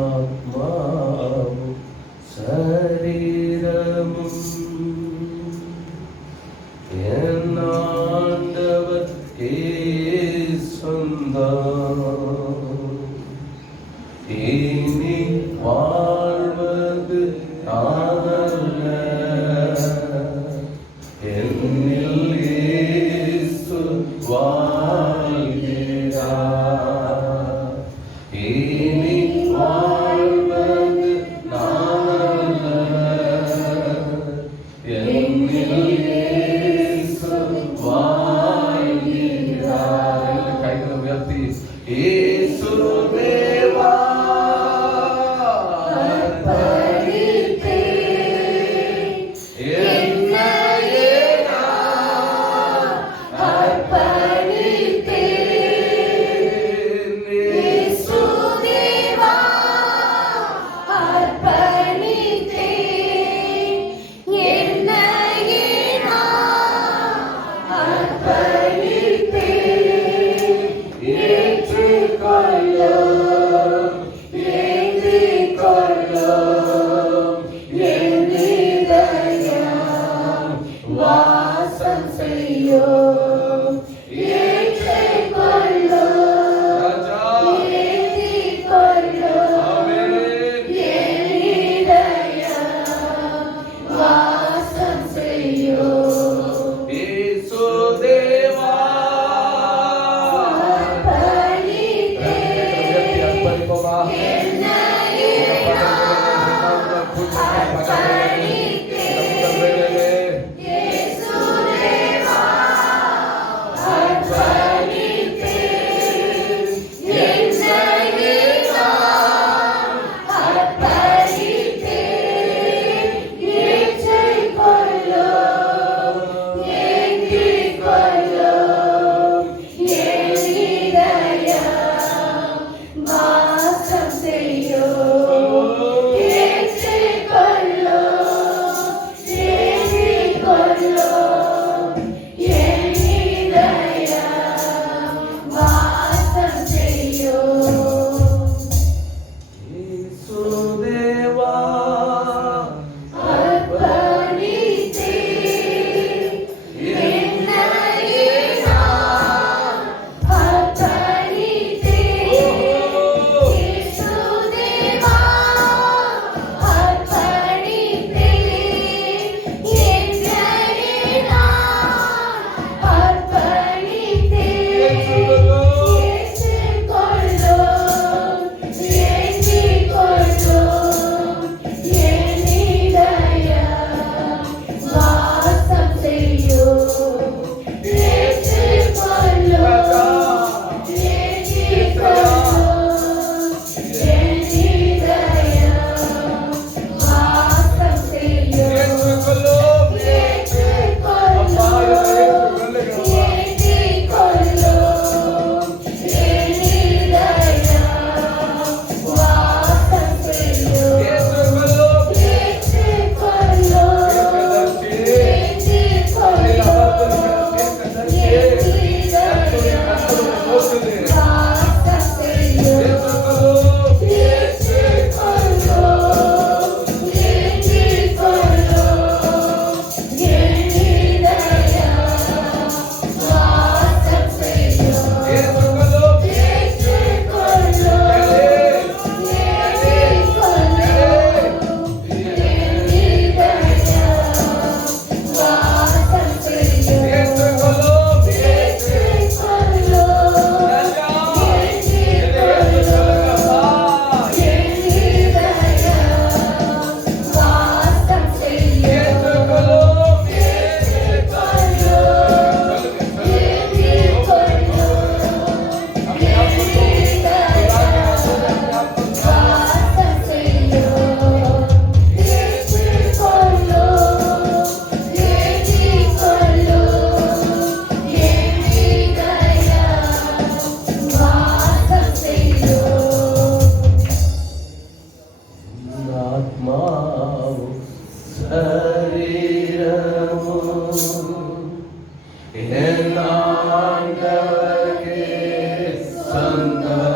ஆத்மாவும் சரீரமும் என் ஆண்டவர்க்கே சொந்தம். இனி வாழ்வது நானல்ல, என்னில் இயேசு வாழ்கிறார். இனி வாழ்வது நானல்ல, என்னில் இயேசு வாழ்கிறார். கைகளை உயர்த்தி இயேசு தேவா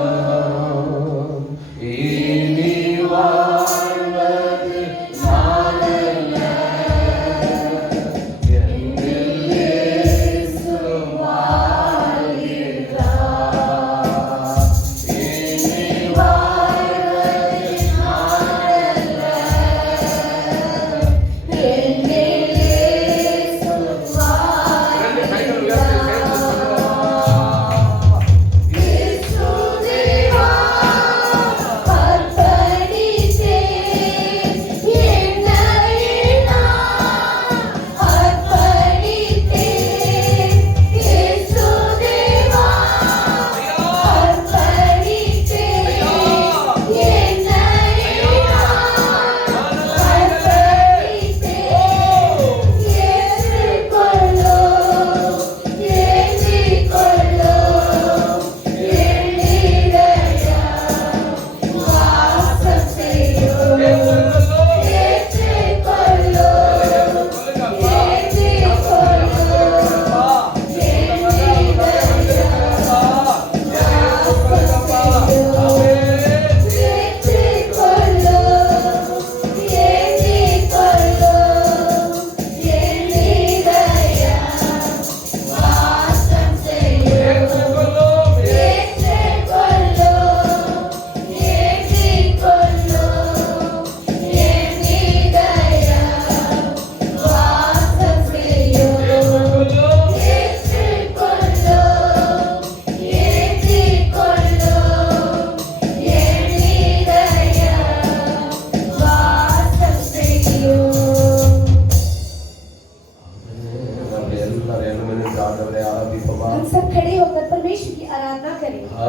சொந்தம் இனி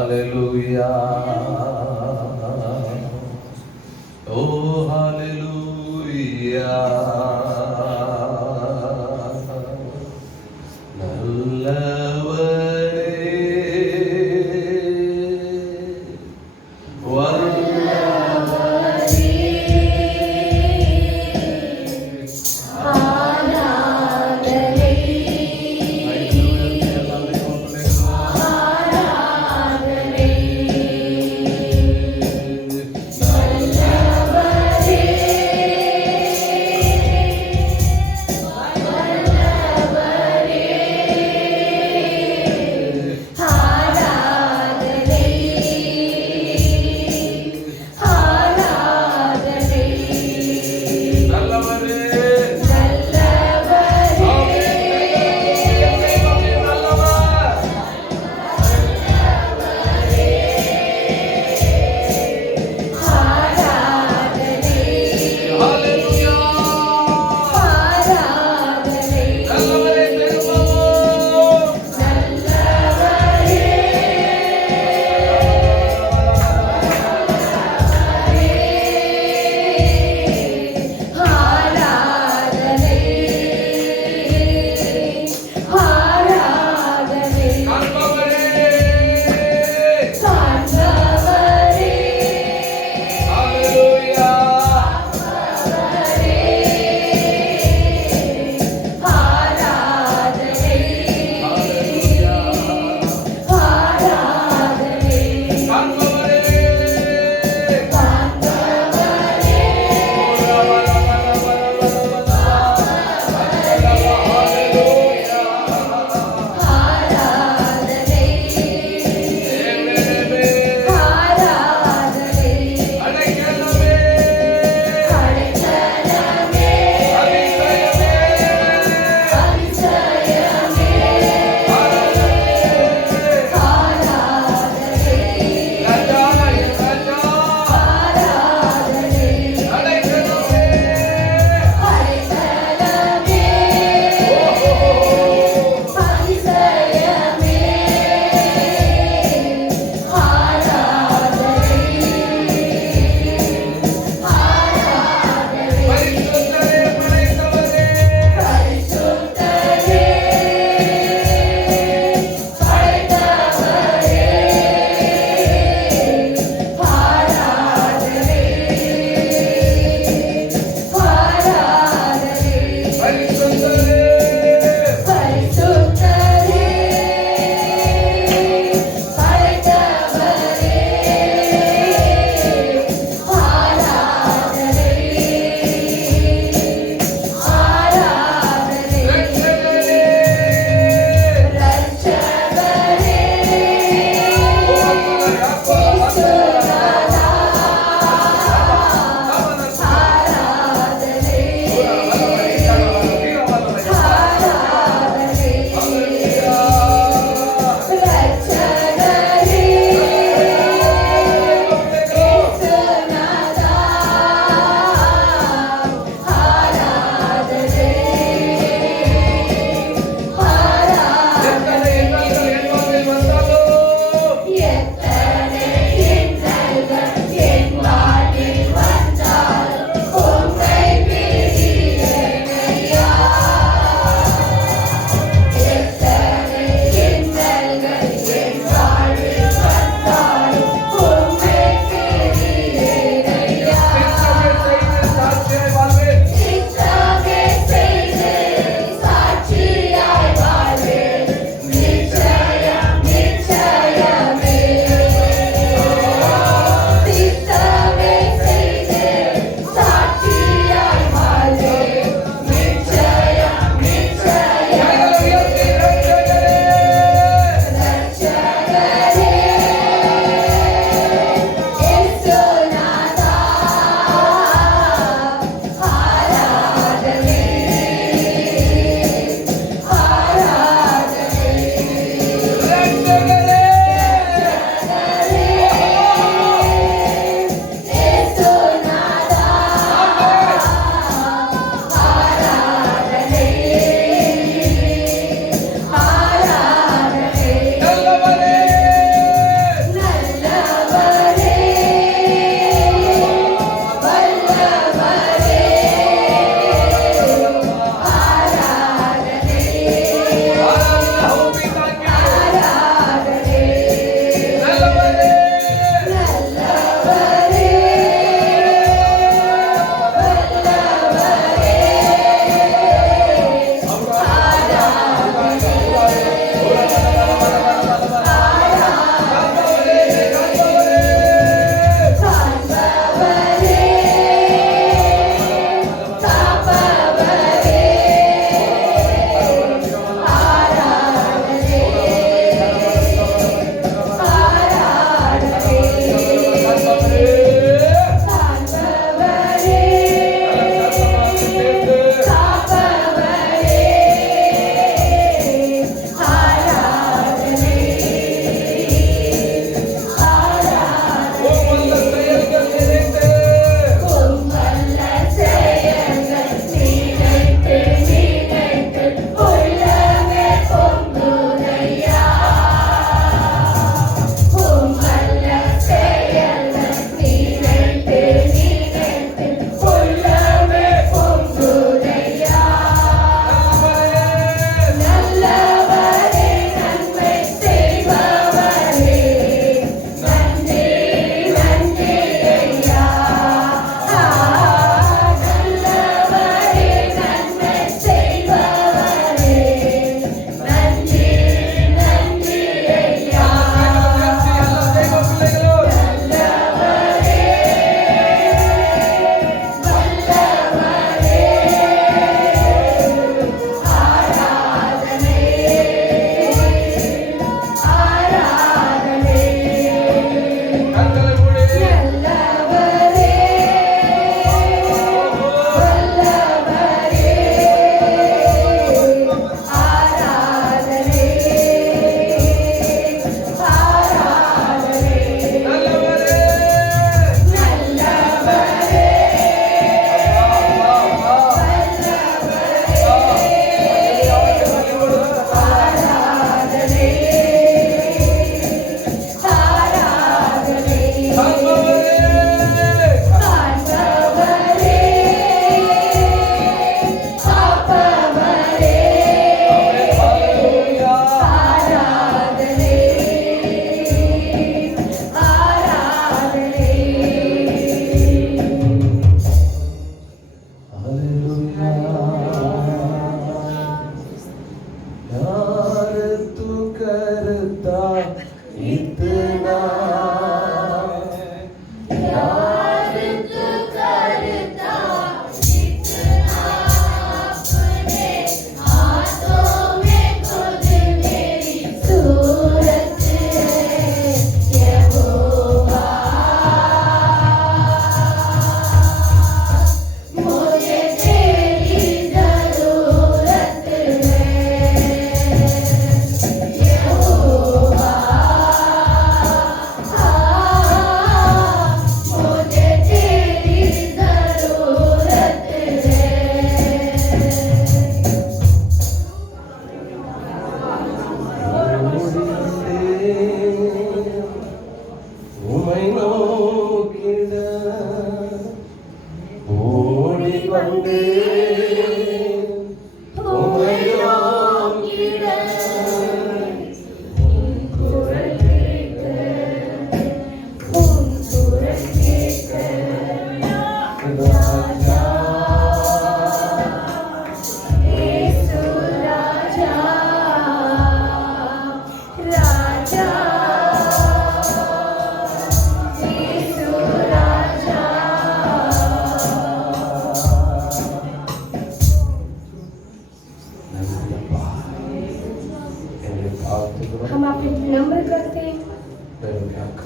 ஹalleluya. ஓ ஹalleluya.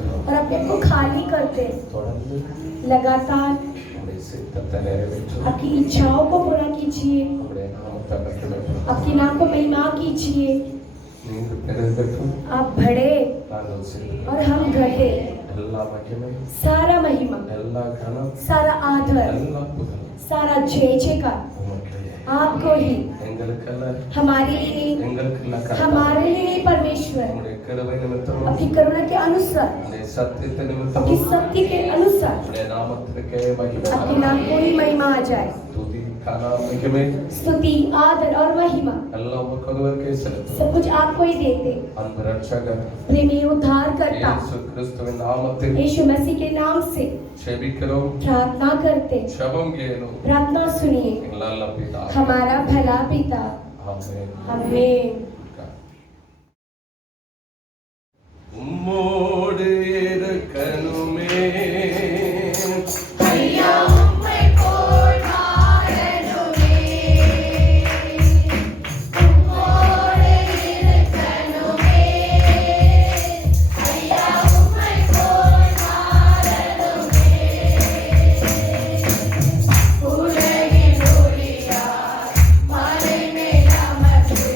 இருக்கிறோம். और अपने को खाली करते हैं। தொடர்ந்து लगातार உம்முடைய சித்தத்தை நிறைவேற்றும். आपकी इच्छाओं को पूरा कीजिए, உம்முடைய நாமத்தை மகிமைப்படுத்தும். आपके नाम को महिमा कीजिए। நீங்க பெருகட்டும், आप बढ़े நாங்கள் சிறுக. और हम घटे। எல்லா மகிமை, सारा महिमा, எல்லா கனம், सारा आदर, எல்லா புகழும் सारा जय जयकार உமக்கே. आपको ही, எங்களுக்கல்ல, हमारे लिए नहीं, எங்களுக்கல்ல கர்த்தா. हमारे लिए नहीं परमेश्वर, உம்முடைய கிருபை நிமித்தமும், अपनी करुणा के अनुसार, உம்முடைய சத்தியத்தை अपनी நிமித்தமும், सत्य के अनुसार உம்முடைய நாமத்திற்கே மகிமை. आपके नाम को ही महिमा आ जाए। துதி, கனம், மகிமை स्तुति, आदर और महिमा எல்லாம் உமக்கு ஒருவருக்கே செலுத்துவோம். सब कुछ आपको ही देते। அன்பு ரட்சகர் प्रेमी उद्धार करता இயேசு கிறிஸ்துவின் நாமத்தில் यीशु मसीह के नाम से செபிக்கிறோம், प्रार्थना करते। ஜெபம் கேளும். प्रार्थना सुनिए, எங்களால் பிதா. हमारा भला पिता। ஆமென். आमीन। உம்மோடு இருக்கணுமே ஐயா உம்மை போல் வாழணுமே, உம்மோடு இருக்கணுமே, ஐயா உம்மை போல் வாழணுமே, உலகின் ஒளியாய் மலை மேல் அமர்ந்து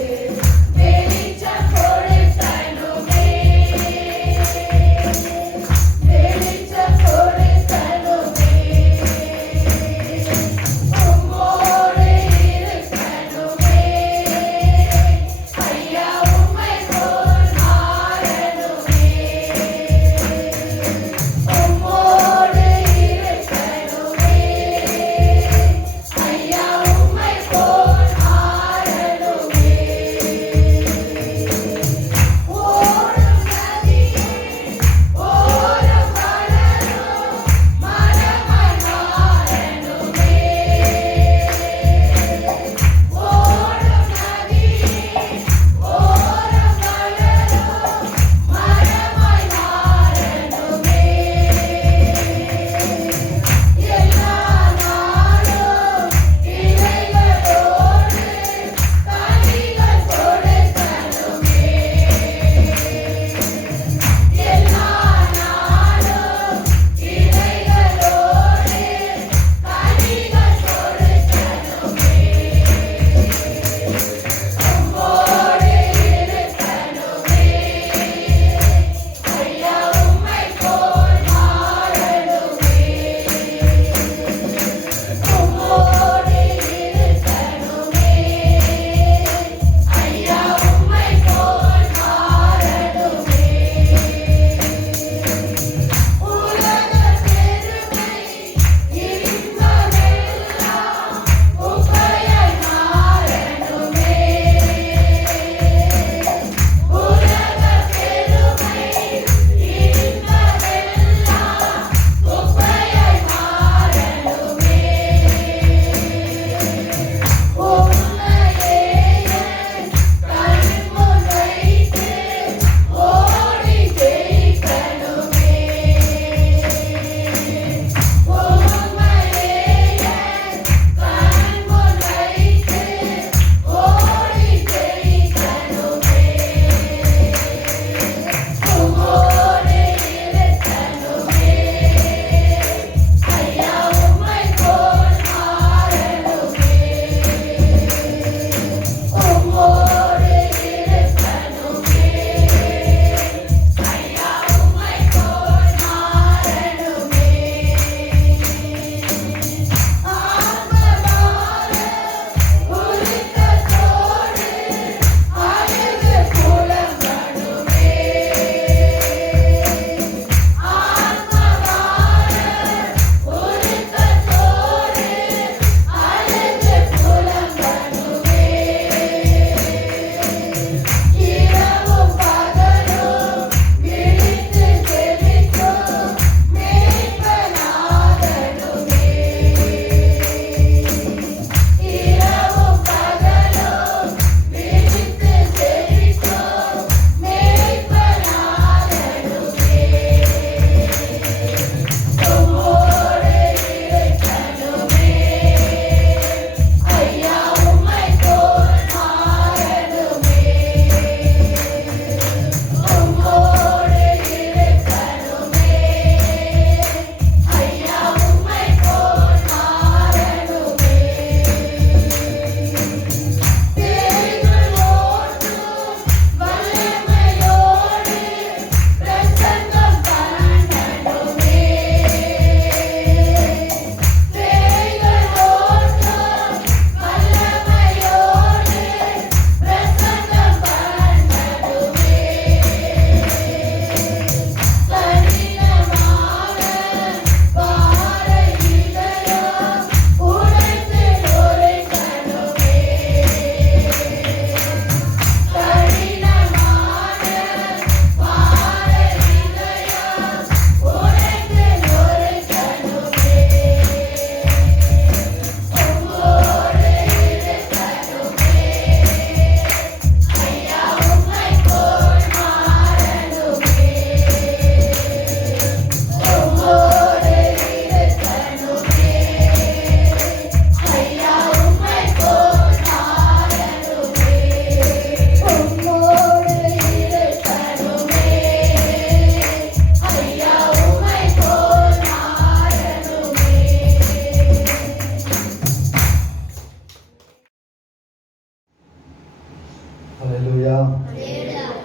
ஹல்லேலூயா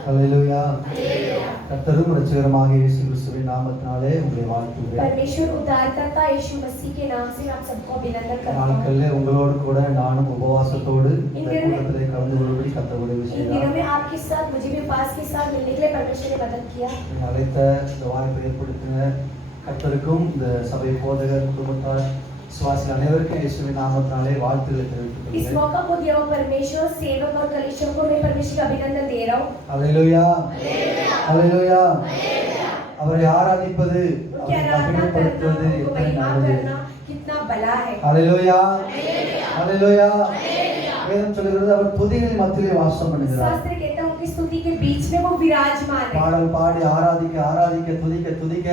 ஹல்லேலூயா கர்த்தரும் இரட்சகருமாகிய இயேசு கிறிஸ்துவின் நாமத்தினாலே உங்களை வாழ்த்துகிறேன். परमेश्वर उद्धारकर्ता यीशु मसीह के नाम से आप सबको अभिनंदन करता हूं। நாட்களிலே உங்களோடு கூட நானும் உபவாசத்தோடு இந்த கூட்டத்திலே கலந்து கொள்ளும்படி கர்த்தர் உதவி इन செய்தார். दिनों में आपके साथ मुझे भी उपास के साथ मिलने के लिए परमेश्वर ने मदद किया। என்னை அழைத்த இந்த வாய்ப்பை ஏற்படுத்தின கர்த்தருக்கும் இந்த சபை போதகர் குடும்பத்தார் விசுவாசிகள் அனைவருக்கும் இயேசுவின் நாமத்தினாலே வாழ்த்துக்களை தெரிவித்துக் इस கொள்கிறேன். मौका को दिया हुआ परमेश्वर सेवक और कलीसिया को मैं परमेश्वर का अभिनंदन दे रहा हूँ। ஹல்லேலூயா ஹல்லேலூயா அவரை ஆராதிப்பது उनकी அவரை आराधना करना, மகிமைப்படுத்துவது उनको எத்தனை महिमा நல்லது. करना कितना भला है। ஹல்லேலூயா ஹல்லேலூயா வேதம் சொல்கிறது அவர் துதிகளின் மத்தியிலே வாசம் பண்ணுகிறார். शास्त्र कहता है उनकी स्तुति के बीच में वो विराजमान है। பாடல் பாடி ஆராதிக்க ஆராதிக்க துதிக்க துதிக்க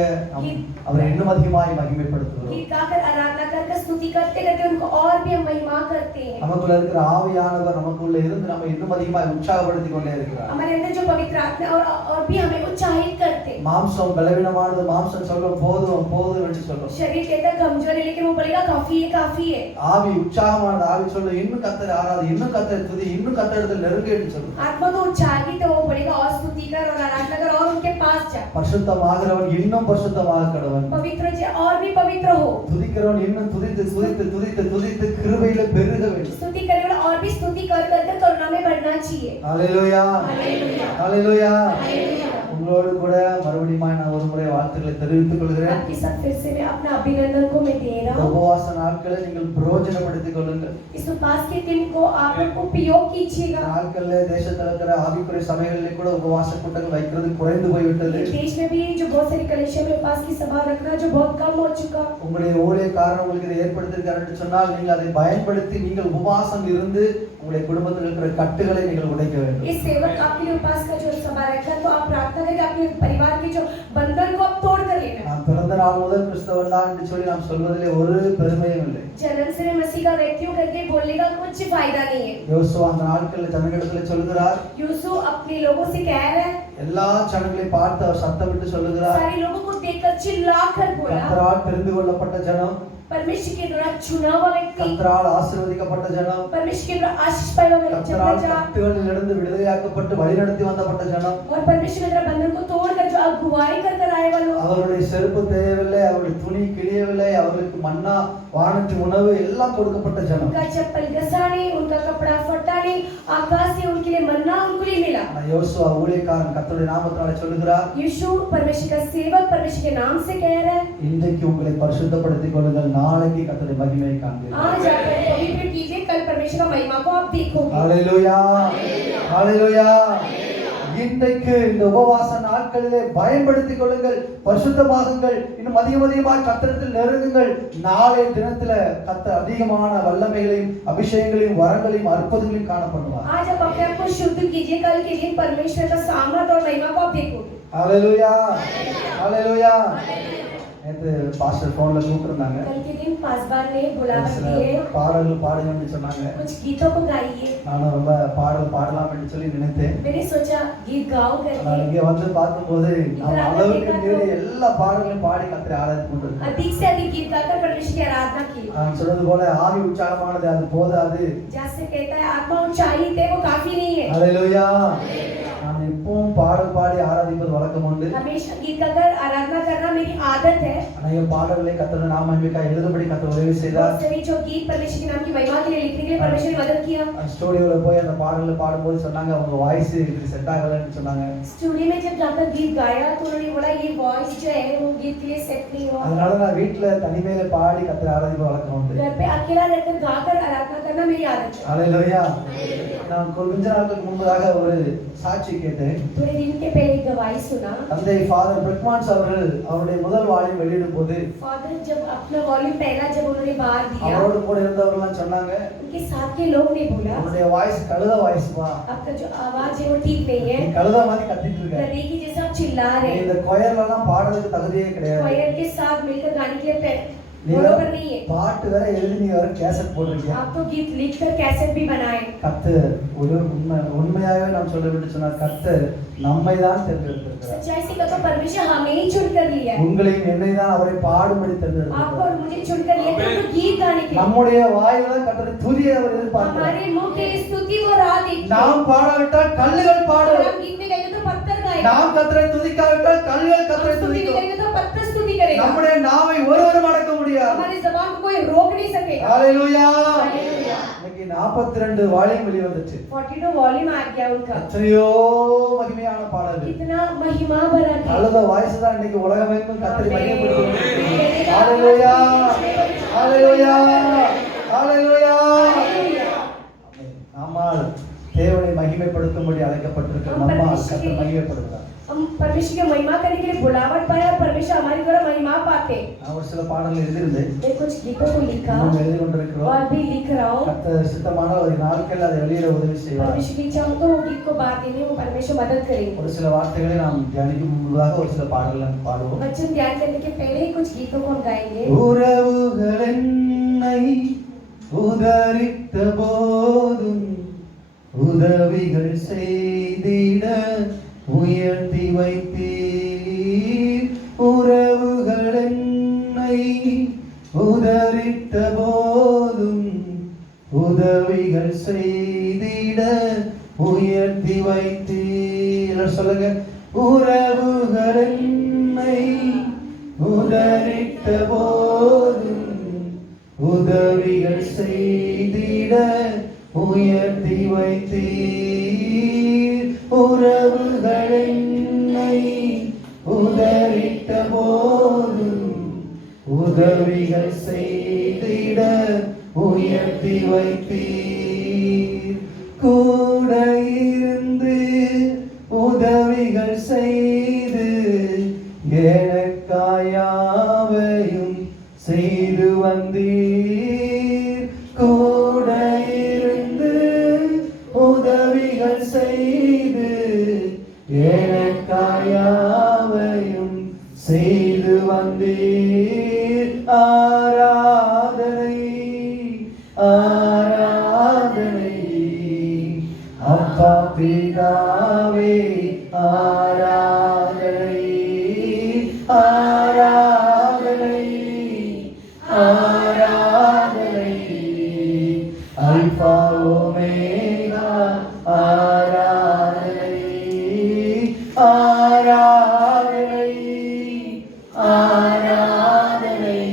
அவரை இன்னும் அதிகமாய் மகிமைப்படுத்துகிறோம். गीत गाकर आराधना कर स्तुति करते करते उनको और भी हम महिमा करते हैं। நமக்குள்ள இருக்கிற ஆவியானவர் நமக்குள்ள இருந்து நம்ம இன்னும் அதிகமாய் உற்சாகப்படுத்திக் கொண்டே இருக்கிறார். हमारे अंदर जो पवित्र आत्मा और भी हमें उत्साहित करते हैं। மாம்சம் பலவீனமானது, மாம்சம் சொல்லும் போதும் போதும் என்று சொல்லும். शरीर कहता है कमजोर है लेकिन वो बोलेगा काफी है काफी है। ஆவி உற்சாகமானது, ஆவி சொல்லும் இன்னும் கர்த்தரை ஆராதி, இன்னும் கர்த்தரை துதி, இன்னும் கர்த்தரிடத்தில் நெருங்கு என்று சொல்லும். आत्मा तो उत्साहित है, वो बोलेगा और स्तुति कर और आराधना कर और उनके पास जा। பரிசுத்தமாகிறவன் இன்னும் பரிசுத்தமாக கடவன். पवित्र जे और भी पवित्र हो। துதிக்கிறவன் இன்னும் துதித்து துதித்து துதித்து துதித்து கிருபையிலே பெருக வேண்டும். स्तुति करे वाला और भी स्तुति कर कर करुणा में बढ़ना चाहिए। ஹல்லேலூயா हालेलुया ஹல்லேலூயா. हालेलुया। உங்களோடு கூட மறுபடியும் நான் ஒரு முறை வாழ்த்துக்களை தெரிவித்துக் கொள்கிறேன். आपके साथ फिर से मैं अपना अभिनंदन को मैं दे रहा हूँ। உபவாச நாட்களை நீங்கள் பிரயோஜனப்படுத்திக் கொள்ளுங்கள். इस उपवास के दिन को आप लोग उपयोग कीजिएगा। நாட்களிலே தேசத்தில் இருக்கிற ஆவிக்குரிய சபைகளிலே கூட உபவாச கூட்டங்கள் வைக்கிறது குறைந்து போய்விட்டது. देश में भी जो बहुत सारी कलीसिया में उपवास की सभा रखना जो बहुत कम हो चुका। உங்களுடைய ஊழியக்காரர் உங்களுக்கு இதை ஏற்படுத்தியிருக்கார் என்று சொன்னால் நீங்கள் அதை பயன்படுத்தி நீங்கள் உபவாசம் இருந்து உங்களுடைய குடும்பத்தில் இருக்கிற கட்டுகளை நீங்கள் உடைக்க வேண்டும். इस सेवक आपके लिए उपवास का जो सभा रखा तो आप प्रार्थना करके अपने परिवार के जो बंधन को आप तोड़ कर लेना। நாம் பிறந்த நாள் முதல் கிறிஸ்தவன் தான் என்று சொல்லி நாம் சொல்வதிலே ஒரு பெருமையும் இல்லை. जन्म से मैं मसीह का व्यक्ति हूँ करके बोलने का कुछ फायदा नहीं है। யோசுவா அந்த நாட்களில் ஜனங்களிடத்தில் சொல்லுகிறார், यूसुफ अपने लोगों से कह रहा है, எல்லா ஜனங்களையும் பார்த்து அவர் சத்தமிட்டு சொல்லுகிறார், सारे लोगों को देखकर चिल्लाकर बोला, கர்த்தரால் தெரிந்து கொள்ளப்பட்ட ஜனம், परमेश्वर के द्वारा चुना हुआ व्यक्ति, கர்த்தரால் ஆசீர்வதிக்கப்பட்ட ஜனம், परमेश्वर के द्वारा आशीष पाया हुआ கர்த்தரால் व्यक्ति கட்டுகளிலிருந்து விடுதலையாக்கப்பட்டு வழிநடத்தி வந்தப்பட்ட ஜனம், और परमेश्वर के द्वारा बंधन को तोड़कर जो अगुवाई कर कर आए वालों, அவருடைய செருப்பு தேயவில்லை, அவருடைய துணி கிழியவில்லை, அவர்களுக்கு மன்னா வானத்து உணவு எல்லாம் கொடுக்கப்பட்ட ஜனம். उनका चप्पल घसा नहीं, उनका कपड़ा फटा नहीं, आकाश से उनके लिए मन्ना उनको लिए मिला। ஆனா யோசுவா ஊழியக்காரன் கர்த்தருடைய நாமத்தினாலே சொல்லுகிறார், यीशु परमेश्वर का सेवक परमेश्वर के नाम से कह रहा है, இன்றைக்கு உங்களை பரிசுத்தப்படுத்திக் கொள்ளுங்கள், நாளைக்கு கர்த்தருடைய மகிமையை காண்பீர்கள். आज आप पवित्र कीजिए, कल परमेश्वर का महिमा को आप देखोगे। ஹல்லேலூயா ஹல்லேலூயா. இன்றைக்கு இந்த உபவாச நாட்களிலே பயன்படுத்திக் கொள்ளுங்கள், பரிசுத்தமாகுங்கள், இன்னும் அதிகமாக கர்த்தரிடத்தில் நெருங்குங்கள். நாளைய தினத்துல கர்த்தர் அதிகமான வல்லமைகளையும் அபிஷேகங்களையும் வரங்களையும் அற்புதங்களையும் காணப்படுவார். आज आप अपने आप को शुद्ध कीजिए, कल के दिन परमेश्वर का सामर्थ और महिमा को आप देखोगे। ஹல்லேலூயா ஹல்லேலூயா. நேத்து பாஸ்டர் போன்ல கூப்பிட்டுருந்தாங்க, कल के दिन पासवान ने बुलावा சில दिए, பாடல்கள் பாடுங்கன்னு சொன்னாங்க. कुछ गीतों को गाइए। நானும் ரொம்ப பாடல் பாடலாம் என்று சொல்லி நினைத்தேன். मैंने सोचा गीत गाओ நான் करके, இங்க வந்து பார்க்கும்போது நம்ம அளவுக்கு மீறி எல்லா பாடல்களையும் பாடி கர்த்தரை ஆராதித்துக் கொண்டிருக்கிறோம். अधिक से अधिक गीत गाकर परमेश्वर की आराधना की। நான் சொன்னது போல ஆவி உற்சாகமானது, அது போதாது. जैसे कहता है आत्मा उत्साहित है वो काफी नहीं है। ஹல்லேலூயா. நான் எப்பவும் பாடல் பாடி ஆராதிப்பது வழக்கம் உண்டு. हमेशा गीत गाकर आराधना करना मेरी आदत है। அநேக பாடல்களை கர்த்தருடைய நாம மகிமைக்காக எழுதும்படி கர்த்தர் உதவி செய்தார். बहुत सारी जो गीत परमेश्वर के नाम की महिमा के लिए लिखने के लिए परमेश्वर ने मदद किया। ஸ்டுடியோல போய் அந்த பாடல்களை பாடும்போது சொன்னாங்க, உங்க வாய்ஸ் இதுக்கு செட் ஆகலன்னு சொன்னாங்க. स्टूडियो में जब जाकर गीत गाया तो उन्होंने बोला ये वॉइस जो है वो गीत के लिए सेट नहीं हुआ। அதனால நான் வீட்ல தனிமையில பாடி கர்த்தரை ஆராதிப்பது வழக்கம் உண்டு. घर पे अकेला रहकर गाकर आराधना करना मेरी आदत है। ஹல்லேலூயா. நான் கொஞ்ச நாட்களுக்கு முன்பதாக ஒரு சாட்சி கேட்டேன். थोड़े दिन के पहले एक गवाही सुना। தந்தை ஃபாதர் பிரிக்மான்ஸ் அவர்கள் அவருடைய முதல் வால்யூம் வெளியிடும் போது फादर जब अपना वॉल्यूम पहला जब उन्होंने बाहर दिया, அவரோடு கூட இருந்தவர்கள் சொன்னாங்க, उनके साथ के लोग ने बोला உன்னுடைய வாய்ஸ் கழுத வாய்ஸ் பா, आपका जो आवाज है वो ठीक नहीं है, கழுத மாதிரி கத்திட்டு இருக்க, गधे की जैसा आप चिल्ला रहे நீ हैं, இந்த கொயர்ல எல்லாம் பாடுறதுக்கு தகுதியே கிடையாது. choir के साथ मिलकर गाने के लिए நீங்க बरोबर नहीं है। பாட்டு வேற எழுதி நீங்க வேற கேசட் போடுறீங்க. आप तो गीत लिखकर कैसेट भी बनाए। கர்த்தர் ஒரு உண்மையாகவே நாம் சொல்ல வேண்டும் சொன்னால் கர்த்தர் நம்மை தான் தேர்ந்தெடுத்திருக்கிறார். सच्चाई से कहता परमेश्वर हमें ही चुनकर लिया है। உங்களையும் என்னை தான் அவரை பாடும்படி आपको தேர்ந்தெடுத்திருக்கிறார். और मुझे चुनकर लिया तो गीत गाने के लिए। நம்முடைய வாயில கர்த்தருடைய துதியை அவர் எதிர்பார்க்கிறார். हमारे मुंह के स्तुति को राह देखता நாம் பாடாவிட்டால் கல்லுகள் अगर பாடும். हम गीत नहीं गाएंगे तो पत्थर गाएगा, நாம் கர்த்தரை துதிக்காவிட்டால் கல்லுகள் கர்த்தரை हम स्तुति नहीं துதிக்கும். करेंगे तो पत्थर स्तुति करेगा. நம்முடைய நாவை ஒருவரும் அடக்க முடியாது. हमारी जबान को कोई रोक नहीं सकेगा. ஹalleluya. हालेलुया. இன்னைக்கு 42 வால்யூம் வெளிவந்துச்சு. 42 वॉल्यूम आ गया उनका. எத்தனையோ மகிமையான பாடல்கள். कितना महिमा भरा है. அழுத வாய்ஸ் தான் இன்னைக்கு உலகமெங்கும் கர்த்தரை மகிமைப்படுத்துது. ஹalleluya. ஹalleluya. ஹalleluya. நம்மால் தேவனை மகிமைப்படுத்தும்படி அழைக்கப்பட்டிருக்கிற நம்மால் கர்த்தர் மகிமைப்படுத்துகிறார். हम परमेश्वर की महिमा करने के लिए बुलावट पाए और परमेश्वर हमारी द्वारा महिमा पाते. நான் ஒரு சில பாடல்கள் எழுதியிருந்தேன். मैं कुछ गीतों को लिखा இன்னும் எழுதி கொண்டிருக்கிறோம். और भी लिख रहा हूँ. கர்த்தர் சித்தமான ஒரு நாட்கள் அதை வெளியிட உதவி செய்வார். परमेश्वर की इच्छा हो तो वो गीत को बात देने में परमेश्वर मदद करेंगे. ஒரு சில வார்த்தைகளை நாம் தியானிக்கும் முன்பதாக ஒரு சில பாடல்களை நாம் பாடுவோம். वचन ध्यान करने के पहले ही कुछ गीतों को हम गाएंगे. உறவுகள் என்னை உதறித்த போதும் உதவிகள் செய்திட உயர்த்தி வைத்தீர். உறவுகள் என்னை உதறித்த போதும் உதவிகள் செய்திட உயர்த்தி வைத்தீர். சொல்லுங்க. உறவுகள் என்னை உதறித்த போதும் உதவிகள் செய்திட உயர்த்தி வைத்தீர். உறவுகள் என்னை உதறிட்ட போதும் உதவிகள் செய்திட உயர்த்தி வைத்தீர். கூட இருந்து உதவிகள் செய்து எனக்காயாவையும் செய்து வந்தீர். கூட இருந்து உதவிகள் செய்து எனக்காயாவையும் செய்து வந்தீர். ஆராதனை ஆராதனை அப்பா பிதாவே ஆராதனை ஆராதனை ஆராதனை அல்பா ஒமேகா ஆராதனை ஆராதனை ஆராதனை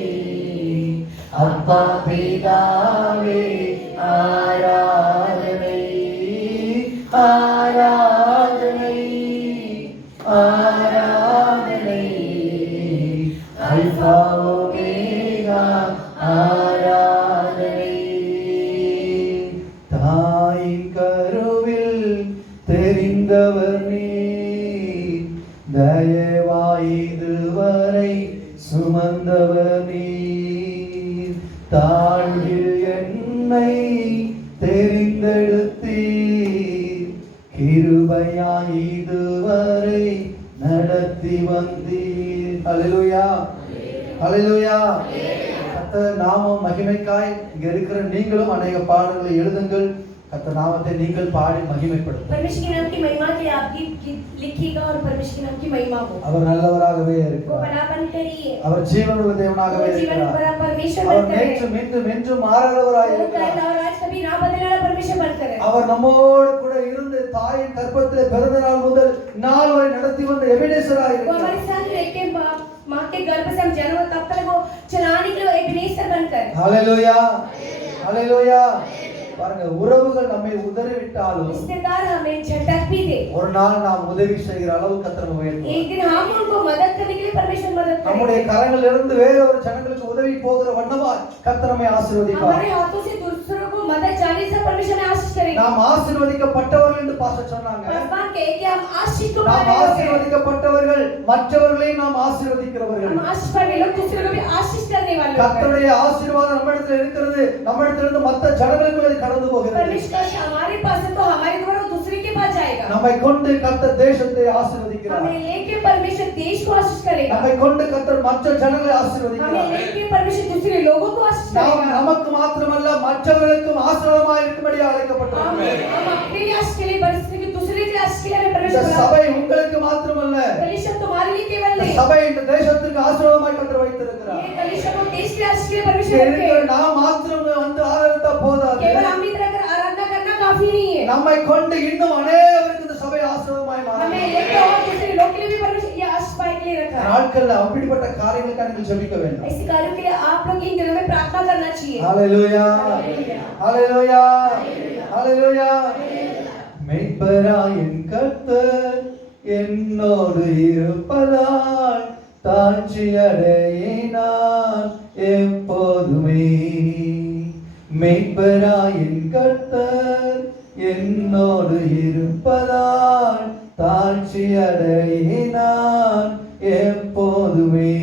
அப்பா பிதாவே ஆராதனை ஆராதனை ஆராதனை அல்பா ஒமேகா ஆராதனை. தாயின் கருவில் தெரிந்தவர் நீர், தயவாய் இதுவரை சுமந்தவர் நீர். தாழ்வில் என்னை தெரிந்தெடுத்தீர், கிருபையாய் இதுவரை நடத்தி வந்தீர். ஹல்லேலூயா. ஹல்லேலூயா. கர்த்தர் நாமம் மகிமைக்காய் இங்க இருக்கிற நீங்களும் अनेक பாடல்களை எழுதுங்கள். கர்த்தர் நாமத்தை நீங்கள் பாடி மகிமைப்படுத்துங்கள். परमेश्वर के नाम की महिमा के लिए आप गीत लिखिएगा और परमेश्वर के नाम की महिमा हो. அவர் நல்லவராகவே वो இருக்கிறார். बड़ापन करिए. அவர் ஜீவனுள்ள தேவனாகவே वो जीवन இருக்கிறார். बड़ा परमेश्वर அவர் बनकर है. நேற்றும் இன்றும் என்றும் மாறாதவராய் वो कल இருக்கிறார். और आज कभी ना बदलने वाला परमेश्वर बनकर है. அவர் நம்மோடு கூட இருந்து தாயின் கர்ப்பத்திலே பிறந்த நாள் முதல் நாள் வரை நடத்தி வந்த எபினேசராய் वो இருக்கிறார். हमारे साथ रह के माँ के गर्भ से हम जन्म तब तक वो चलाने के लिए एबेनेजर बनकर. ஹல்லேலூயா. ஹல்லேலூயா. பாருங்க, உறவுகள் நம்மை உதறி விட்டாலும் रिश्तेदार हमें झटक भी दे, ஒரு நாள் நாம் உதவி செய்கிற அளவு கர்த்தர் நம்மை உயர்த்துவார். एक दिन हम उनको मदद करने के लिए परमेश्वर मदद நம்முடைய करेगा. கரங்களில் இருந்து வேற ஒரு ஜனங்களுக்கு உதவி போகிற வண்ணமாய் கர்த்தர் நம்மை ஆசீர்வதிப்பார். हमारे हाथों से दूसरों को मदद जाने से परमेश्वर ने आशीष करेगा. நாம் ஆசீர்வதிக்கப்பட்டவர்கள் என்று பாஸ்டர் சொன்னாங்க. भगवान कहे कि हम आशीष को நாம் पाने वाले हैं. ஆசீர்வதிக்கப்பட்டவர்கள் மற்றவர்களையும் நாம் ஆசீர்வதிக்கிறவர்கள். हम आशीष पाने लोग दूसरों को भी आशीष करने वाले हैं. கர்த்தருடைய ஆசீர்வாதம் நம்மிடத்தில் இருக்கிறது. நம்மிடத்திலிருந்து மற்ற ஜனங்களுக்கு அது கடந்து போகிறது. परमेश्वर हमारे पास है तो हमारे द्वारा दूसरे के पास जाएगा. நம்மை கொண்டு கர்த்தர் தேசத்தை ஆசீர்வதிக்கிறார். हमें लेके परमेश्वर देश को आशीष करेगा. நம்மை கொண்டு கர்த்தர் மற்ற ஜனங்களை हमें ஆசீர்வதிக்கிறார். लेके परमेश्वर दूसरे लोगों को आशीष நாம் करेगा. நமக்கு மாத்திரமல்ல மற்றவர்களுக்கும் ஆசீர்வாதமாய் இருக்கும்படி हम அழைக்கப்பட்டிருக்கிறோம். अपने लिए आशीष के लिए बरसने की दूसरे के आशीष के लिए இந்த परमेश्वर சபை உங்களுக்கு மாத்திரமல்ல, कलीसिया तुम्हारे लिए केवल இந்த नहीं, சபை இந்த தேசத்துக்கு ஆசீர்வாதமாய் கர்த்தர் வைத்திருக்கிறார். ये कलीसिया को देश के आशीष के लिए இங்க परमेश्वर இருக்கிற रखे. நாம் மாத்திரம் வந்து ஆராதித்தா போதாது. केवल हम ही तरह आराधना करना काफी काफी नहीं है, நம்மை கொண்டு இன்னும் அநேகருக்கு இந்த சபை ஆசீர்வாதமாய் हमें மாறும். लेके और दूसरे लोग के लिए भी परमेश्वर ये आशीर्वाद के लिए रखा है। நாட்கள்ல அப்படிப்பட்ட காரியங்களுக்காக நீங்கள் ஜெபிக்க வேண்டும். ऐसे कार्यों के लिए आप लोग इन दिनों में प्रार्थना करना चाहिए। ஹalleluya ஹalleluya ஹalleluya. மெய்ப்பராய் என் கர்த்தர் என்னோடு இருப்பதால் தாழ்ச்சி அடையேன் நான் எப்போதுமே. மெய்ப்பராய் என் கர்த்தர் என்னோடு இருப்பதால் தாழ்ச்சி அடையேன் நான் எப்போதுமே.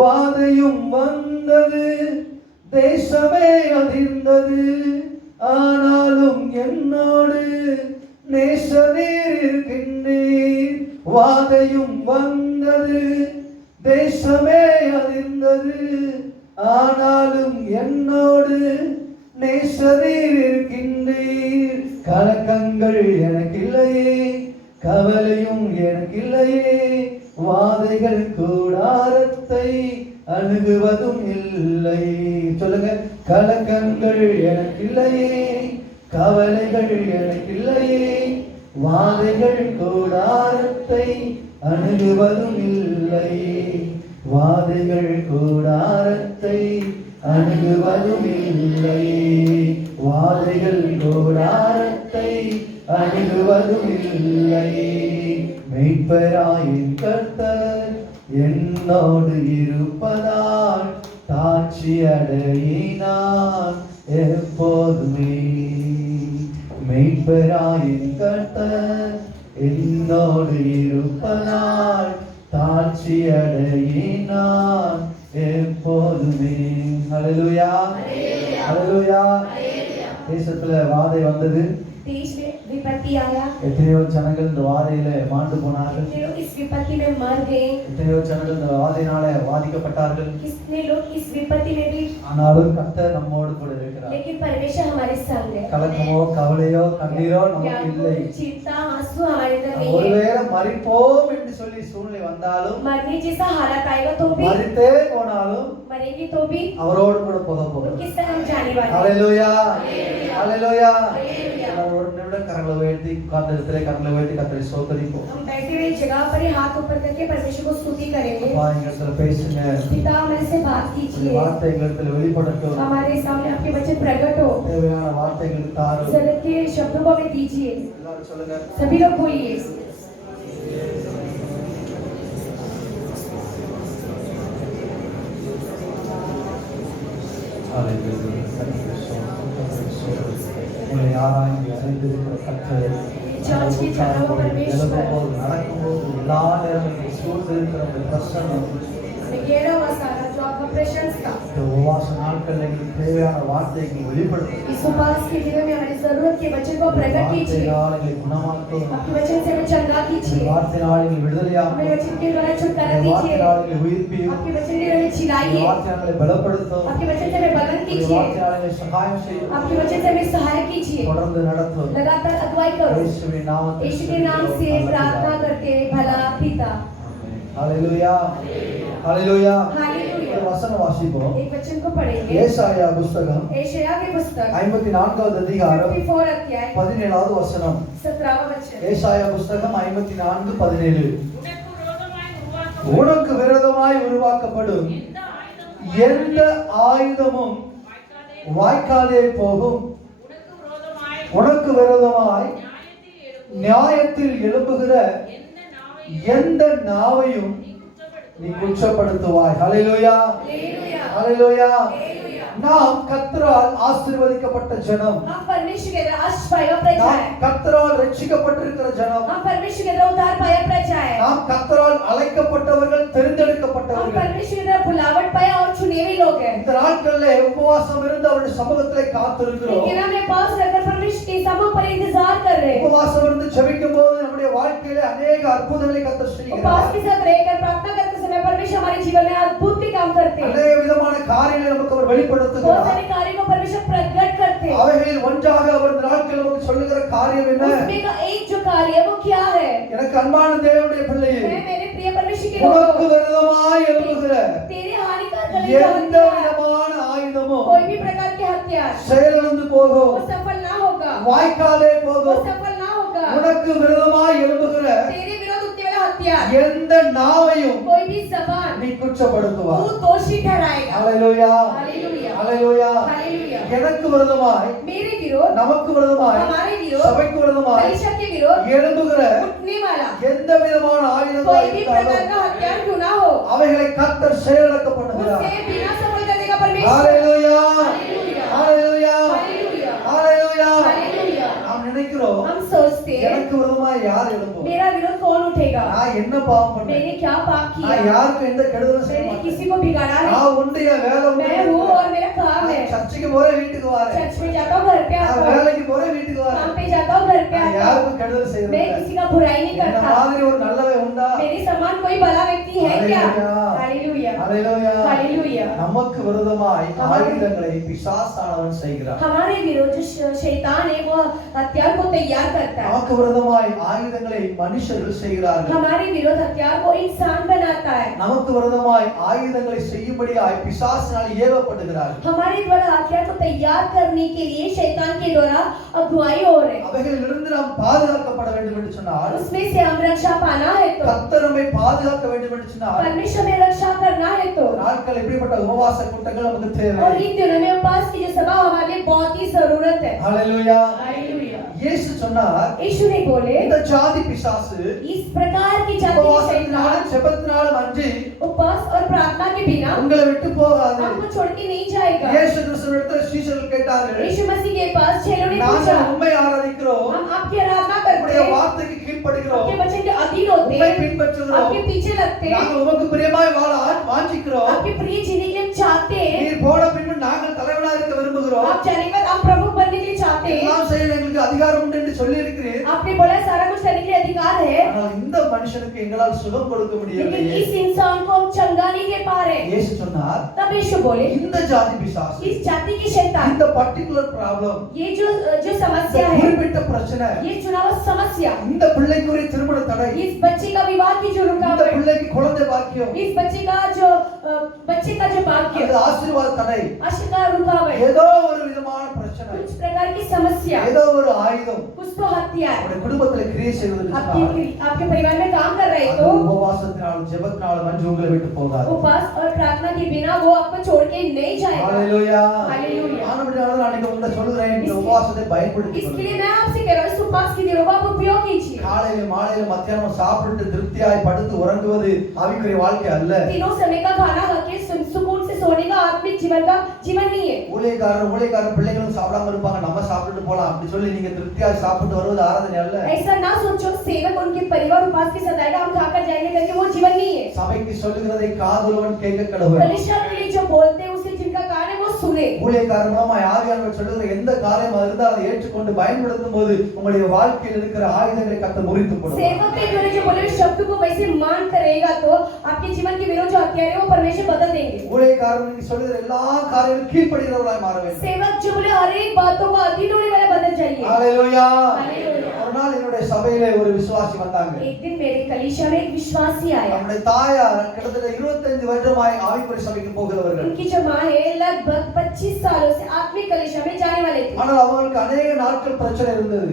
வாதையும் வந்தது, தேசமே அதிர்ந்தது, ஆனாலும் என்னோடு நேசநீர் இருக்கின்றீர். வாதையும் வந்தது, தேசமே அதிர்ந்தது, ஆனாலும் என்னோடு நேசநீர் இருக்கின்றீர். கலக்கங்கள் எனக்கில்லையே, கவலையும் எனக்கில்லையே, வாதைகள் கூடாரத்தை அணுகுவதும் இல்லை. சொல்லுங்க, கலக்கங்கள் எனக்கில்லையே, கவலைகள் எனக்கில்லையே, வாதைகள் கூடாரத்தை அணுகுவதும் இல்லை. வாதைகள் கூடாரத்தை அணுகுவதும் இல்லை. வாதைகள் கூடாரத்தை அணுகுவதும் இல்லை. மெய்ப்பராயின் கர்த்தர் என்னோடு இருப்பதால் தாட்சி அடையினான் எப்போதுமே. மெய்ப்பராயின் கர்த்தர் என்னோடு இருப்பதால் தாட்சி அடையினான் எப்போதுமே. ஹல்லேலூயா ஹல்லேலூயா. தேசத்துல வாதை வந்தது, देश में विपत्ति आया, எத்தனையோ ஜனங்கள் இந்த வாதையில மாண்டு போனார்கள். कितने लोग इस विपत्ति में मर गए, எத்தனையோ ஜனங்கள் இந்த வாதையினால பாதிக்கப்பட்டார்கள். कितने लोग इस विपत्ति में भी, ஆனாலும் கர்த்தர் நம்மோடு கூட இருக்கிறார். लेकिन परमेश्वर हमारे संग है। கலக்கமோ கவலையோ கண்ணீரோ நமக்கு இல்லை. चिंता आंसू हमारे अंदर नहीं है। ஒருவேளை மரிப்போம் என்று சொல்லி சூழ்நிலை வந்தாலும், मरने जैसा हालत आएगा तो भी, மரித்தே போனாலும் मरेंगे तो भी அவரோடு கூட போக போகிறோம். उनके संग हम जाने वाले हैं। ஹல்லேலூயா ஹல்லேலூயா. हालेलुया। ஒரு நிமிடம் கரங்களை உயர்த்தி உட்கார்ந்த இடத்துல கரங்களை உயர்த்தி கர்த்தரை ஸ்தோத்திரிப்போம். हम बैठे हुए जगह पर ही हाथ ऊपर करके परमेश्वर को स्तुति करेंगे। அப்பா, எங்க இடத்துல பேசுங்க. पिता हमारे से बात உங்களுடைய कीजिए, வார்த்தை எங்க இடத்துல வெளிப்படட்டும். हमारे सामने आपके वचन प्रकट हो, தேவையான வார்த்தைகளுக்கு தாரும். जरूरत के शब्दों को हमें दीजिए। எல்லாரும் சொல்லுங்க. सभी लोग बोलिए। உங்களை ஆராய்ந்து அறிந்திருக்கிற கர்த்தர் जांच की जाना हुआ परमेश्वर, எழும்பும்போது நடக்கும்போது எல்லா நேரங்களிலும் சூழ்ந்திருக்கிற அந்த பிரசன்னம், घेरा हुआ सारा जो आपका प्रेशंस था, இந்த உபவாச நாட்களில் எங்களுக்கு தேவையான வார்த்தைகளை வெளிப்படுத்தும். इस उपवास के दिनों में हमारी जरूरत के वचन को प्रकट कीजिए। வார்த்தைகளால் எங்களை குணமாக்கும். आपके वचन से हमें चंगा இந்த कीजिए, வார்த்தையினால் எங்களை हमें விடுதலையாக்கும். वचन के द्वारा छुटकारा இந்த दीजिए, வார்த்தையினால் எங்களை உயிர்ப்பியும். आपके वचन के हमें இந்த छिलाइए, வார்த்தையினால் எங்களை பலப்படுத்தும். आपके वचन से हमें बलन இந்த कीजिए, வார்த்தையினால் எங்களை சகாயம் செய்யும். आपके वचन से हमें सहायता कीजिए, தொடர்ந்து நடத்தும். लगातार अगुवाई करो। இயேசுவின் நாமத்தில் यीशु के नाम से प्रार्थना करते भला पिता। ஹல்லேலூயா ஹல்லேலூயா. हालेलुया। ஒரு வசனம் வாசிப்போம். एक वचन को पढ़ेंगे, ஏசாயா புத்தகம் यशायाह की पुस्तक 54வது அதிகாரம் 54 अध्याय 17வது வசனம். 17वां वचन। ஏசாயா புத்தகம் 54:17. உனக்கு விரோதமாய் உருவாக்கப்படும் எந்த ஆயுதமும் வாய்க்காதே போகும். உனக்கு விரோதமாய் நியாயத்தில் எழும்புகிற எந்த நாவையும் நீ குற்றப்படுத்துவாய். ஹல்லேலூயா हालेलुया। ஹல்லேலூயா. हालेलुया। நாம் கர்த்தரால் ஆசீர்வதிக்கப்பட்ட ஜனம். हम परमेश्वर के द्वारा आशीष पाया प्रजा நாம் है, கர்த்தரால் ரட்சிக்கப்பட்டிருக்கிற ஜனம். हम परमेश्वर के द्वारा उद्धार पाया प्रजा है, நாம் கர்த்தரால் அழைக்கப்பட்டவர்கள், हम தெரிந்தெடுக்கப்பட்டவர்கள். परमेश्वर के द्वारा बुलावट पाया और चुने हुए लोग हैं। இந்த நாட்களிலே உபவாசம் இருந்து அவருடைய சமூகத்திலே காத்திருக்கிறோம். लेकिन हमने पास रहकर परमेश्वर के समुख पर इंतजार कर रहे हैं। உபவாசம் இருந்து ஜெபிக்கும் போது நம்முடைய வாழ்க்கையிலே अनेक அற்புதங்களை கர்த்தர் उपवास செய்கிறார். के साथ रहकर प्रार्थना करते समय परमेश्वर हमारे जीवन में अद्भुत भी काम करते हैं। अनेक விதமான காரியங்களை நமக்கு அவர் बहुत வெளிப்படுத்துகிறார். सारे कार्यों को परमेश्वर प्रकट करते हैं। அவைகளில் ஒன்றாக அவர் இந்த நாட்களில் நமக்கு சொல்லுகிற காரியம் என்ன? उसमें का एक जो कार्य है वो क्या है? எனக்கு அன்பான தேவனுடைய பிள்ளையே, मैं मेरे प्रिय परमेश्वर के உனக்கு लोगों, விரோதமாய் எழும்புகிற तेरे हानिकार गले எந்த का हथियार, விதமான ஆயுதமும் कोई भी प्रकार के हथियार செயலிழந்து போகும். वो सफल ना होगा। வாய்க்காலே वो போகும். सफल ना होगा। உனக்கு விரோதமாய் எழும்புகிற तेरे विरोध उठने वाला हथियार, எந்த நாவையும் कोई भी जबान நீ குற்றப்படுத்துவாய். तू दोषी ठहराएगा। ஹalleluya, हालेलुया, ஹalleluya. हालेलुया। எனக்கு விரோதமாய், मेरे विरोध, நமக்கு விரோதமாய், हमारे विरोध, சபைக்கு விரோதமாய் कलीसिया के विरोध எழும்புகிற उठने वाला எந்த விதமான ஆயுதங்கள் कोई भी प्रकार இருந்தாலும் का हथियार क्यों ना हो, அவைகளை கர்த்தர் செயலிழக்க பண்ணுகிறார். उससे बिना सफल कर देगा परमेश्वर। ஹalleluya, हालेलुया, ஹalleluya, हालेलुया, ஹalleluya. हालेलुया। நாம் நினைக்கிறோம் हम सोचते हैं எனக்கு விரோதமாய் யார் எழும்பும், मेरा विरोध कौन उठेगा, நான் என்ன பாவம் பண்ணேன், मैंने क्या पाप நான் किया, யாருக்கும் எந்த கெடுதலும் செய்ய मैंने மாட்டேன், किसी को बिगाड़ा नहीं, நான் உண்டு என் வேலை உண்டு, मैं हूँ और मेरा काम है। நான் சர்ச்சுக்கு போறேன் வீட்டுக்கு வரேன், चर्च में जाता हूँ, घर पे நான் आता हूँ, வேலைக்கு போறேன் வீட்டுக்கு வரேன், काम पे जाता हूँ, घर पे நான் आता हूँ, யாருக்கும் கெடுதல் செய்யறது मैं இல்லை. किसी का बुराई नहीं என்ன करता। மாதிரி ஒரு நல்லவன் உண்டா? मेरे समान कोई भला व्यक्ति है क्या? हालेलुया, ஹalleluya. हालेलुया। நமக்கு விரோதமாய் ஆயுதங்களை பிசாசானவன் செய்கிறான். हमारे विरोध जो शैतान है वो हथियार को तैयार करता है। நமக்கு விரோதமாய் ஆயுதங்களை மனுஷர்கள் செய்கிறார்கள். हमारे विरोध हथियार को इंसान बनाता है। நமக்கு விரோதமாய் ஆயுதங்களை செய்யும்படியாய் பிசாசினால் ஏவப்படுகிறார்கள். हमारे द्वारा हथियार को तैयार करने के लिए शैतान के द्वारा अगुवाई हो रहे। அவைகளிலிருந்து நாம் பாதுகாக்கப்பட வேண்டும் என்று சொன்னால், उसमें से हम रक्षा पाना है तो, கர்த்தர் நம்மை பாதுகாக்க வேண்டும் என்று சொன்னால், परमेश्वर में रक्षा करना है तो, நாட்கள் இப்படிப்பட்ட உபவாச கூட்டங்கள் நமக்கு और தேவை. इन दिनों में उपवास की जो सभा हमारे लिए बहुत ही जरूरत है। ஹalleluya. हालेलुया। இயேசு சொன்னார், यीशु ने बोले இந்த ஜாதி பிசாசு इस प्रकार की जाति की உபவாசத்தினாலும் शैतान ஜெபத்தினாலும் அன்றி उपवास और प्रार्थना के बिना உங்களை விட்டு போகாது. आपको छोड़ के नहीं जाएगा। இயேசு கிறிஸ்துவிடத்தில் சீஷர்கள் கேட்டார்கள், यीशु मसीह के पास चेलों ने पूछा, நாங்கள் உம்மை ஆராதிக்கிறோம், हम आपकी आराधना करते உம்முடைய हैं, வார்த்தைக்கு கீழ்ப்படுகிறோம், आपके वचन के अधीन होते உம்மை हैं, பின்பற்றுகிறோம், आपके पीछे लगते हैं, நாங்கள் உமக்கு பிரியமாய் வாழ வாஞ்சிக்கிறோம், आपके प्रिय जीने के लिए हम चाहते हैं, நீர் போன பின்பு நாங்கள் தலைவனாக இருக்க விரும்புகிறோம், आप जाने के बाद आप प्रमुख बनने के लिए चाहते हैं, எல்லாம் செய்ய எங்களுக்கு அதிகாரம் உண்டு என்று சொல்லி இருக்கிறீர். आपने बोला सारा कुछ करने के लिए अधिकार है, ஆனால் இந்த மனுஷனுக்கு எங்களால் சுகம் கொடுக்க लेकिन முடியவில்லை. इस इंसान को हम चंगा नहीं दे पा रहे। இயேசு சொன்னார், तब यीशु बोले இந்த ஜாதி பிசாசு, इस जाति की शैतान, இந்த பர்టిక్యులர் ப்ராப்ளம், ये जो समस्या है, குறிப்பிட்ட பிரச்சனை, ये चुनाव समस्या, இந்த பிள்ளைக்குரிய திருமண தடை, इस बच्चे का विवाह की जो இந்த रुकावट, பிள்ளைக்கு குழந்தை பாக்கியம், इस बच्चे का जो भाग्य, அது ஆசீர்வாத தடை, आशा का रुकावट, ஏதோ ஒரு விதமான பிரச்சனை, कुछ प्रकार की समस्या, ஏதோ ஒரு ஆயுதம் कुछ तो हथियार உங்களுடைய குடும்பத்துல கிரியை செய்வதற்கு आपके परिवार में काम कर रहे तो உபவாசத்தினாலும் ஜெபத்தினாலும் அன்று உங்களை விட்டு போகாது. उपवास और प्रार्थना के बिना वो आपको छोड़ के नहीं जाएगा। ஹalleluya. हालेलुया। ஆனபடியால் நான் உங்களை சொல்கிறேன், இந்த உபவாசத்தை பயன்படுத்திக் इसके लिए கொள்ளுங்கள். मैं आपसे कह रहा हूँ, इस उपवास के दिनों को आप उपयोग कीजिए। காலையில மாலையில மத்தியானம் சாப்பிட்டு திருப்தியாய் படுத்து உறங்குவது ஆவிக்குரிய வாழ்க்கை அல்ல. तीनों समय का खाना खा के सुकून से सोने का आत्मिक जीवन का जीवन नहीं है। ஊழியக்காரர் பிள்ளைகளும் சாப்பிடாம இருப்பாங்க, நம்ம சாப்பிட்டுட்டு போலாம் அப்படி சொல்லி நீங்க திருப்தியாய் சாப்பிட்டு வருவது ஆராதனை அல்ல. ऐसा ना सोचो सेवक उनके परिवार उपवास के साथ आएगा, हम खाकर जाएंगे करके वो जीवन नहीं है। சபைக்கு சொல்லுகிறதை காதுலவன் கேட்க கடவுள். कलीसिया के लिए जो बोलते हैं उसे जिनका कार्य है वो सुने। ஊழியக்காரர் மூலமா ஆவியானவர் சொல்லுகிற எந்த காரியம் இருந்தால் அதை ஏற்றுக்கொண்டு பயன்படுத்தும் போது உங்களுடைய வாழ்க்கையில் இருக்கிற ஆயுதங்களை கர்த்தர் முறித்து போடுவார். सेवक के द्वारा जो बोले शब्द को वैसे मान करेगा तो आपके जीवन के विरोध जो हथियार है वो परमेश्वर बदल देंगे। ஊழியக்காரர் சொல்லுகிற எல்லா காரியங்களும் கீழ்ப்படிகிறவர்களாய் மாற வேண்டும். सेवक जो बोले हर एक बातों को अधीन होने वाला बदल जाइए। ஹalleluya. हालेलुया। ஒரு நாள் என்னுடைய சபையிலே ஒரு விசுவாசி வந்தாங்க. एक दिन मेरे कलीसिया में एक विश्वासी आया। நம்முடைய தாயார் கிட்டத்தட்ட 25 வருடமாய் ஆவிக்குரிய சபைக்கு போகிறவர்கள். उनकी जो माँ है लगभग 25 सालों से आत्मिक कलीसिया में जाने वाले थे। ஆனால் அவங்களுக்கு अनेक நாட்கள் பிரச்சனை இருந்தது.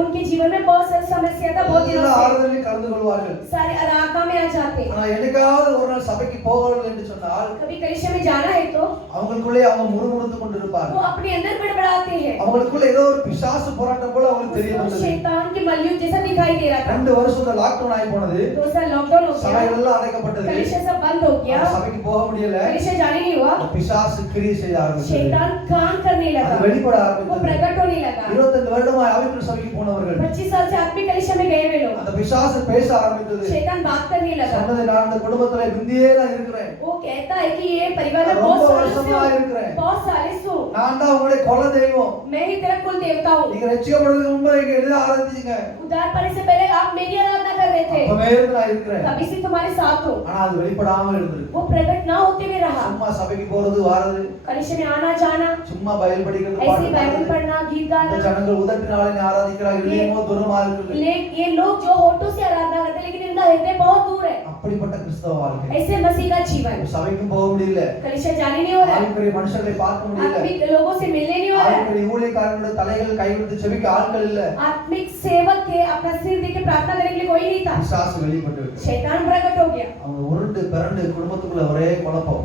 उनके जीवन में बहुत सारी समस्या था, बहुत दिनों எல்லா से ஆராதனையிலும் கலந்து கொள்வார்கள். सारे आराधना में आ जाते। ஆனால் என்னைக்காவது ஒரு நாள் சபைக்கு போகவில்லை என்று சொன்னால் कभी कलीसिया में जाना है तो அவங்களுக்குள்ளே அவங்க முறுமுறுத்து கொண்டிருப்பார்கள். वो अपने अंदर बड़बड़ाते हैं। அவங்களுக்குள்ள ஏதோ ஒரு பிசாசு போராட்டம் போல அவங்களுக்கு தெரிய வந்தது. शैतान के मलयुद्ध जैसा दिखाई दे रहा था। 2 வருஷம் லாக்டவுன் ஆகி போனது. 2 साल लॉकडाउन हो गया, சபைகள் எல்லாம் அடைக்கப்பட்டது. कलीसिया सब बंद हो गया, சபைக்கு போக முடியல. कलीसिया जाने नहीं हुआ। பிசாசு கிரியை செய்ய ஆரம்பிச்சது. शैतान काम करने लगा, அது வெளிப்பட वो ஆரம்பிச்சது. प्रकट होने लगा। 25 வருடமாய் ஆவிக்குரிய சபைக்கு போனவர்கள் 25 साल से आत्मिक कलीसिया में गए वे लोग, அந்த பிசாசு பேச ஆரம்பித்தது. शैतान बात करने लगा। சொன்னது, நான் இந்த குடும்பத்துல முந்தியே தான் இருக்கிறேன், वो कहता है कि ये परिवार में ரொம்ப बहुत வருஷமா सालों இருக்கிறேன், से बहुत सालों से हूं, நான் தான் உங்களுடைய குல தெய்வம், मैं ही तेरा कुल देवता हूं। நீங்க ரட்சிக்கப்படுறதுக்கு முன்பு நீங்க எதுவும் ஆராதிச்சீங்க, उद्धार पाने से पहले आप मेरी आराधना कर रहे थे, அப்பவே இருந்து நான் இருக்கிறேன். तभी से तुम्हारे साथ हूं। ஆனா அது வெளிப்படாம இருந்திருக்கு. वो प्रकट ना होते हुए रहा। சும்மா சபைக்கு போறது வாரது, कलीसिया में आना जाना, சும்மா பைபிள் படிக்கிறது, ऐसे பாட்டு बाइबल பாடுறது. पढ़ना, गीत இந்த गाना, ஜனங்கள் உதட்டினாலே ஆராதிக்கிறார்கள், இல்லையோ தூரமா இருக்குது. ये लोग जो जो होठों से आराधना करते हैं लेकिन इनका हृदय बहुत दूर है। அப்படிப்பட்ட கிறிஸ்தவ வாழ்க்கை. ऐसे मसीह का जीवन। சபைக்கும் போக முடியல. कलीसिया जाने नहीं हो रहा। ஆவிக்குரிய மனுஷர்களை பார்க்க முடியல. आत्मिक लोगों से मिलने नहीं हो रहा। ஆவிக்குரிய ஊழியக்காரங்களோட தலைகள் கைவிட்டு செபிக்க ஆட்கள் இல்ல. आत्मिक सेवक के अपना सिर देके प्रार्थना करने के लिए कोई नहीं था। பிசாசு வெளிப்பட்டு விட்டது. शैतान प्रकट हो गया। அவங்க உருண்டு பரண்டு குடும்பத்துக்குள்ள ஒரே குழப்பம்.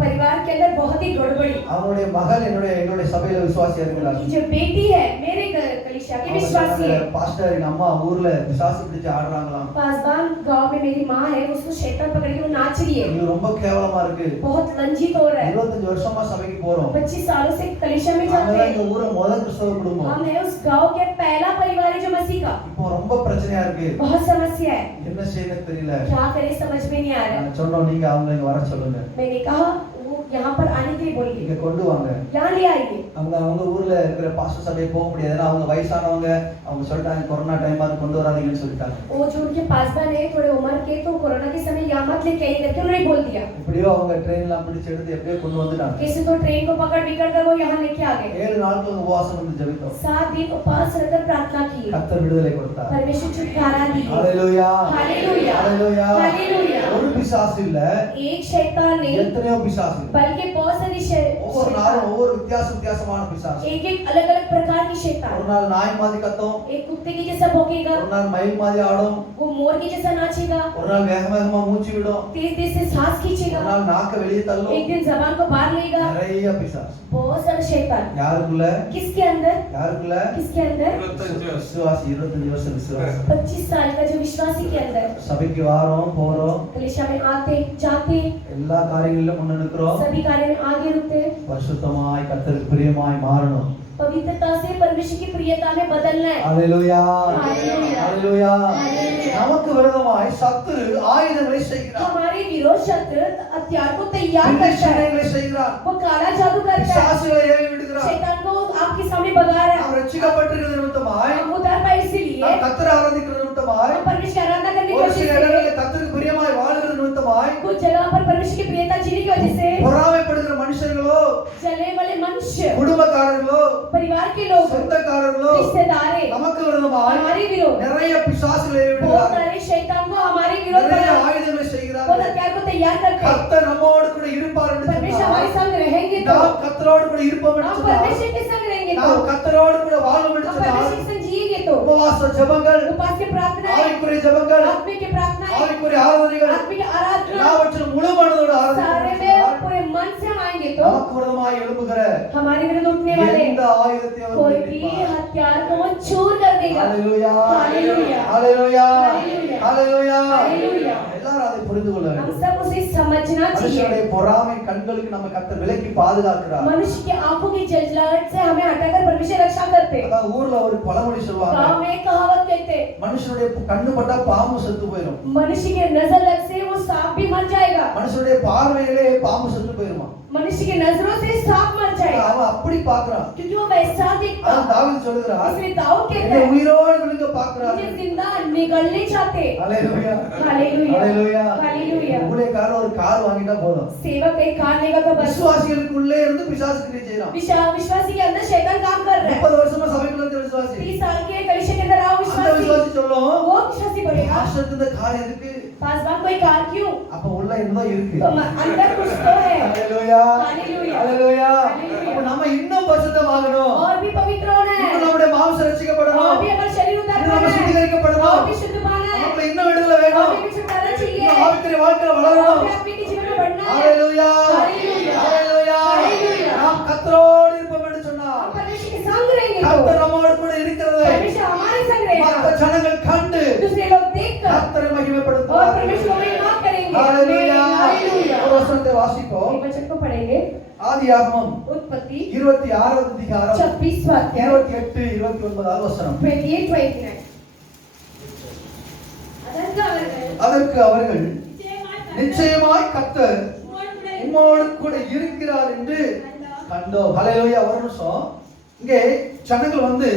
परिवार के अंदर बहुत ही गड़बड़ी। அவங்களுடைய மகள் என்னுடைய சபையில விசுவாசியா இருக்கிறார். जो बेटी है मेरे कलीसिया की विश्वासी है। பாஸ்டர் எங்க அம்மா ஊர்ல பிசாசு பிடிச்சு ஆடுறாங்களாம். पासबान गांव में मेरी माँ है, उसको शैतान पकड़ के वो नाच रही है। இது ரொம்ப கேவலமா இருக்கு. बहुत लज्जित हो रहा है। 25 வருஷமா சபைக்கு போறோம். 25 सालों से कलीसिया में जाते हैं। இந்த ஊர முதல் கிறிஸ்தவ குடும்பம். हम है उस गांव के पहला परिवार है जो मसीह का। இப்போ ரொம்ப பிரச்சனையா இருக்கு. बहुत समस्या है। என்ன செய்யணும் தெரியல. क्या करें समझ में नहीं आ रहा। சொன்னோம் நீங்க அவங்க இங்க வர சொல்லுங்க. मैंने कहा वो यहाँ पर आने के लिए बोलिए। இங்க கொண்டு வாங்க. यहाँ ले आइए। அவங்க ஊர்ல இருக்கிற பாஸ்டர் சபையை போக முடியாது. ஏன்னா அவங்க வயசானவங்க, அவங்க சொல்லிட்டாங்க கொரோனா டைம் அது கொண்டு வராதீங்கன்னு சொல்லிட்டாங்க. वो जो उनके पासबान है थोड़े उम्र के, तो कोरोना के समय यहाँ मत लेके आइए करके उन्होंने बोल दिया। எப்படியோ அவங்க ட்ரெயின்லாம் பிடிச்சு எடுத்து எப்படியோ கொண்டு வந்துட்டாங்க. कैसे तो ट्रेन को पकड़ बिकड़ कर वो यहाँ लेके आ गए। 7 நாட்கள் உபவாசம் வந்து ஜெபித்தோம். 7 दिन उपवास रहकर प्रार्थना की। கர்த்தர் விடுதலை கொடுத்தார். परमेश्वर छुटकारा दी। Hallelujah hallelujah hallelujah hallelujah. ஒரு பிசாசு இல்ல, एक शैतान नहीं எத்தனையோ பிசாசு. बल्कि बहुत सारी ஒவ்வொரு நாளும் ஒவ்வொரு வித்தியாசமான பிசாசு. एक एक अलग अलग प्रकार की ஒரு शैतान। நாள் நாய் மாதிரி கத்தும், एक कुत्ते की जैसा भौंकेगा, ஒரு நாள் மயில் மாதிரி ஆடும், वो मोर की जैसा नाचेगा, ஒரு நாள் வேகமா மூச்சு விடும், तेज तेज से सांस ஒரு खींचेगा, நாள் நாக்க வெளியே தள்ளும். एक दिन जबान को बाहर लेगा। நிறைய பிசாசு. बहुत सारा शैतान। யாருக்குள்ள? किसके अंदर? யாருக்குள்ள? किसके अंदर? விசுவாசி. 25 வருஷம் விசுவாசி. 25 साल का जो विश्वासी के अंदर। சபைக்கு வாரோம் போறோம், कलीसिया में आते जाते, எல்லா காரியங்களிலும் முன்ன நிக்கிறோம். सभी कार्य में आगे रुकते। பரிசுத்தமாய் கர்த்தருக்கு பிரியமாய் மாறணும். पवित्रता से परमेश्वर की प्रियता में बदलना है। Hallelujah hallelujah hallelujah. हालेलुया। நமக்கு விரோதமாய் சத்துரு ஆயுதங்களை செய்கிறார். हमारे विरोध शत्रु हथियार को तैयार करता है। பிசாசுகளை செய்கிறார். वो काला जादू करता है। பிசாசுகளை ஏவி விடுகிறார். शैतान को आपके सामने भगा रहा நாம் है। ரட்சிக்கப்பட்டிருக்கிற நிமித்தமாய், हम उद्धार पाए इसीलिए, நாம் கர்த்தரை ஆராதிக்கிற நிமித்தமாய், हम परमेश्वर की आराधना करने की ஒரு वजह சில से, இடங்களில் கர்த்தருக்கு பிரியமாய் வாழுகிற நிமித்தமாய், कुछ जगह पर परमेश्वर की प्रियता जीने की वजह से பொறாமைப்படுகிற மனுஷர்களோ, चलने वाले मनुष्य, குடும்பக்காரர்களோ, परिवार के लोग, சொந்தக்காரர்களோ रिश्तेदार நமக்கு விரோதமாய் हमारे विरोध, நிறைய பிசாசுகளை ஏவி बहुत விடுகிறார். सारे शैतान को हमारे विरोध நிறைய में ஆயுதங்களை वो செய்கிறார்கள். हथियार को तैयार करते हैं। கர்த்தர் நம்மோடு கூட இருப்பார் என்று परमेश्वर சொன்னார். हमारे संग रहेंगे तो நாம் கர்த்தரோடு கூட இருப்போம் என்று हम சொன்னார். परमेश्वर के संग रहेंगे तो நாம் கர்த்தரோடு கூட வாழ்வோம் என்று हम சொன்னார். परमेश्वर के संग जिएंगे तो உபவாச ஜெபங்கள், उपास की प्रार्थना, ஆவிக்குரிய ஜெபங்கள், आत्मिक की प्रार्थना, ஆவிக்குரிய ஆராதனைகள் आत्मिक आराधना, எல்லாவற்றிலும் முழு மனதோடு सारे ஆராதிக்கிறோம். में पूरे मन से हम आएंगे तो நமக்கு விரோதமாய் எழும்புகிற हमारे विरुद्ध उठने वाले எந்த ஆயுதத்தையும் அவர் कोई भी வெடிப்பார். हथियार को वो चूर कर देगा। ஹalleluya हालेलुया ஹalleluya हालेलुया ஹalleluya. हालेलुया। எல்லாரும் அதை புரிந்து கொள்ள हम வேண்டும். सब उसे समझना மனுஷனுடைய चाहिए। பொறாமை கண்களுக்கு நம்ம கர்த்தர் விலக்கி பாதுகாக்கிறார். मनुष्य की आंखों की जलजलाहट से हमें हटाकर परमेश्वर रक्षा करते। அதான் ஊர்ல ஒரு பழமொழி சொல்லுவாங்க, गांव में एक कहावत कहते, மனுஷனுடைய கண்ணு பட்டா பாம்பு செத்து போயிடும், मनुष्य के नजर लग से वो सांप भी मर जाएगा। மனுஷனுடைய பார்வையிலே பாம்பு செத்து போயிருமா. मनुष्य की नजरों से सांप मर जाएगा அவன் அப்படி பார்க்கறான். क्योंकि वो वैसा दिखता। அதான் தாவீது சொல்லுகிறார், इसलिए दाऊद कहता என்னை है உயிரோடு விழுங்க பார்க்கறாரு. मुझे जिंदा निगलने चाहते। ஹalleluya हालेलुया ஹalleluya. हालेलुया। ஊழியக்காரர் ஒரு கார் வாங்கிட்டா போதும், सेवक एक कार लेगा तो बस விசுவாசிகளுக்குள்ளே இருந்து பிசாசு கிரியை செய்யறான். विश्वासी के अंदर शैतान काम कर रहा है। 30 வருஷமா சபைக்குள்ள இருந்த விசுவாசி, 30 साल के कलीसिया के अंदर आओ அந்த विश्वासी, விசுவாசி சொல்லும், वो विश्वासी बोलेगा பாஸ்டருக்கு இந்த கார் எதுக்கு? पासबान कोई कार क्यों? அப்ப உள்ள என்னதோ இருக்கு. तो अंदर कुछ तो है। ஹalleluya हालेलुया ஹalleluya. हालेलुया। அப்ப நம்ம இன்னும் பரிசுத்தமாகணும், और भी पवित्र होना है, இன்னும் நம்முடைய மாம்சம் ரட்சிக்கப்படணும், और भी हमारा शरीर उद्धार இன்னும் நம்ம पाना है, சுத்திகரிக்கப்படணும், और भी शुद्ध पाना है, நமக்கு இன்னும் விடுதலை और வேணும், भी छुटकारा चाहिए, இன்னும் ஆவிக்குரிய வாழ்க்கையில और வளரணும். भी आत्मिक जीवन में बढ़ना है। ஹalleluya हालेलुया ஹalleluya. हालेलुया। நாம் கர்த்தரோடு இருப்போம் என்று சொன்னார். हम परमेश्वर के संग रहेंगे तो கர்த்தர் நம்மோடு கூட இருக்கிறது परमेश्वर हमारे संग மற்ற रहेगा, ஜனங்கள் கண்டு दूसरे लोग देखकर கர்த்தரை और மகிமைப்படுத்துவார்கள். परमेश्वर को महिमा करेंगे। ஹalleluya. हालेलुया। ஒரு வசனத்தை வாசிப்போம். एक वचन को पढ़ेंगे, ஆதியாகமம் उत्पत्ति 26வது அதிகாரம் 26वां अध्याय 28 29வது வசனம். 28-29। அதற்கு அவர்கள் நிச்சயமாய் கர்த்தர் உம்மோடு கூட இருக்கிறார் என்று கண்டோம். ஹalleluya. ஒரு நிமிஷம், இங்கே ஜனங்கள் வந்து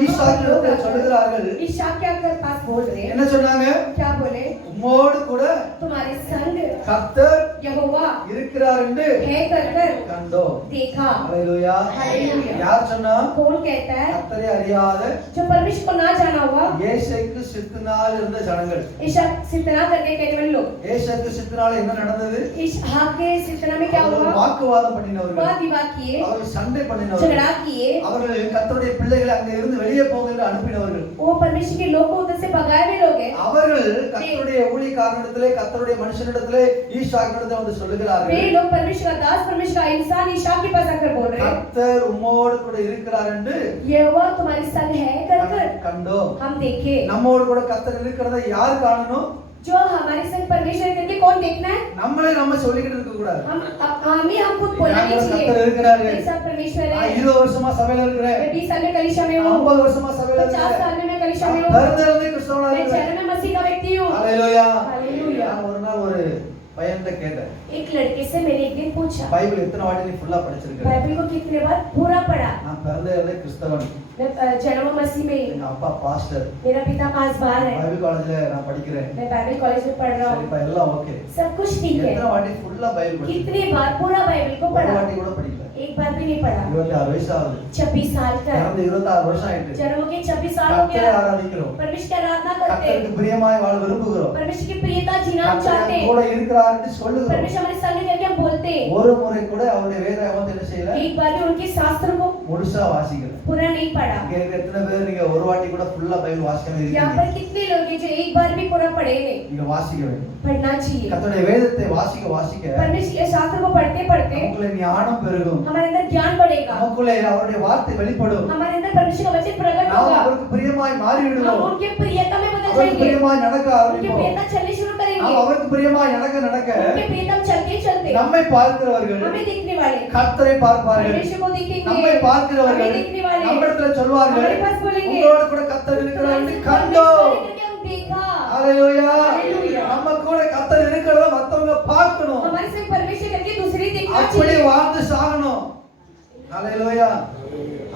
ஈசாக்கிற்கு சொல்லுகிறார்கள், ईशा क्या कर पास बोल रहे हैं, என்ன சொன்னாங்க? क्या बोले? உம்மோடு கூட तुम्हारे संग கர்த்தர் यहोवा இருக்கிறார் என்று है कर कर கண்டோம். देखा। ஹalleluya. हालेलुया। யார் சொன்னா? कौन कहता है? கர்த்தரை அறியாத जो परमेश्वर को ना जाना हुआ, ஏசைக்கு சித்தனால் இருந்த ஜனங்கள். ईशा सितना करके कहने वाले लोग। ஏசைக்கு சித்தனால என்ன நடந்தது? ईशा के सितना में क्या हुआ? வாக்குவாதம் பண்ணினவர்கள், वाद विवाद किए, அவர்கள் சண்டை பண்ணினவர்கள், झगड़ा किए, அவர்கள் கர்த்தருடைய பிள்ளைகளை அங்க இருந்து வெளியே போக என்று அனுப்பினவர்கள். वो परमेश्वर के लोग को उधर से भगाए हुए लोग हैं। அவர்கள் கர்த்தருடைய ஊழியக்காரனிடத்திலே, கர்த்தருடைய மனுஷனிடத்திலே ஈசாக்கினிடத்திலே வந்து சொல்லுகிறார்கள், वे लोग परमेश्वर का दास, परमेश्वर का इंसान ईशा के पास आकर बोल रहे हैं, கர்த்தர் உம்மோடு கூட இருக்கிறார் என்று यहोवा तुम्हारे संग है कर कर கண்டோம். हम देखे। நம்மோடு கூட கர்த்தர் இருக்கிறதை யார் காணணும்? जो हमारे संग परमेश्वर करके कौन देखना है? நம்மளே நம்ம சொல்லிக்கிட்டு இருக்க கூடாது. हम ही हम खुद बोलना नहीं चाहिए। கர்த்தர் இருக்கிறாரு, ऐसा परमेश्वर है। 20 வருஷமா சபையில இருக்கிறேன், मैं 20 साल में कलीसिया में हूँ, 50 வருஷமா சபையில 50 இருக்கிறேன், साल में मैं कलीसिया में हूँ, பிறந்ததிலிருந்தே கிறிஸ்தவனா मैं இருக்கிறேன். जन्म में मसीह का व्यक्ति हूँ। ஹalleluya. हालेलुया। நான் ஒரு நாள் ஒரு பையன்கிட்ட கேட்டேன், एक लड़के से मैंने एक दिन पूछा, பைபிள் எத்தனை வாட்டி நீ ஃபுல்லா படிச்சிருக்க? बाइबल को कितने बार पूरा पढ़ा? நான் பிறந்ததிலிருந்தே கிறிஸ்தவன், मैं जन्म मसीह में, எங்க அப்பா பாஸ்டர், मेरा पिता पासबार है, பைபிள் காலேஜ்ல நான் படிக்கிறேன். मैं बाइबल कॉलेज में पढ़ रहा हूँ, சரிப்பா, எல்லாம் ஓகே. सब कुछ ठीक है। எத்தனை வாட்டி ஃபுல்லா பைபிள் படிச்சிருக்க? कितनी बार पूरा बाइबल को ஒரு पढ़ा? வாட்டி கூட படிக்கல. एक बार भी नहीं पढ़ा। 26 வயசு ஆகுது, 26 साल का है। பிறந்து 26 வருஷம் ஆயிட்டு. जन्म के 26 साल हो கர்த்தரை गया। ஆராதிக்கிறோம், परमेश्वर की आराधना करते கர்த்தருக்கு हैं, பிரியமாய் வாழ விரும்புகிறோம், परमेश्वर की प्रियता जीना हम चाहते கர்த்தர் हैं, கூட இருக்கிறார்னு சொல்லுகிறோம். परमेश्वर हमारे संग करके हम बोलते हैं। ஒரு முறை கூட அவருடைய வேதாகமத்தை என்ன செய்யல, एक बार भी उनके शास्त्र को முழுசா வாசிக்கல. पूरा नहीं पढ़ा। இங்க இருக்க எத்தனை பேர் நீங்க ஒரு வாட்டி கூட ஃபுல்லா பைபிள் வாசிக்காம यहाँ இருக்கீங்க? पर कितने लोग हैं जो एक बार भी पूरा पढ़े नहीं? நீங்க வாசிக்க வேண்டும். पढ़ना चाहिए। கர்த்தருடைய வேதத்தை வாசிக்க வாசிக்க परमेश्वर के शास्त्र को पढ़ते पढ़ते நமக்குள்ள ஞானம் பெருகும், हमारे अंदर ज्ञान बढ़ेगा, நமக்குள்ள அவருடைய வார்த்தை வெளிப்படும், हमारे अंदर परमेश्वर का वचन प्रकट நாம் होगा, அவருக்கு பிரியமாய் மாறி हम விடுவோம், उनके प्रियता में बदल அவருக்கு जाएंगे, பிரியமாய் நடக்க उनके ஆரம்பிப்போம். प्रियता चलनी शुरू करेंगे, நாம் அவருக்கு பிரியமாய் நடக்க நடக்க उनके प्रियता में चलते चलते நம்மை பார்க்கிறவர்கள் हमें देखने वाले கர்த்தரை பார்ப்பார்கள், परमेश्वर को देखेंगे, நம்மை हमें பார்க்கிறவர்கள் देखने वाले நம்மிடத்துல சொல்வார்கள், हमारे पास बोलेंगे, உங்களோடு கூட கர்த்தர் இருக்கிறார் என்று परमेश्वर கண்டோம். करके हम देखा। ஹalleluya. हालेलुया। நம்ம கூட கர்த்தர் இருக்கிறத மத்தவங்க பார்க்கணும், हमारे संग परमेश्वर करके दूसरे देखना அப்படி चाहिए, வாழ்ந்து சாகணும். ஹalleluya.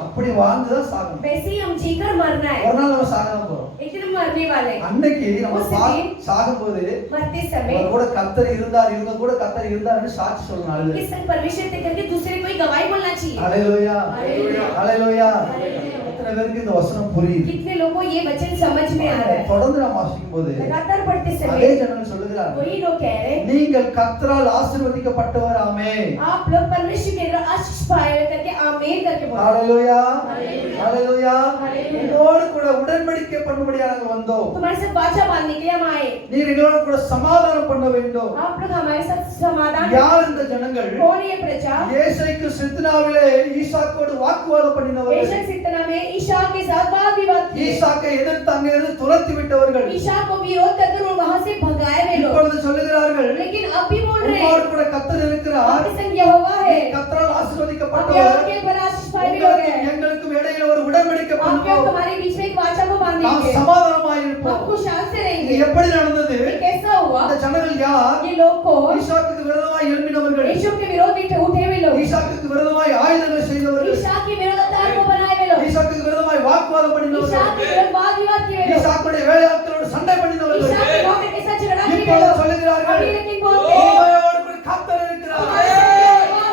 அப்படி வாழ்ந்து தான் சாகணும். वैसे ही हम जीकर मरना है, ஒரு நாள் நம்ம சாகணும் போறோம். एक दिन मरने वाले हैं। அன்னைக்கு நம்ம उस दिन சாகும்போது मरते समय அவர் கூட கர்த்தர் இருந்தார், இவங்க கூட கர்த்தர் இருந்தார்னு சாட்சி சொல்லணும். நாலு उनके संग परमेश्वर से करके दूसरे कोई गवाही बोलना चाहिए। ஹalleluya. हालेलुया। ஹalleluya. हालेलुया। எத்தனை பேருக்கு இந்த வசனம் புரியுது? कितने लोगों को ये वचन समझ में आ रहा है? தொடர்ந்து நாம் வாசிக்கும்போது लगातार पढ़ते அதே समय ஜனங்கள் சொல்லுகிறார், वही लोग कह रहे हैं, நீங்கள் கர்த்தரால் ஆசீர்வதிக்கப்பட்டவர் ஆமே. आप लोग परमेश्वर के द्वारा आशीष पाए करके आमीन करके बोलो। ஹalleluya. हालेलुया। ஹalleluya. हालेलुया। உங்களோடு கூட உடன்படிக்கை பண்ணும்படியாக நாங்கள் வந்தோம். तुम्हारे साथ वाचा बांधने के लिए हम आए, நீர் எங்களோடு கூட சமாதானம் பண்ண வேண்டும். आप लोग हमारे साथ समाधान। யார் இந்த ஜனங்கள்? कौन ये प्रजा? ஏசைக்கு சித்னாவிலே ஈசாக்கோடு வாக்குவாதம் பண்ணினவர்கள், बेशक सितना में ईशा के साथ वाद विवाद किए, ஈசாக்கை எதிர்த்து அங்கிருந்து துரத்தி விட்டவர்கள் ईशा को विरोध करके और वहां से भगाए वे लोग, இப்பொழுது சொல்லுகிறார்கள், लेकिन अब भी बोल रहे உங்களோடு हैं கூட கர்த்தர் இருக்கிறார், आपके संग यहोवा है, கர்த்தரால் आप ஆசீர்வதிக்கப்பட்டவர், आपके द्वारा आशीष पाए वे लोग हैं, உங்களுக்கும் எங்களுக்கும் இடையில ஒரு உடன்படிக்கை आपके பண்ணுவோம், तुम्हारे बीच में एक वाचा को நாம் बांधेंगे, சமாதானமாய் हम இருப்போம். खुशहाल से இது रहेंगे। எப்படி நடந்தது? ये कैसा हुआ? அந்த ஜனங்கள் யார்? ये लोग को ஈசாக்குக்கு விரோதமாய் எழும்பினவர்கள், यीशु के विरोध उठे हुए लोग, ஈசாக்குக்கு விரோதமாய் ஆயுதங்களை செய்தவர்கள், ईशा के विरोध हथियार को बनाए हुए लोग, ஈசாக்குக்கு விரோதமாய் வாக்குவாதம் ईशा பண்ணினவர்கள், के विरोध वाद विवाद किए हुए लोग, ஈசாக்குடைய வேலையாட்களோடு சண்டை பண்ணினவர்கள், ईशा के नौकर के साथ झगड़ा किए हुए இப்பொழுது लोग, சொல்லுகிறார்கள், अभी लेकिन बोलते हैं உங்களோடு கூட கர்த்தர் இருக்கிறார்,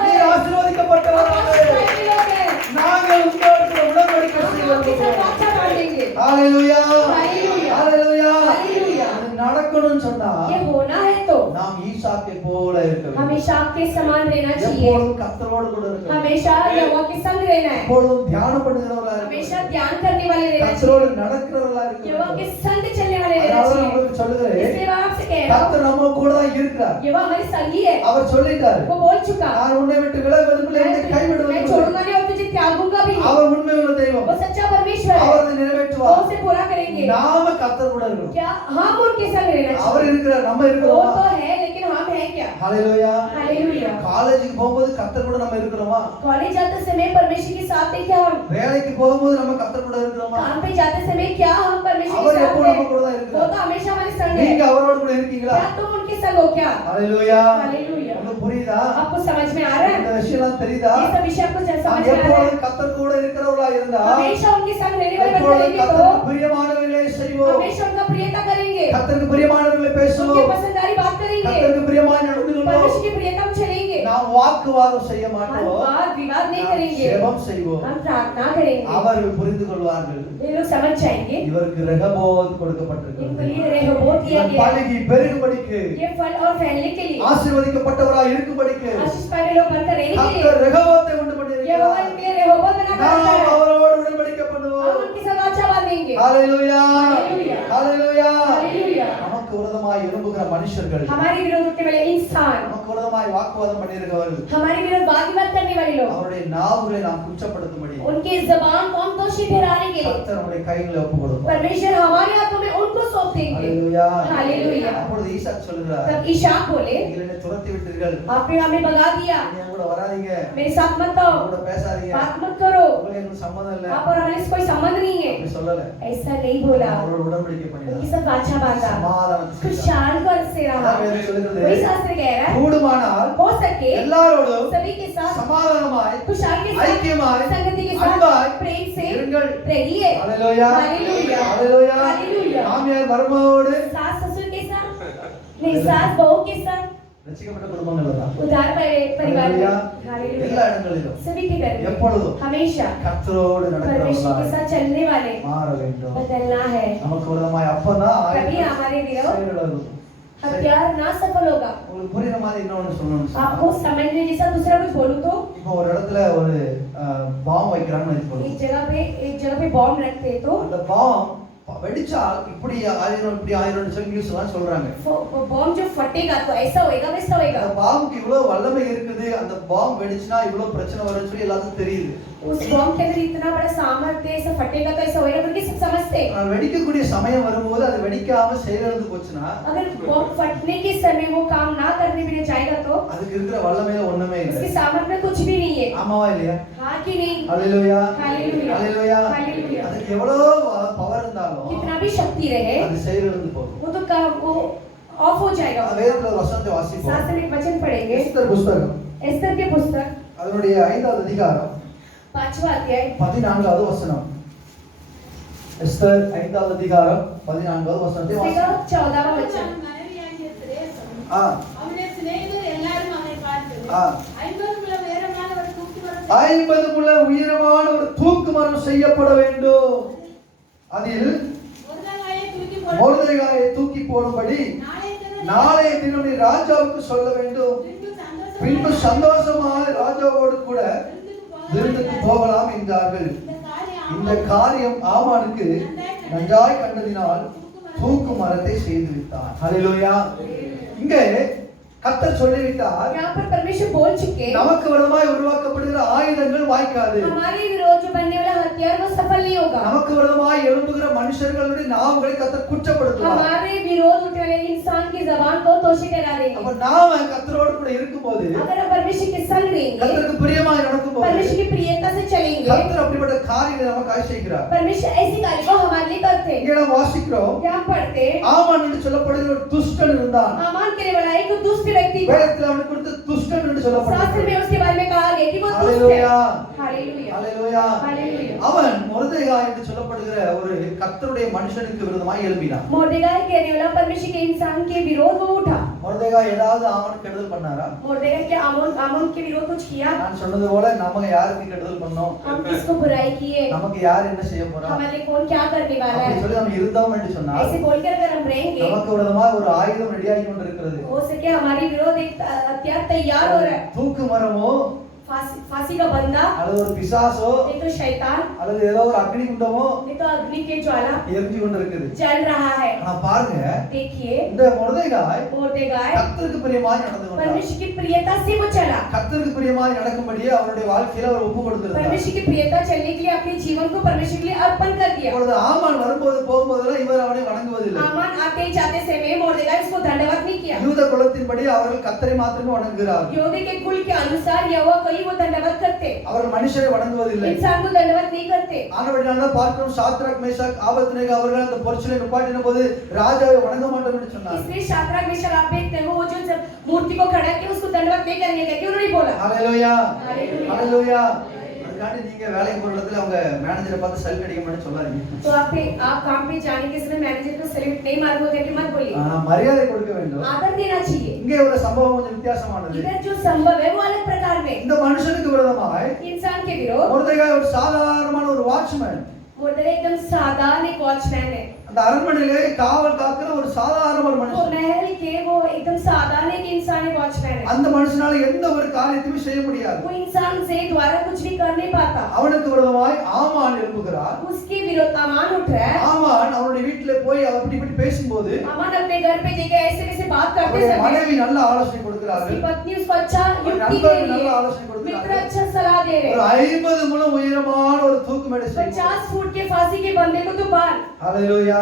நீர் ஆசீர்வதிக்கப்பட்டவராக, நாங்கள் உங்களோடு கூட உடன்படிக்கை செய்வோம். ஹalleluya. ஹalleluya. அது நடக்கணும்னு சொன்னா ये होना है तो நாம் ஈசாக்கை போல இருக்க வேண்டும். हमेशा के समान रहना चाहिए, எப்பொழுதும் கர்த்தரோடு கூட இருக்க வேண்டும். हमेशा यहोवा के संग रहना है, எப்பொழுதும் தியானம் பண்ணுகிறவர்களா இருக்க வேண்டும். हमेशा ध्यान करने वाले रहना கர்த்தரோடு चाहिए, நடக்கிறவர்களா இருக்க यहोवा வேண்டும். के संग चलने वाले रहना அதனால चाहिए। உங்களுக்கு சொல்லுகிறேன், इसलिए मैं आपसे कह रहा हूँ, கர்த்தர் நம்ம கூட தான் இருக்கிறார். यहोवा हमारे संगी है, அவர் சொல்லிட்டார், वो बोल चुका, நான் உன்னை விட்டு விலகுவதில்லை, உன்னை मैं கைவிடுவதில்லை. छोड़ूंगा नहीं और तुझे त्यागूंगा भी नहीं। அவர் உண்மை உள்ள தெய்வம், वो सच्चा परमेश्वर है, அவர் அதை वो நிறைவேற்றுவார். उसे पूरा करेंगे। நாம கர்த்தர் கூட இருக்கணும். क्या हम उनके संग रहना அவர் चाहिए? இருக்கிறார், நம்ம वो இருக்கிறோமா? तो है लेकिन हम है क्या? ஹalleluya. हालेलुया। காலேஜுக்கு போகும்போது கர்த்தர் கூட நம்ம இருக்கிறோமா? कॉलेज जाते समय परमेश्वर के साथ है क्या हम? வேலைக்கு போகும்போது நம்ம கர்த்தர் கூட இருக்கிறோமா? काम पे जाते समय क्या हम परमेश्वर அவர் के साथ எப்போ हैं? நம்ம கூட தான் वो இருக்கிறார். तो हमेशा हमारे संग है। நீங்க அவரோடு கூட இருக்கீங்களா? क्या तुम उनके संग हो क्या? ஹalleluya. हालेलुया। உங்களுக்கு புரியுதா? आपको समझ में आ रहा है? இந்த விஷயம்லாம் தெரியுதா? ये सब विषय आपको समझ நாம் में आ रहा है? எப்பொழுதும் கர்த்தர் கூட இருக்கிறவர்களா இருந்தா हमेशा उनके संग रहने वाले எப்பொழுதும் बनेंगे तो கர்த்தருக்கு பிரியமானவைகளை செய்வோம், हमेशा उनका प्रियता करेंगे, கர்த்தருக்கு பிரியமானவைகளை उनके பேசுவோம், पसंदारी बात करेंगे, கர்த்தருக்கு பிரியமாய் நடந்து கொள்வோம். परमेश्वर के வாக்குவாதம் செய்ய हम மாட்டோம், वाद विवाद नहीं करेंगे, ஜெபம் செய்வோம். हम प्रार्थना करेंगे, அவர்கள் புரிந்து கொள்வார்கள், वे लोग समझ जाएंगे இவருக்கு ரெகோபோத் इनको கொடுக்கப்பட்டிருக்கிறது. लिए रेहोबोत दिया இவன் गया है, பலுகி பெருகும்படிக்கு, ये फल और फैलने के लिए, ஆசீர்வதிக்கப்பட்டவராய் இருக்கும்படிக்கு आशीष पाने लोग बनकर रहने के लिए, கர்த்தர் ரெகோபோத்தை உண்டு ये பண்ணியிருக்கிறார். भगवान के लिए रेहोबोत बना कर நாம் रखा है, அவரோடு உடன்படிக்கை பண்ணுவோம். हम उनके साथ वाचा बांधेंगे, ஹalleluya, Hallelujah. ஹalleluya. हालेलुया। நமக்கு விரோதமாய் எழும்புகிற மனுஷர்கள், हमारे विरोध उठने वाले इंसान, நமக்கு விரோதமாய் வாக்குவாதம் பண்ணியிருக்கிறவர்கள், हमारे विरोध वाद विवाद करने वाले लोग, அவருடைய நாவுகளை நாம் குற்றப்படுத்தும்படி उनकी जबान को हम दोषी ठहराने के लिए கர்த்தர் நம்முடைய கைகளை ஒப்பு கொடுப்பார். परमेश्वर हमारे हाथों में उनको सौंप देंगे। ஹalleluya, हालेलुया। அப்பொழுது ஈசாக் சொல்கிறார், तब ईशाक बोले, நீங்கள் என்னை துரத்தி விட்டீர்கள், आपने हमें भगा दिया, நீங்க என் கூட வராதீங்க, मेरे साथ मत என் आओ, கூட பேசாதீங்க, बात मत करो, உங்களுக்கு எனக்கு சம்மதம் இல்ல, आप और हमें से कोई संबंध नहीं है। அப்படி சொல்லல. ऐसा नहीं बोला, அவரோட உடன்படிக்கை उनके பண்ணினார், साथ वाचा बांधा, சமாதானம் செய்தார். खुशहाल कर से रहा। அதான் வேதம் சொல்லுகிறது, वही शास्त्र कह रहा है, கூடுமானால் हो सके எல்லாரோடும் सभी के साथ சமாதானமாய் खुशहाल के साथ ஐக்கியமாய் संगति के அன்பாய் साथ प्रेम से இருங்கள். रहिए। ஹalleluya, हालेलुया। ஹalleluya. हालेलुया। மாமியார் மருமகளோடு सास ससुर के साथ, नहीं सास बहू के साथ, ரட்சிக்கப்பட்ட குடும்பங்கள் தான் उदार परिवार में, ஹalleluya. हालेलुया। எல்லா இடங்களிலும் सभी के घर में எப்பொழுதும் हमेशा கர்த்தரோடு परमेश्वर के நடக்கிறவர்களாய் साथ चलने वाले மாற வேண்டும். बदलना है। நமக்கு விரோதமாய் அப்பதான் कभी हमारे विरोध செயல்கள் हथियार ना सफल होगा। உங்களுக்கு புரியுற மாதிரி இன்னொன்னு சொல்லணும். आपको समझने जैसा दूसरा कुछ बोलूं तो இப்போ ஒரு இடத்துல ஒரு பாம் வைக்கிறான்னு வச்சுக்கோங்க. एक जगह पे बॉम्ब रखते हैं तो அந்த பாம் வெடிச்சால் இப்படி ஆயிரம் இப்படி ஆயிரம் சொல்லி நியூஸ் எல்லாம் சொல்றாங்க. बॉम्ब जो फटेगा तो ऐसा होएगा वैसा होएगा। அந்த பாம்புக்கு இவ்வளவு வல்லமை இருக்குது, அந்த பாம் வெடிச்சுனா இவ்வளவு பிரச்சனை வரும்னு சொல்லி எல்லாத்துக்கும் தெரியுது. उस बॉम्ब के अंदर इतना बड़ा सामर्थ्य ऐसा फटेगा तो ऐसा होएगा करके सब समझते हैं। ஆனால் வெடிக்கக்கூடிய சமயம் வரும்போது அது வெடிக்காம செயலிழந்து போச்சுன்னா अगर बॉम्ब फटने के समय वो काम ना करने के लिए जाएगा तो அதுக்கு இருக்கிற வல்லமையில ஒண்ணுமே இல்லை. उसके सामर्थ्य में कुछ भी नहीं है। ஆமாவா இல்லையா? हाँ कि नहीं? ஹalleluya, हालेलुया। ஹalleluya. हालेलुया। அதுக்கு எவ்வளவு பவர் இருந்தாலும் कितना भी शक्ति रहे அது செயலிழந்து போகும். वो तो काम वो ऑफ हो जाएगा। வேதத்துல ஒரு வசனத்தை வாசிப்போம். साथ में एक वचन पढ़ेंगे, எஸ்தர் புத்தகம் एस्तर के पुस्तक அதனுடைய 5வது அதிகாரம் 5वां अध्याय 14வது வசனம். எஸ்தர் 5வது அதிகாரம் 14வது வசனத்தை उसका வாசிப்போம். 14वां वचन। மனைவியாகிய திரேசம், ஆ அவனுடைய சிநேகிதர் எல்லாரும் அவனை பார்த்து, ஆ 50 முழ உயரமான ஒரு தூக்கு மரம் 50 முழ உயரமான ஒரு தூக்கு மரம் செய்யப்பட வேண்டும். அதில் மொர்தெகாயை தூக்கி போட மொர்தெகாயை தூக்கி போடும்படி நாளைய தினம் நீ ராஜாவுக்கு சொல்ல வேண்டும். பின்பு சந்தோஷமாக ராஜாவோடு கூட விருந்துக்கு போகலாம் என்றார்கள். இந்த காரியம் ஆமானுக்கு நன்றாய் கண்டதினால் தூக்கு மரத்தை செய்து விட்டான். ஹalleluya. இங்கே கர்த்தர் சொல்லிவிட்டார், यहाँ पर परमेश्वर बोल चुके நமக்கு விரோதமாய் உருவாக்கப்படுகிற ஆயுதங்கள் வாய்க்காது. हमारे विरोध जो बनने वाला हथियार वो सफल नहीं होगा। நமக்கு விரோதமாய் எழும்புகிற மனுஷர்களுடைய நாவுகளை கர்த்தர் குற்றப்படுத்துவார். हमारे विरोध उठने वाले इंसान की जबान को दोषी ठहरा देंगे। அப்ப நாம கர்த்தரோடு கூட இருக்கும்போது, अगर हम परमेश्वर के संग रहेंगे, கர்த்தருக்கு பிரியமாய் நடக்கும்போது, परमेश्वर की प्रियता से चलेंगे, கர்த்தர் அப்படிப்பட்ட காரியங்களை நமக்கு செய்கிறார். परमेश्वर ऐसी कार्य को हमारे लिए करते हैं। இங்கே நாம் வாசிக்கிறோம், क्या पढ़ते हैं? ஆமான் என்று சொல்லப்படுகிற ஒரு துஷ்டன் இருந்தான். आमान के लिए बड़ा एक दुष्ट व्यक्ति था। வேதத்தில் அவனுக்கு குறித்து துஷ்டன் என்று शास्त्र சொல்லப்படுகிறது. में उसके बारे में कहा गया कि वो दुष्ट है। ஹalleluya, हालेलुया। ஹalleluya. हालेलुया। அவன் மொர்தெகாய் என்று சொல்லப்படுகிற ஒரு கர்த்தருடைய மனுஷனுக்கு விரோதமாய் எழும்பினான். मोर्देगाई कहने वाला परमेश्वर के इंसान के विरोध वो उठा। மொர்தெகாய் ஏதாவது ஆமானுக்கு கெடுதல் பண்ணாரா? मोर्देगाई के आमोन के विरोध कुछ किया? நான் சொன்னது போல நம்ம யாருக்கு கெடுதல் பண்ணோம், हम किसको बुराई किए? நமக்கு யார் என்ன செய்ய போறா हमारे कौन क्या करने वाला அப்படி है? சொல்லி நம்ம இருந்தோம் என்று சொன்னால் ऐसे बोलकर अगर हम रहेंगे, நமக்கு விரோதமாக ஒரு ஆயுதம் ரெடியாகி கொண்டிருக்கிறது. हो सके हमारी विरोध एक हथियार तैयार हो रहा है। தூக்கு மரமோ फांसी का बंदा, அல்லது ஒரு பிசாசோ नहीं तो शैतान, அல்லது ஏதோ ஒரு அக்னி குண்டமோ नहीं तो अग्नि के ज्वाला எரிஞ்சு கொண்டிருக்குது. जल रहा है। ஆனா பாருங்க, देखिए இந்த மொர்தெகாய் मोर्देगाई கர்த்தருக்கு பிரியமாய் நடந்து கொண்டார். परमेश्वर की प्रियता से वो चला। கர்த்தருக்கு பிரியமாய் நடக்கும்படியே அவருடைய வாழ்க்கையில அவர் ஒப்பு கொடுத்திருந்தார். परमेश्वर की प्रियता चलने के लिए अपने जीवन को परमेश्वर के लिए अर्पण कर दिया। இப்பொழுது ஆமான் வரும்போது போகும்போதெல்லாம் இவர் அவனை வணங்குவதில்லை. आमान आते जाते समय मोर्देगाई उसको दंडवत नहीं किया। யூத குலத்தின்படி அவர்கள் கர்த்தரை மாத்திரமே வணங்குகிறார்கள். यहूदी के कुल के अनुसार यहोवा को ही वो दंडवत करते, அவர்கள் மனுஷரை வணங்குவதில்லை. इंसान को दंडवत नहीं करते। ஆனபடியால் தான் பார்க்கிறோம், சாத்ராக் மேஷாக் ஆபேத்நேகோ அவர்கள் அந்த பொற்சிலை நிப்பாட்டின போது ராஜாவை வணங்க மாட்டோம் என்று சொன்னார். इसलिए शाद्राक मेशक अबेदनेगो वो जो मूर्ति को खड़ा किया उसको दंडवत नहीं करने का, क्यों नहीं बोला? ஹalleluya, हालेलुया। ஹalleluya. அதுக்காண்டி நீங்க வேலைக்கு போற இடத்துல அவங்க மேனேஜரை பார்த்து சல்யூட் அடிக்க மாட்டேன்னு சொல்லாதீங்க. तो आप काम पे जाने के समय मैनेजर को सैल्यूट नहीं मारूंगा करके मत बोलिए। மரியாதை கொடுக்க வேண்டும். आदर देना चाहिए। இங்கே ஒரு சம்பவம் கொஞ்சம் வித்தியாசமானது. इधर जो संभव है वो अलग प्रकार में। இந்த மனுஷனுக்கு விரோதமாய் इंसान के विरोध மொர்தெகாய் ஒரு சாதாரணமான ஒரு வாட்ச்மேன். मोर्देकाई एकदम साधारण एक वॉचमैन है। அந்த அரண்மனையிலே காவல் காக்கிற ஒரு சாதாரண ஒரு वो மனுஷன். महल के वो एकदम साधारण एक इंसान एक वॉचमैन है। அந்த மனுஷனால எந்த ஒரு காரியத்தையும் செய்ய முடியாது. वो इंसान से द्वारा कुछ भी कर नहीं पाता। அவனுக்கு விரோதமாய் ஆமான் எழும்புகிறார். उसके विरोध आमान उठ रहा है। ஆமான் அவருடைய வீட்டிலே போய் அப்படி இப்படி பேசும்போது आमान अपने घर पे जाके ऐसे वैसे बात करते அவருடைய समय மனைவி நல்ல ஆலோசனை उसकी கொடுக்கிறார்கள். पत्नी उसको अच्छा युक्ति दे நண்பர் रही நல்ல है, ஆலோசனை मित्र கொடுக்கிறார்கள். अच्छा सलाह दे रहे ஒரு हैं। 50 முழம் உயரமான ஒரு தூக்கு மேடை செய்வோம். 50 फुट के फांसी के बंदे को तो बाल। ஹalleluya.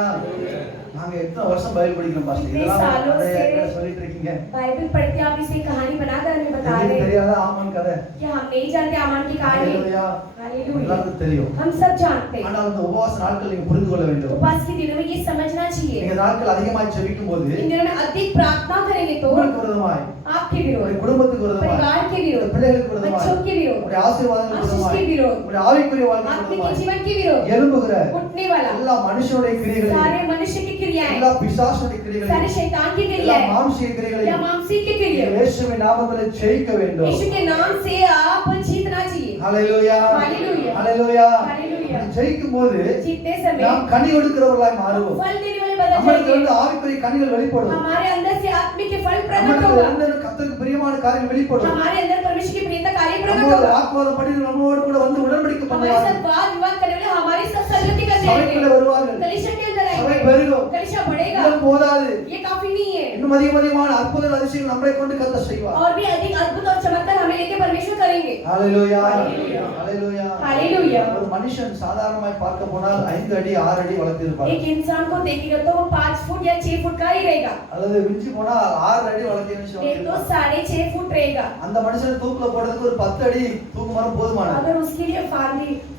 நாங்க எத்தனை வருஷம் பைபிள் படிக்கிறோம் பாஸ்டர். इतने இதெல்லாம் सालों நிறைய से பேர் சொல்லிட்டு இருக்கீங்க. बाइबल पढ़ के आप इसे कहानी बनाकर हमें बता எனக்கு रहे हैं। தெரியாத ஆமான் கதை. क्या हम नहीं जानते आमान की कहानी? ஹalleluya. हालेलुया। எல்லாருக்கும் தெரியும். हम सब जानते हैं। ஆனால் அந்த உபவாச நாட்கள் நீங்க புரிந்து கொள்ள வேண்டும். उपवास के दिनों में ये समझना चाहिए। நீங்க நாட்கள் அதிகமாக ஜெபிக்கும் போது इन दिनों में अधिक प्रार्थना करेंगे तो உங்களுக்கு விரோதமாய், आपके உங்களுடைய विरोध, குடும்பத்துக்கு விரோதமாய், परिवार के உங்களுடைய विरोध, பிள்ளைகளுக்கு விரோதமாய், बच्चों के विरोध, உங்களுடைய ஆசீர்வாதங்களுக்கு आशीष விரோதமாய், के विरोध, உங்களுடைய ஆவிக்குரிய வாழ்க்கைக்கு आत्मिक விரோதமாய் जीवन के विरोध, எழும்புகிற उठने वाला எல்லா மனுஷனுடைய கிரியைகளையும், सारे मनुष्य की क्रियाएं, எல்லா பிசாசுடைய सारे கிரியைகளையும், शैतान की எல்லா क्रियाएं மாம்சீக या கிரியைகளையும் मानसिक की क्रिया இயேசுவின் நாமத்திலே ஜெயிக்க வேண்டும். यीशु के नाम से आप जीतना चाहिए। ஹalleluya. हालेलुया। ஹalleluya. हालेलुया। ஜெயிக்கும் போது जीतते समय நாம் கனி கொடுக்கிறவர்களாய் மாறுவோம். फल देने वाले बदल நம்மளுக்கு जाएंगे। வந்து ஆவிக்குரிய கனிகள் வெளிப்படும். हमारे अंदर से आत्मिक के फल प्रकट நம்மளுக்கு होगा। வந்து கர்த்தருக்கு பிரியமான காரியம் வெளிப்படும். हमारे अंदर परमेश्वर की प्रियता कार्य प्रकट நம்மோடு होगा। வாக்குவாதம் பண்ணி நம்மோடு கூட வந்து உடன்படிக்கை हमारे பண்ணுவார்கள். साथ वाद विवाद करने वाले हमारे साथ संगति करने சபைக்குள்ள आएंगे। வருவார்கள். कलीसिया के अंदर சபை आएंगे। பெருகும். कलीसिया बढ़ेगा। இன்னும் போதாது, ये काफी नहीं है। இன்னும் அதிகமான அற்புதங்கள் அதிசயங்கள் நம்மளை கொண்டு கர்த்தர் செய்வார். और भी अधिक अद्भुत और चमत्कार हमें लेके परमेश्वर करेंगे। ஹalleluya. हालेलुया। ஹalleluya. हालेलुया। ஒரு மனுஷன் சாதாரணமாய் பார்க்க போனால் 5 அடி 6 அடி வளர்த்திருப்பார். एक इंसान को देखेगा तो वो 5 फुट या 6 फुट का ही रहेगा। அல்லது மிஞ்சி போனா 6 அடி வளர்த்திய மனுஷன் एक तो வளர்த்திருப்பார். 6.5 फुट रहेगा। அந்த மனுஷனை தூக்குல போடுறதுக்கு ஒரு 10 அடி தூக்கு மரம் போதுமானது. अगर उसके लिए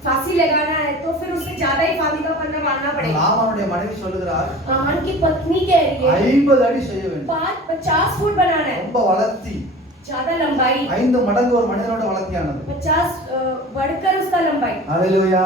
फांसी लगाना है तो फिर उसे ज्यादा ही फांसी का पन्ना बांधना पड़ेगा। நாமானுடைய மனைவி சொல்லுகிறார், आमान की पत्नी कह रही है 50 அடி செய்ய வேண்டும். 50 फुट बनाना है, ரொம்ப வளர்த்தி ज्यादा लंबाई 5 மடங்கு ஒரு மனிதனோட வளர்த்தியானது. 50 बढ़कर उसका लंबाई। ஹalleluya.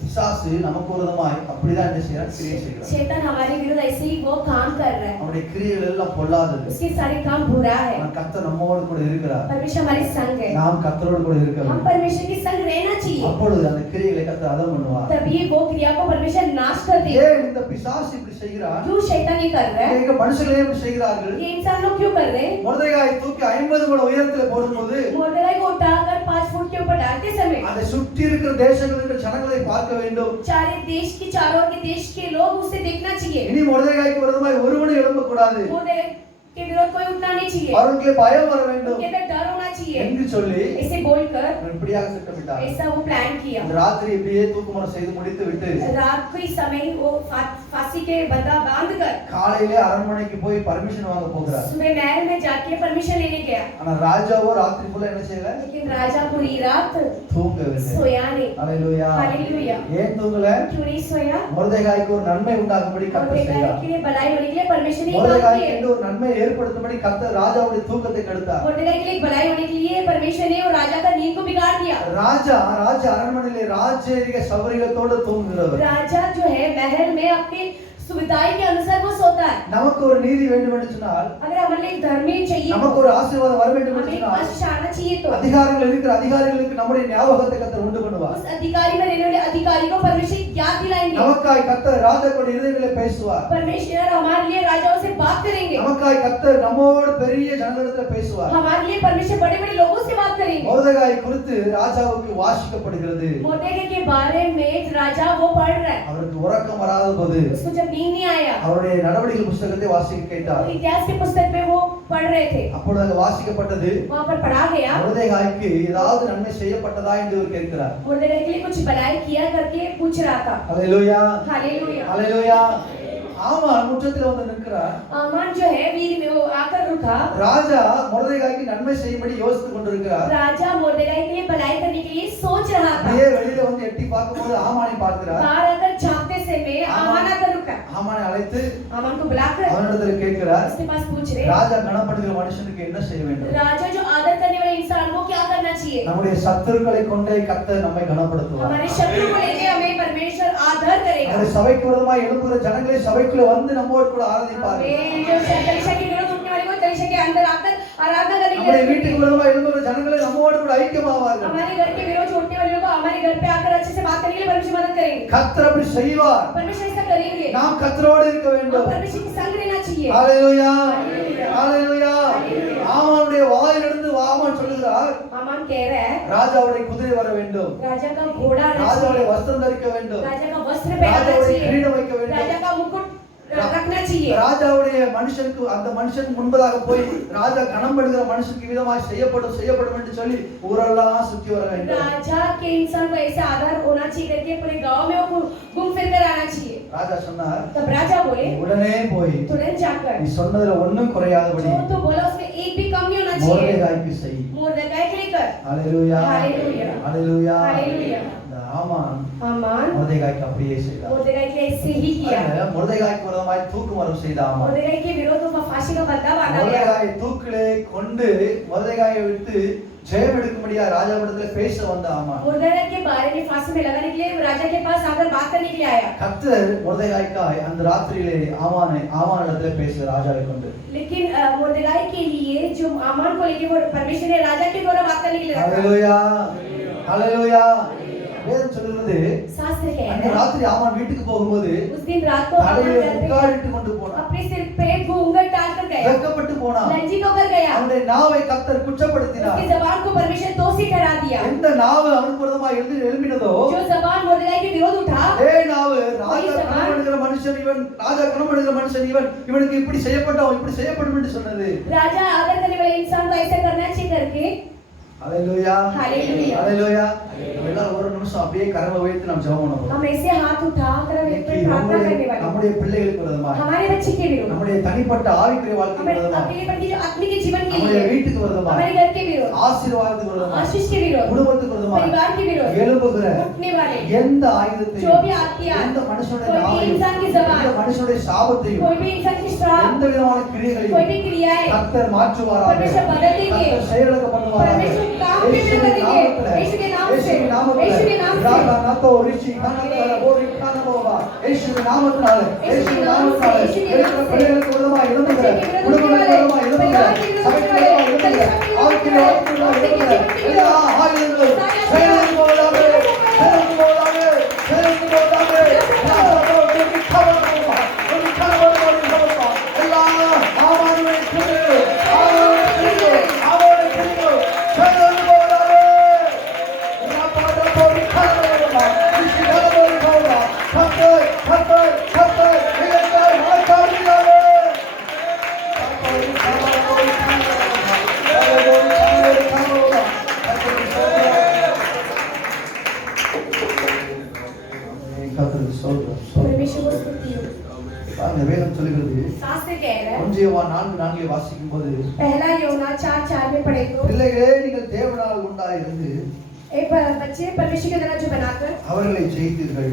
பிசாசு நமக்கு விரோதமாய் அப்படிதான் என்ன செய்யறான்? கிரியை செய்கிறான். शैतान हमारे विरुद्ध ऐसे ही वो काम कर रहा है। அவனுடைய கிரியைகள் எல்லாம் பொல்லாதது. उसके सारे काम बुरा है। ஆனால் கர்த்தர் நம்மோடு கூட இருக்கிறார். परमेश्वर हमारे संग है। நாம் கர்த்தரோடு கூட இருக்க हम வேண்டும். परमेश्वर के संग रहना चाहिए। அப்பொழுது அந்த கிரியைகளை கர்த்தர் அதம் பண்ணுவார். तभी वो क्रिया को परमेश्वर नाश कर देगा। ஏன் இந்த பிசாசு இப்படி செய்கிறான்? क्यों शैतान ये कर रहा है? இங்க மனுஷர்களே இப்படி செய்கிறார்கள். ये इंसान लोग क्यों कर रहे हैं? மொர்தெகாயை தூக்கி 50 முழ உயரத்தில் போடும்போது मोर्देकाई को उठाकर 5 फुट के ऊपर डालते समय அதை சுற்றி இருக்கிற தேசங்களில் இருக்கிற ஜனங்களை பார்க்க வேண்டும். चारे देश की चारों ओर के देश के लोग उसे देखना चाहिए। இனி மொர்தெகாய்க்கு விரோதமாய் ஒருவனும் எழும்பக்கூடாது. मोर्देकाई के विरोध कोई उठना नहीं चाहिए। அவர்களுக்கு பயம் வர வேண்டும் उनके अंदर डर होना चाहिए। என்று சொல்லி ऐसे बोलकर இப்படியாக திட்டமிட்டார். ऐसा वो प्लान किया। அந்த ராத்திரி இப்படியே தூக்குமரம் செய்து முடித்து விட்டு रात को इस समय वो फांसी के बंधा बांधकर காலையிலே அரண்மனைக்கு போய் பர்மிஷன் வாங்க போகிறார். सुबह महल में जाके परमिशन लेने गया। ஆனா ராஜாவோ ராத்திரி ஃபுல்லா என்ன செய்யல? लेकिन राजा पूरी रात தூங்கவில்லை. सोया नहीं। ஹalleluya. हालेलुया। ஏன் தூங்கல? क्यों नहीं सोया? மொர்தெகாய்க்கு ஒரு நன்மை உண்டாகும்படி கர்த்தர் मोर्देकाई செய்தார். के लिए भलाई होने के लिए परमेश्वर ने ये काम மொர்தெகாய்க்கு किया। என்று ஒரு நன்மை ஏற்படுத்தும்படி கர்த்தர் ராஜாவுடைய தூக்கத்தை கெடுத்தார். मोर्देकाई के लिए भलाई होने के लिए परमेश्वर ने वो राजा का नींद को बिगाड़ दिया। ராஜா அரண்மனையிலே ராஜரீக சௌகரியத்தோடு தூங்குகிறவர். राजा जो है महल में अपनी सुविधाएं के अनुसार वो सोता है। நமக்கு ஒரு நீதி வேண்டும் என்று சொன்னால், अगर हमारे लिए धर्म चाहिए, நமக்கு ஒரு ஆசீர்வாதம் வர வேண்டும் என்று हमें சொன்னால், आशीष आना चाहिए तो அதிகாரிகள் இருக்கிற அதிகாரிகளுக்கு நம்முடைய ஞாபகத்தை கர்த்தர் உண்டு பண்ணுவார். उस अधिकारी में रहने वाले अधिकारी को परमेश्वर याद दिलाएंगे। நமக்காய் கர்த்தர் ராஜாக்களுடைய இருதயங்களிலே பேசுவார். परमेश्वर हमारे लिए राजाओं से बात करेंगे। நமக்காய் கர்த்தர் நம்மோடு பெரிய ஜனங்களிடத்தில் பேசுவார். हमारे लिए परमेश्वर बड़े बड़े लोगों से बात करेंगे। மொர்தெகாய் குறித்து ராஜாவுக்கு வாசிக்கப்படுகிறது. मोर्देकाई के बारे में राजा वो पढ़ रहा है। அவருக்கு உறக்கம் வராத போது उसको जब नींद नहीं आया, அவருடைய நடவடிக்கைகள் புத்தகத்தை வாசிக்க கேட்டார். वो इतिहास के पुस्तक में वो पढ़ रहे थे। அப்பொழுது அங்க வாசிக்கப்பட்டது, वहाँ पर पढ़ा गया மொர்தெகாய்க்கு ஏதாவது நன்மை செய்யப்பட்டதா என்று அவர் கேட்கிறார். मोर्देकाई के लिए कुछ भलाई किया करके पूछ रहा था। ஹalleluya. हालेलुया। ஹalleluya. ஆமான் முற்றத்தில் வந்து நிற்கிறார். आमान जो है वीर में वो आकर रुका। ராஜா மொர்தெகாய்க்கு நன்மை செய்யும்படி யோசித்துக் கொண்டிருக்கிறார். राजा मोर्देकाई के लिए भलाई करने के लिए सोच रहा था। அப்படியே வெளியில வந்து எட்டி பார்க்கும்போது ஆமானை பார்க்கிறார். बाहर आकर झांकते समय आमान आकर रुका। ஆமானை அழைத்து आमान को बुलाकर அவனிடத்தில் கேட்கிறார், उसके पास पूछ रहे, ராஜா கனப்படுகிற மனுஷனுக்கு என்ன செய்ய வேண்டும்? राजा जो आदर करने वाले इंसान को क्या करना चाहिए। நம்முடைய சத்துருக்களை கொண்டே கர்த்தர் நம்மை கனப்படுத்துவார். हमारे शत्रु को लेके हमें परमेश्वर आदर करेगा। நம்முடைய சபைக்கு விரோதமாய் எழும்புகிற ஜனங்களை சபைக்குள்ள வந்து நம்மோடு கூட ஆராதிப்பார்கள். हमें जो कलीसिया के विरोध उठने वाले को कलीसिया के अंदर आकर आराधना करने நம்முடைய के வீட்டுக்கு விரோதமாய் எழும்புகிற ஜனங்களை நம்மோடு கூட ஐக்கியமாவார்கள். हमारे घर के विरोध उठने वाले को हमारे घर पे आकर अच्छे से बात करने के लिए परमेश्वर मदद करेंगे। கர்த்தர் அப்படி செய்வார். परमेश्वर ऐसा करेंगे। நாம் கர்த்தரோடு இருக்க வேண்டும். परमेश्वर के संग रहना चाहिए। ஹalleluya Hallelujah. ஹalleluya. ஆமானுடைய வாயிலிருந்து ஆமான் சொல்லுகிறார், आमान कह रहा है ராஜாவுடைய குதிரை வர வேண்டும், राजा का घोड़ा आना ராஜாவுடைய चाहिए, வஸ்திரம் தரிக்க வேண்டும், राजा का वस्त्र पहनना ராஜாவுடைய चाहिए, கிரீடம் வைக்க வேண்டும், राजा का मुकुट रखना चाहिए। ராஜாவுடைய மனுஷனுக்கு அந்த மனுஷன் முன்பதாக போய் ராஜா கணம்படுகிற மனுஷனுக்கு விதமாய் செய்யப்படும் என்று சொல்லி ஊரெல்லாம் சுத்தி வர வேண்டும். राजा के इंसान को ऐसा आदर होना चाहिए करके पूरे गांव में वो घूम फिर कर आना चाहिए। ராஜா சொன்னார், तब राजा बोले உடனே போய் तुरंत जाकर நீ சொன்னதுல ஒண்ணும் குறையாதபடி जो तो बोला उसमें एक भी कम नहीं होना चाहिए। மொர்தெகாய்க்கு செய். मुर्दगाय के लिए कर। ஹalleluya हालेलुया ஹalleluya. हालेलुया। இந்த ஆமான் हामान மொர்தெகாய்க்கு அப்படியே செய்தார். मुर्दगाय के लिए ऐसे ही किया। மொர்தெகாய்க்கு விரோதமாய் தூக்கு மரம் செய்த ஆமான் मुर्दगाय के विरोध में फांसी का बदला बांधा गया। மொர்தெகாயை தூக்கிலே கொண்டு மொர்தெகாயை விட்டு ஜெயம் எடுக்கும்படியா ராஜாவிடத்தில் பேச வந்த ஆமான் मुर्दगाय के बारे में फांसी में लगाने के लिए राजा के पास आकर बात करने के लिए आया। கர்த்தர் மொர்தெகாய்க்காய் அந்த ராத்திரியிலே ஆமானிடத்தில் பேச ராஜாவை கொண்டு. लेकिन मुर्दगाय के लिए जो आमान को लेके वो परमेश्वर ने राजा के द्वारा बात करने के लिए रखा। ஹalleluya ஹalleluya. வேதம் சொல்லுகிறது, शास्त्र कह அந்த रहा है ராத்திரி ஆமான் வீட்டுக்கு போகும்போது उस दिन रात को आमान தலையில घर पे முக்காடிட்டு கொண்டு போனான். अपने सिर पे घूंघट डालकर गया, வெட்கப்பட்டு போனான். लज्जित होकर गया। அவனுடைய நாவை கர்த்தர் குற்றப்படுத்தினார். उसकी जबान को परमेश्वर दोषी ठहरा दिया। எந்த நாவு அவனுக்கு விரோதமாய் எழும்பினதோ जो जबान मुर्दगाय के विरोध उठा, நாவு ராஜா கணப்படுகிற மனுஷன் இவன், ராஜா கணப்படுகிற மனுஷன் இவன், இவனுக்கு இப்படி செய்யப்பட்டவன் இப்படி செய்யப்படும் என்று சொன்னது. राजा आदर करने वाले इंसान को ऐसा करना चाहिए करके। ஹalleluya हालेलुया। ஹalleluya. எல்லாரும் ஒரு நிமிஷம் அப்படியே கரங்களை உயர்த்தி நாம் ஜெபம் பண்ண போறோம். हम ऐसे हाथ उठा कर हम एक प्रार्थना करने वाले நம்முடைய பிள்ளைகளுக்கு விரோதமாய், हमारे बच्चे के विरोध, நம்முடைய தனிப்பட்ட ஆவிக்குரிய வாழ்க்கைக்கு हमारे விரோதமாய், अपने पर जो आत्मिक जीवन के நம்முடைய लिए, வீட்டுக்கு விரோதமாய், हमारे घर के विरोध, ஆசீர்வாதத்துக்கு விரோதமாய், आशीष के विरोध, குடும்பத்துக்கு விரோதமாய் परिवार के विरोध, எழும்புகிற उठने वाले எந்த ஆயுதத்தையும், जो भी हथियार, எந்த மனுஷனுடைய कोई भी நாவையும், इंसान की जबान, எந்த மனுஷனுடைய சாபத்தையும், कोई भी इंसान की श्राप, எந்த விதமான कोई கிரியைகளையும் भी क्रियाएं கர்த்தர் மாற்றுவாராக. परमेश्वर बदल देंगे, கர்த்தர் செயலுக்கு பண்ணுவாராக. परमेश्वर काम भी இயேசுவின் कर देंगे, நாமத்திலே, यीशु के नाम से, இயேசுவின் நாமத்திலே, यीशु के नाम से, ராகா நாத்தோ ரிஷி கனகர போரி கனவோவா, இயேசுவின் நாமத்தினாலே, இயேசுவின் நாமத்தினாலே, இருக்கிற பிள்ளைகளுக்கு விரோதமாய் எழும்புகிற, குடும்பங்களுக்கு விரோதமாய் எழும்புகிற, சபைக்கு விரோதமாய் எழும்புகிற, ஆவிக்குரிய வாழ்க்கைக்கு எழும்புகிற எல்லா ஆயுதங்களும் செயலுக்கு போவதாக, செயலுக்கு போவதாக, செயலுக்கு போவதாக. ராஜா போரி கனவோவா, போரி கனவோவா, கனவோவா. எல்லா ஆமானுடைய கிரியைகள், ஆமானுடைய கிரியைகள், ஆமானுடைய கிரியைகள் செயலுக்கு போவதாக. परमेश्वर को स्तुति हो। வேதம் சொல்லுகிறது, शास्त्र कह रहा है, 1 யோவான் 4:4 வாசிக்கும் போது, पहला योना 4:4 में पढ़े तो பிள்ளைகளே நீங்கள் தேவனால் உண்டாயிருந்து एक बच्चे परमेश्वर की तरह जो बनाकर அவர்களை ஜெயித்தீர்கள்.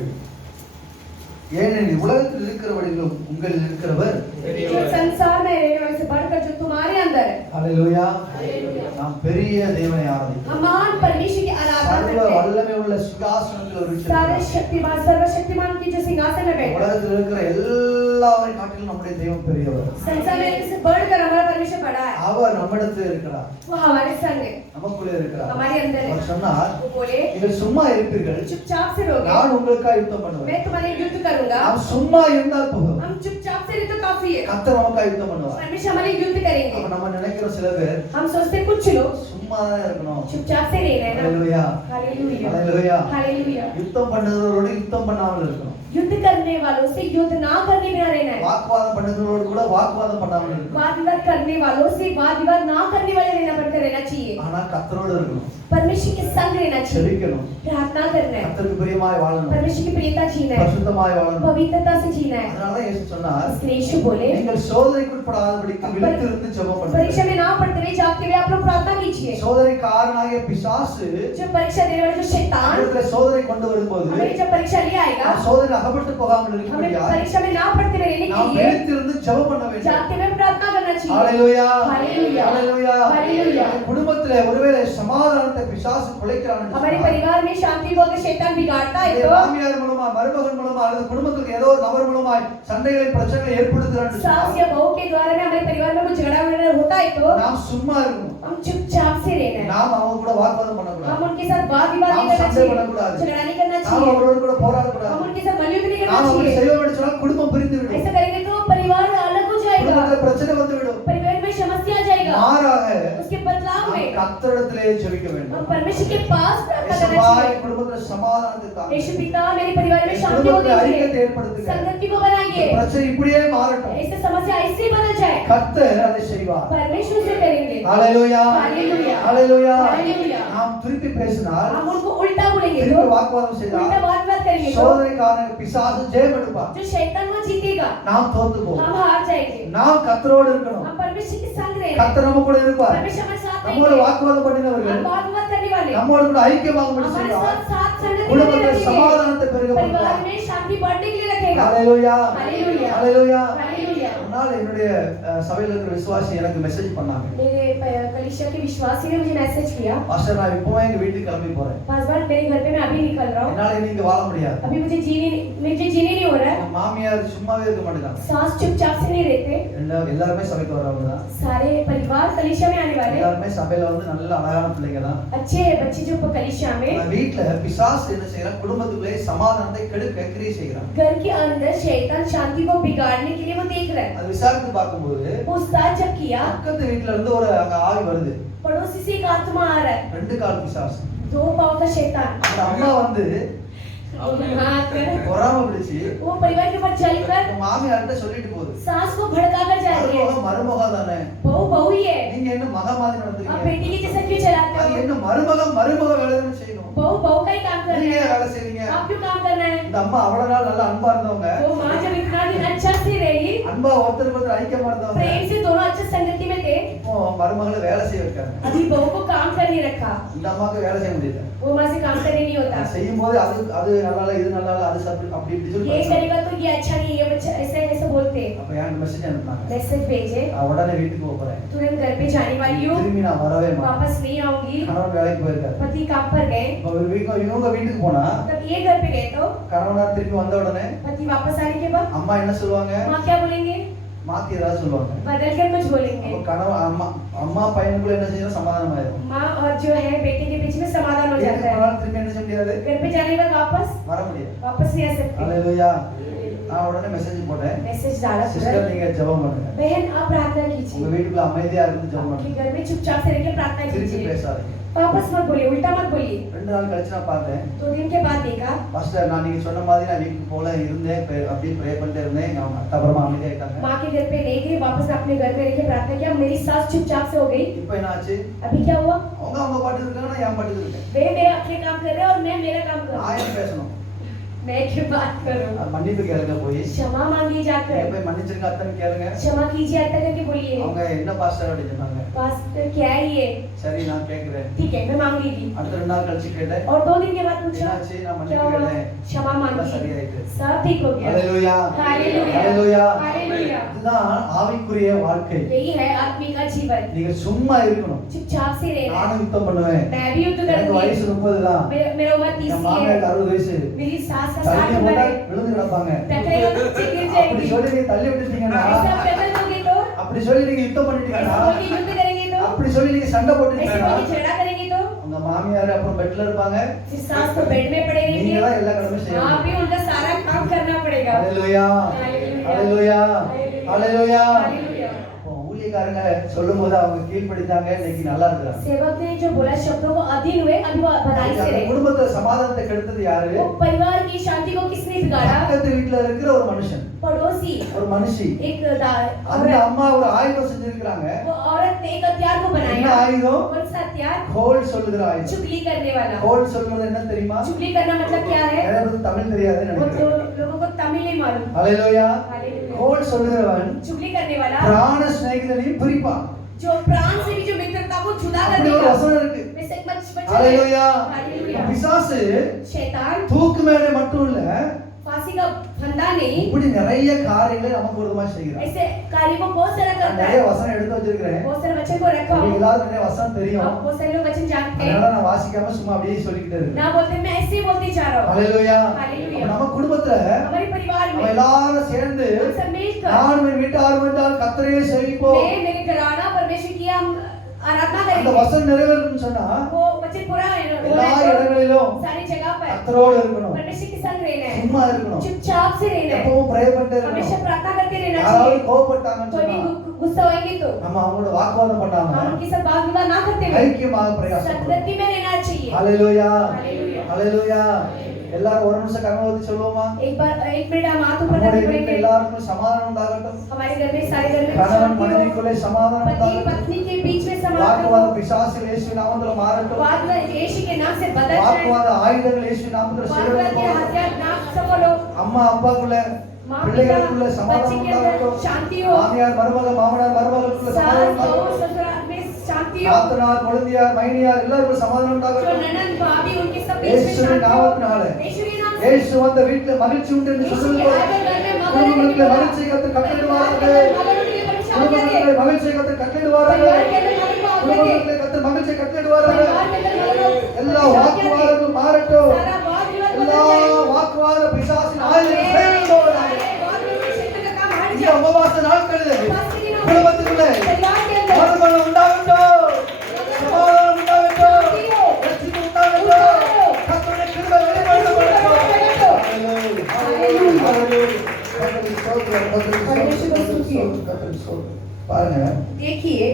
ஏனெனில் உலகத்தில் இருக்கிறவர்களும் உங்களில் இருக்கிறவர். जो संसार में रहने वाले से बढ़कर जो तुम्हारे अंदर है। ஹalleluya. हालेलुया। நாம் பெரிய தேவனை ஆராதிக்கிறோம். हम महान परमेश्वर की आराधना சர்வ करते हैं। வல்லமை உள்ள சிங்காசனத்தில் ஒரு सारे शक्तिमान सर्वशक्तिमान की जो सिंहासन में बैठा है। உலகத்தில் இருக்கிற எல்லாவரையும் காட்டிலும் நம்முடைய தெய்வம் பெரியவர். संसार में से बढ़कर हमारा परमेश्वर बड़ा है। அவர் நம்மிடத்தில் இருக்கிறார், वो हमारे संग है, நமக்குள்ளே இருக்கிறார். हमारे अंदर है। அவர் சொன்னார், वो बोले நீங்கள் சும்மா இருப்பீர்கள், चुपचाप से रहोगे, நான் உங்களுக்காக யுத்தம் பண்ணுவேன். मैं तुम्हारे युद्ध करूंगा। நாம் சும்மா இருந்தால் போதும், हम चुपचाप से रहे तो काफी है। கர்த்தர் நமக்காக யுத்தம் பண்ணுவார். परमेश्वर हमारे युद्ध करेंगे। அப்ப நம்ம நினைக்கிற சில பேர் हम सोचते कुछ लोग சும்மா தான் இருக்கணும். चुपचाप से रह रहे हैं ना। ஹalleluya हालेलुया ஹalleluya. हालेलुया। யுத்தம் பண்ணுறவரோடு யுத்தம் பண்ணாமல் இருக்கணும். युद्ध करने वालों से युद्ध ना करने में रहना है। வாக்குவாதம் பண்ணுறவரோடு கூட வாக்குவாதம் பண்ணாமல் இருக்கணும். वाद विवाद करने वालों से वाद विवाद ना करने वाले रहना पड़कर रहना चाहिए। ஆனா கர்த்தரோடு இருக்கணும், परमेश्वर के संग रहना चाहिए, செபிக்கணும், प्रार्थना करना है, கர்த்தருக்கு பிரியமாய் வாழணும், परमेश्वर की प्रियता जीना है, பரிசுத்தமாய் வாழணும். पवित्रता से जीना है। அதனால தான் இயேசு சொன்னார், इसलिए यीशु बोले நீங்கள் சோதனைக்குட்படாதபடிக்கு விழித்திருந்து ஜெபம் பண்ணுங்கள். परीक्षा में ना पढ़ते हुए जागते हुए आप लोग प्रार्थना कीजिए। சோதனைக்காரனாகிய பிசாசு जो परीक्षा देने वाले जो शैतान நம்மிடத்தில் சோதனை கொண்டு வரும்போது हमें जब परीक्षा ले आएगा, நாம் சோதனை அகப்பட்டு போகாமல் हमें இருக்கும்படியா परीक्षा में ना पड़ते रहने நாம் के लिए விழித்திருந்து ஜெபம் பண்ண வேண்டும். जागते हुए प्रार्थना करना चाहिए। ஹalleluya हालेलुया ஹalleluya हालेलुया। குடும்பத்திலே ஒருவேளை சமாதானத்தை பிசாசு குலைக்கிறான் என்று हमारे சொன்னால், परिवार में शांति को अगर शैतान बिगाड़ता है உங்களுடைய तो மாமியார் மூலமா மருமகன் மூலமா அல்லது குடும்பத்துக்கு ஏதோ ஒரு நபர் மூலமாய் சண்டைகளை பிரச்சனைகளை ஏற்படுத்துறான் என்று सास சொன்னால், या बहू के द्वारा में हमारे परिवार में कुछ झगड़ा वगड़ा होता है तो நாம் சும்மா இருக்கணும். हम चुपचाप से रहना है। நாம் அவங்க கூட வாக்குவாதம் பண்ணக்கூடாது. हम उनके साथ वाद विवाद நாம் नहीं करना சண்டை चाहिए, பண்ணக்கூடாது. झगड़ा नहीं करना நாம் चाहिए, அவரோடு கூட போராடக்கூடாது. हम उनके साथ मलयुद्ध नहीं करना நாம் அப்படி चाहिए। செய்வோம் என்று சொன்னால் குடும்பம் பிரிந்து விடும். ऐसा करेंगे तो परिवार अलग हो जाएगा, குடும்பத்தில் பிரச்சனை வந்து விடும். परिवार में समस्या आ जाएगा। மாறாக उसके बदलाव நாம் में கர்த்தரிடத்திலே ஜெபிக்க வேண்டும். हम परमेश्वर के पास प्रार्थना करना இயேசுவா, चाहिए। என் குடும்பத்தில் சமாதானத்தை தாங்க. यीशु पिता मेरे परिवार में என் शांति को குடும்பத்தில் ஐக்கியத்தை दीजिए, ஏற்படுத்துங்க. संगति को बनाइए, பிரச்சனை இப்படியே மாறட்டும். ऐसे समस्या ऐसे ही बदल जाए, கர்த்தர் அதை செய்வார். परमेश्वर से करेंगे। ஹalleluya हालेलुया ஹalleluya. हालेलुया। நாம் திருப்பி பேசினால், हम उनको उल्टा बोलेंगे तो திருப்பி வாக்குவாதம் उल्टा செய்தால், बात करेंगे तो சோதனைக்காரன் பிசாசு ஜெயம் எடுப்பார். जो शैतान वो जीतेगा, நாம் தோத்து போவோம். हम हार जाएंगे। நாம் கர்த்தரோடு இருக்கணும். हम परमेश्वर के संग रहे, கர்த்தர் நம்ம கூட இருப்பார். परमेश्वर हमारे साथ நம்மோடு रहेंगे, வாக்குவாதம் பண்ணினவர்கள் हम बात मत करने वाले, நம்மோடு கூட ஐக்கியமாகும்படி हमारे செய்வார். साथ साथ संगति में குடும்பத்தில் रखेंगे, சமாதானத்தை பெருக परिवार பண்ணுவார். में शांति बढ़ने के लिए रखेगा। ஹalleluya हालेलुया ஹalleluya. हालेलुया। ஒரு நாள் என்னுடைய சபையில் இருக்கிற விசுவாசி எனக்கு மெசேஜ் பண்ணாங்க. मेरे कलीसिया के विश्वासी ने मुझे मैसेज किया, பாஸ்டர், நான் இப்போவே எங்க வீட்டுக்கு கிளம்பி போறேன். पासवान मेरे घर पे मैं अभी निकल रहा हूँ, என்னால இனி இங்க வாழ முடியாது. अभी मुझे जीने नहीं हो रहा है। என் மாமியார் சும்மாவே இருக்க மாட்டாங்க. सास चुपचाप से नहीं रहते, எல்லாருமே சபைக்கு வரவங்க தான். सारे परिवार कलीसिया में आने वाले, எல்லாருமே சபையில வந்து நல்ல அழகான பிள்ளைங்க தான். अच्छे बच्चे जो कलीसिया में। ஆனா வீட்ல பிசாசு என்ன செய்யறான்? குடும்பத்துக்குள்ளே சமாதானத்தை கெடுக்க கிரியை செய்கிறான். घर के अंदर शैतान शांति को बिगाड़ने के लिए वो देख रहा है। அது விசாரித்து பார்க்கும்போது पूछताछ जब किया, பக்கத்து வீட்ல இருந்து ஒரு அங்க ஆவி வருது. पड़ोसी से एक आत्मा आ रहा है, 2 கால் பிசாசு. 2 पांव का शैतान। அந்த அம்மா வந்து हाथ कर பொறாம பிடிச்சு वो परिवार के ऊपर चलकर மாமியார்ட்ட சொல்லிட்டு போகுது. सास को भड़का कर जा रही है, மருமக தானே, बहू ही है, நீங்க என்ன மக மாதிரி आप நடந்துறீங்க? बेटी के जैसा क्यों चलाते அது हो? என்ன மருமக வேலை தானே செய்யணும். बहू का ही काम कर நீங்க रहे ஏன் हैं, வேலை செய்றீங்க? आप क्यों काम करना है? இந்த அம்மா அவ்வளவு நாள் நல்லா அன்பா இருந்தவங்க, वो माँ जब इतना दिन अच्छा से रही, அன்பா ஒருத்தருக்கு ஒருத்தர் ஐக்கியமா இருந்தவங்க, प्रेम से दोनों अच्छे संगति में थे, இப்போ மருமகளை வேலை செய்ய வைக்காங்க. अभी बहू को काम करने रखा, இந்த அம்மாவுக்கு வேலை செய்ய முடியல. वो माँ से काम करने नहीं होता। செய்யும் போது அது நல்லா இல்ல, இது நல்லா இல்ல, அது அப்படி இப்படி சொல்லி ये பேசுறாங்க. करेगा तो ये अच्छा नहीं, ये बच्चा ऐसा ऐसा बोलते। அப்ப எனக்கு மெசேஜ் அனுப்புனாங்க. मैसेज भेजे, நான் உடனே வீட்டுக்கு போறேன். तुरंत घर पे जाने वाली हूँ, திரும்பி நான் வரவே மாட்டேன். वापस नहीं आऊंगी। கணவன் வேலைக்கு போயிருக்காரு. पति काम पर गए, இப்ப இவங்க வீட்டுக்கு போனா तब ये घर पे गए तो கணவனார் திரும்பி வந்த உடனே पति वापस आने के बाद அம்மா என்ன சொல்லுவாங்க? माँ क्या बोलेंगे? மாத்தி ஏதாவது சொல்லுவாங்க. बदल कर कुछ बोलेंगे। அப்ப கணவன் அம்மா பையனுக்குள்ள என்ன செய்யணும்? சமாதானம் ஆயிரும். माँ और जो है बेटे के बीच में समाधान हो வீட்டுக்கு जाता है। போனாலும் திரும்பி என்ன செய்ய முடியாது? घर पे जाने के बाद வர முடியாது. वापस नहीं आ सकते। ஹalleluya. நான் உடனே மெசேஜ் போட்டேன். मैसेज डाला சிஸ்டர், तुरंत, நீங்க ஜெபம் பண்ணுங்க. बहन आप प्रार्थना உங்க कीजिए, வீட்டுக்குள்ள அமைதியா இருந்து ஜெபம் आपके பண்ணுங்க. घर में चुपचाप से रहकर प्रार्थना திருப்பி कीजिए, பேசாதீங்க. वापस मत बोलिए, उल्टा मत बोलिए। 2 நாள் கழிச்சு நான் பார்த்தேன். 2 दिन के बाद देखा, பாஸ்டர், நான் நீங்க சொன்ன மாதிரி நான் வீட்டுக்கு போல இருந்தேன், அப்படியே ப்ரே பண்ணிட்டு இருந்தேன். அவங்க அப்புறமா அமைதியாயிட்டாங்க. माँ के घर पे नहीं गई, वापस अपने घर में रहकर प्रार्थना किया, मेरी सास चुपचाप से हो गई। இப்போ என்ன ஆச்சு? अभी क्या हुआ? அவங்க பாட்டுக்கு இருக்காங்க, நான் என் பாட்டுக்கு இருக்கேன். वे मेरा अपने काम कर रहे हैं और मैं मेरा काम कर நான் रहा ஏன் பேசணும்? हूँ, मैं क्यों बात करूँ? மன்னிப்பு கேளுங்க, போய் क्षमा मांगिए நீங்க जाकर, போய் மன்னிச்சிருங்க அத்தனை கேளுங்க. क्षमा कीजिए अत्ता करके बोलिए, அவங்க என்ன பாஸ்டர் அப்படி சொன்னாங்க. पास्टर क्या है ये? சரி, நான் கேட்கிறேன். ठीक है मैं मांग लीगी। அடுத்த 2 நாள் கழிச்சு கேட்டேன். और 2 दिन के बाद पूछा, என்னாச்சு? நான் क्या மன்னிப்பு हुआ? கேட்டேன். क्षमा எல்லாம் मांगी, சரியாயிட்டு. सब ठीक हो गया। ஹalleluya. हालेलुया ஹalleluya. हालेलुया। இதுதான் ஆவிக்குரிய வாழ்க்கை. यही है आत्मिक का जीवन, நீங்க சும்மா இருக்கணும். चुपचाप से रहना। நானும் யுத்தம் பண்ணுவேன். मैं भी युद्ध எனக்கு करूंगी, வயசு 30 தான். मेरा उम्र 30 என் की மாமியாருக்கு है, 60 வயசு. मेरी सास का தள்ளி 60 उम्र போட்டா है, விழுந்து கிடப்பாங்க. टकरेगा तो नीचे गिर அப்படி जाएगी। சொல்லி நீங்க தள்ளி விட்டுட்டீங்கன்னா, ऐसा आप टकल दोगे तो, அப்படி சொல்லி நீங்க யுத்தம் ऐसा பண்ணிட்டீங்கன்னா, बोल के युद्ध करेंगे तो, அப்படி சொல்லி நீங்க சண்டை ऐसे போட்டுட்டீங்கன்னா, बोल के झगड़ा करेंगे तो, உங்க மாமியார் அப்புறம் பெட்ல இருப்பாங்க. फिर सास को बेड में पड़े நீங்க रहेंगे, தான் எல்லா கடமையும் आप செய்யணும். भी उनका सारा काम करना पड़ेगा। ஹalleluya. हालेलुया ஹalleluya. ஹalleluya. हालेलुया। ஊழியக்காரங்க சொல்லும்போது அவங்க கீழ்ப்படித்தாங்க, இன்னைக்கு நல்லா இருக்காங்க. सेवक ने जो बोला शब्दों को अधीन हुए, अभी वो बधाई से அந்த रहे। குடும்பத்துல சமாதானத்தை கெடுத்தது யாரு? वो परिवार की शांति को किसने बिगाड़ा? பக்கத்து வீட்டுல இருக்கிற ஒரு மனுஷன், पड़ोसी, ஒரு மனுஷி. एक அந்த औरत, அம்மா ஒரு ஆயுதம் செஞ்சிருக்காங்க. वो औरत ने एक हथियार को என்ன बनाया। ஆயுதம்? कौन सा हथियार? கோல் சொல்லுகிற ஆயுதம். चुगली करने वाला। கோல் சொல்றது என்ன தெரியுமா? चुगली करना मतलब क्या है? எனக்கு தமிழ் தெரியாதுன்னு वो तो நினைக்கிறேன். लोगों को तमिल नहीं मालूम। ஹalleluya. हालेलुया। கோல் சொல்லுகிறவன் चुगली करने वाला பிராண சிநேகிதனையும் பிரிப்பான். जो प्राण से भी जो मित्रता को जुदा कर அப்படி ஒரு देगा। வசனம் இருக்கு. वैसे एक वचन है। ஹalleluya. हालेलुया। பிசாசு शैतान தூக்கு மேடை மட்டும் இல்ல, फांसी का फंदा नहीं, இப்படி நிறைய காரியங்களை நமக்கு விரோதமா செய்கிறார். ऐसे कार्य को बहुत सारा நான் करता நிறைய है। வசனம் எடுத்து வச்சிருக்கிறேன். बहुत सारे वचन को रखा உங்களுக்கு हूँ, எல்லாருக்கும் நிறைய வசனம் தெரியும். अब बहुत सारे लोग वचन जानते அதனால हैं, நான் வாசிக்காம சும்மா அப்படியே சொல்லிக்கிட்டே இருக்கேன். ना बोलते मैं ऐसे ही बोलती जा रहा हूँ। ஹalleluya. हालेलुया। நம்ம குடும்பத்துல हमारे परिवार நம்ம में எல்லாரும் சேர்ந்து हम सब मिलकर, நான் என் வீட்டார் என்றால் கர்த்தரையே சேவிப்போம். मैं मेरे घराना परमेश्वर की हम आराधना அந்த करेंगे। வசனம் நிறைவேறணும்னு சொன்னா वो वचन पूरा हो எல்லா रहा है, இடங்களிலும் सारी जगह पर கர்த்தரோடு இருக்கணும். परमेश्वर के संग रहना है, சும்மா இருக்கணும். चुपचाप से रहना है, எப்பவும் ப்ரே பண்ணிட்டே हमेशा இருக்கணும். प्रार्थना करते रहना யாராவது चाहिए। கோபப்பட்டாங்கன்னு कोई भी சொன்னா गुस्सा होएंगे तो நம்ம அவங்களோட வாக்குவாதம் பண்ணாம हम उनके साथ वाद विवाद ना करते हुए ஐக்கியமாக பிரயாசப்படணும். संगति में रहना चाहिए। ஹalleluya. हालेलुया। ஹalleluya. எல்லாரும் ஒரு நிமிஷம் கண்ணை ஊத்தி சொல்லுவோமா? एक मिनट हम हाथ ऊपर நம்முடைய करके வீட்டில் बोलेंगे, எல்லாருக்கும் சமாதானம் உண்டாகட்டும். हमारे घर में सारे घर में கணவன் शांति हो, மனைவிக்குள்ளே சமாதானம் पति உண்டாகட்டும். पत्नी के बीच में समाधान வாக்குவாத हो, பிசாசுகள் இயேசுவின் நாமத்தில் மாறட்டும். वाद विवाद यीशु के नाम से बदल जाए, வாக்குவாத ஆயுதங்கள் இயேசுவின் நாமத்தில் वाद विवाद के சிதறட்டும். हथियार नाश सफल हो, அம்மா அப்பாக்குள்ள माँ பிள்ளைகளுக்குள்ள पिता சமாதானம் बच्चे के अंदर உண்டாகட்டும். शांति हो, மாமியார் மருமக மாமனார் மருமகளுக்குள்ள सास சமாதானம் बहू உண்டாகட்டும். ससुराल में शांति हो, நாத்தனார் கொழுந்தியார் மைனியார் எல்லாருக்கும் சமாதானம் जो உண்டாகட்டும். ननद भाभी उनके सब बीच में இயேசுவின் शांति हो, நாமத்தினாலே यीशु के नाम से இயேசு வந்த வீட்டில் மகிழ்ச்சி உண்டு என்று यीशु சொல்லுங்கள். के आए हुए घर में मगन குடும்பங்களில் மகிழ்ச்சியை கத்து கட்டிடுவார்கள். குடும்பங்களில் மகிழ்ச்சியை கத்து கட்டிடுவார்கள். குடும்பங்களில் கத்து மகிழ்ச்சியை கட்டிடுவார்கள். எல்லா வாக்குவாதங்களும் மாறட்டும். எல்லா வாக்குவாத பிசாசின் ஆயுதங்கள் செயல்பட்டு போவதாக. இந்த உபவாச நாட்களில் குடும்பத்துக்குள்ளே மறுமணம் உண்டாகட்டும். சமாதானம் உண்டாகட்டும். ரட்சிப்பு உண்டாகட்டும். கர்த்தருடைய கிருபை வெளிப்படுத்தப்படட்டும். பாருங்க, देखिए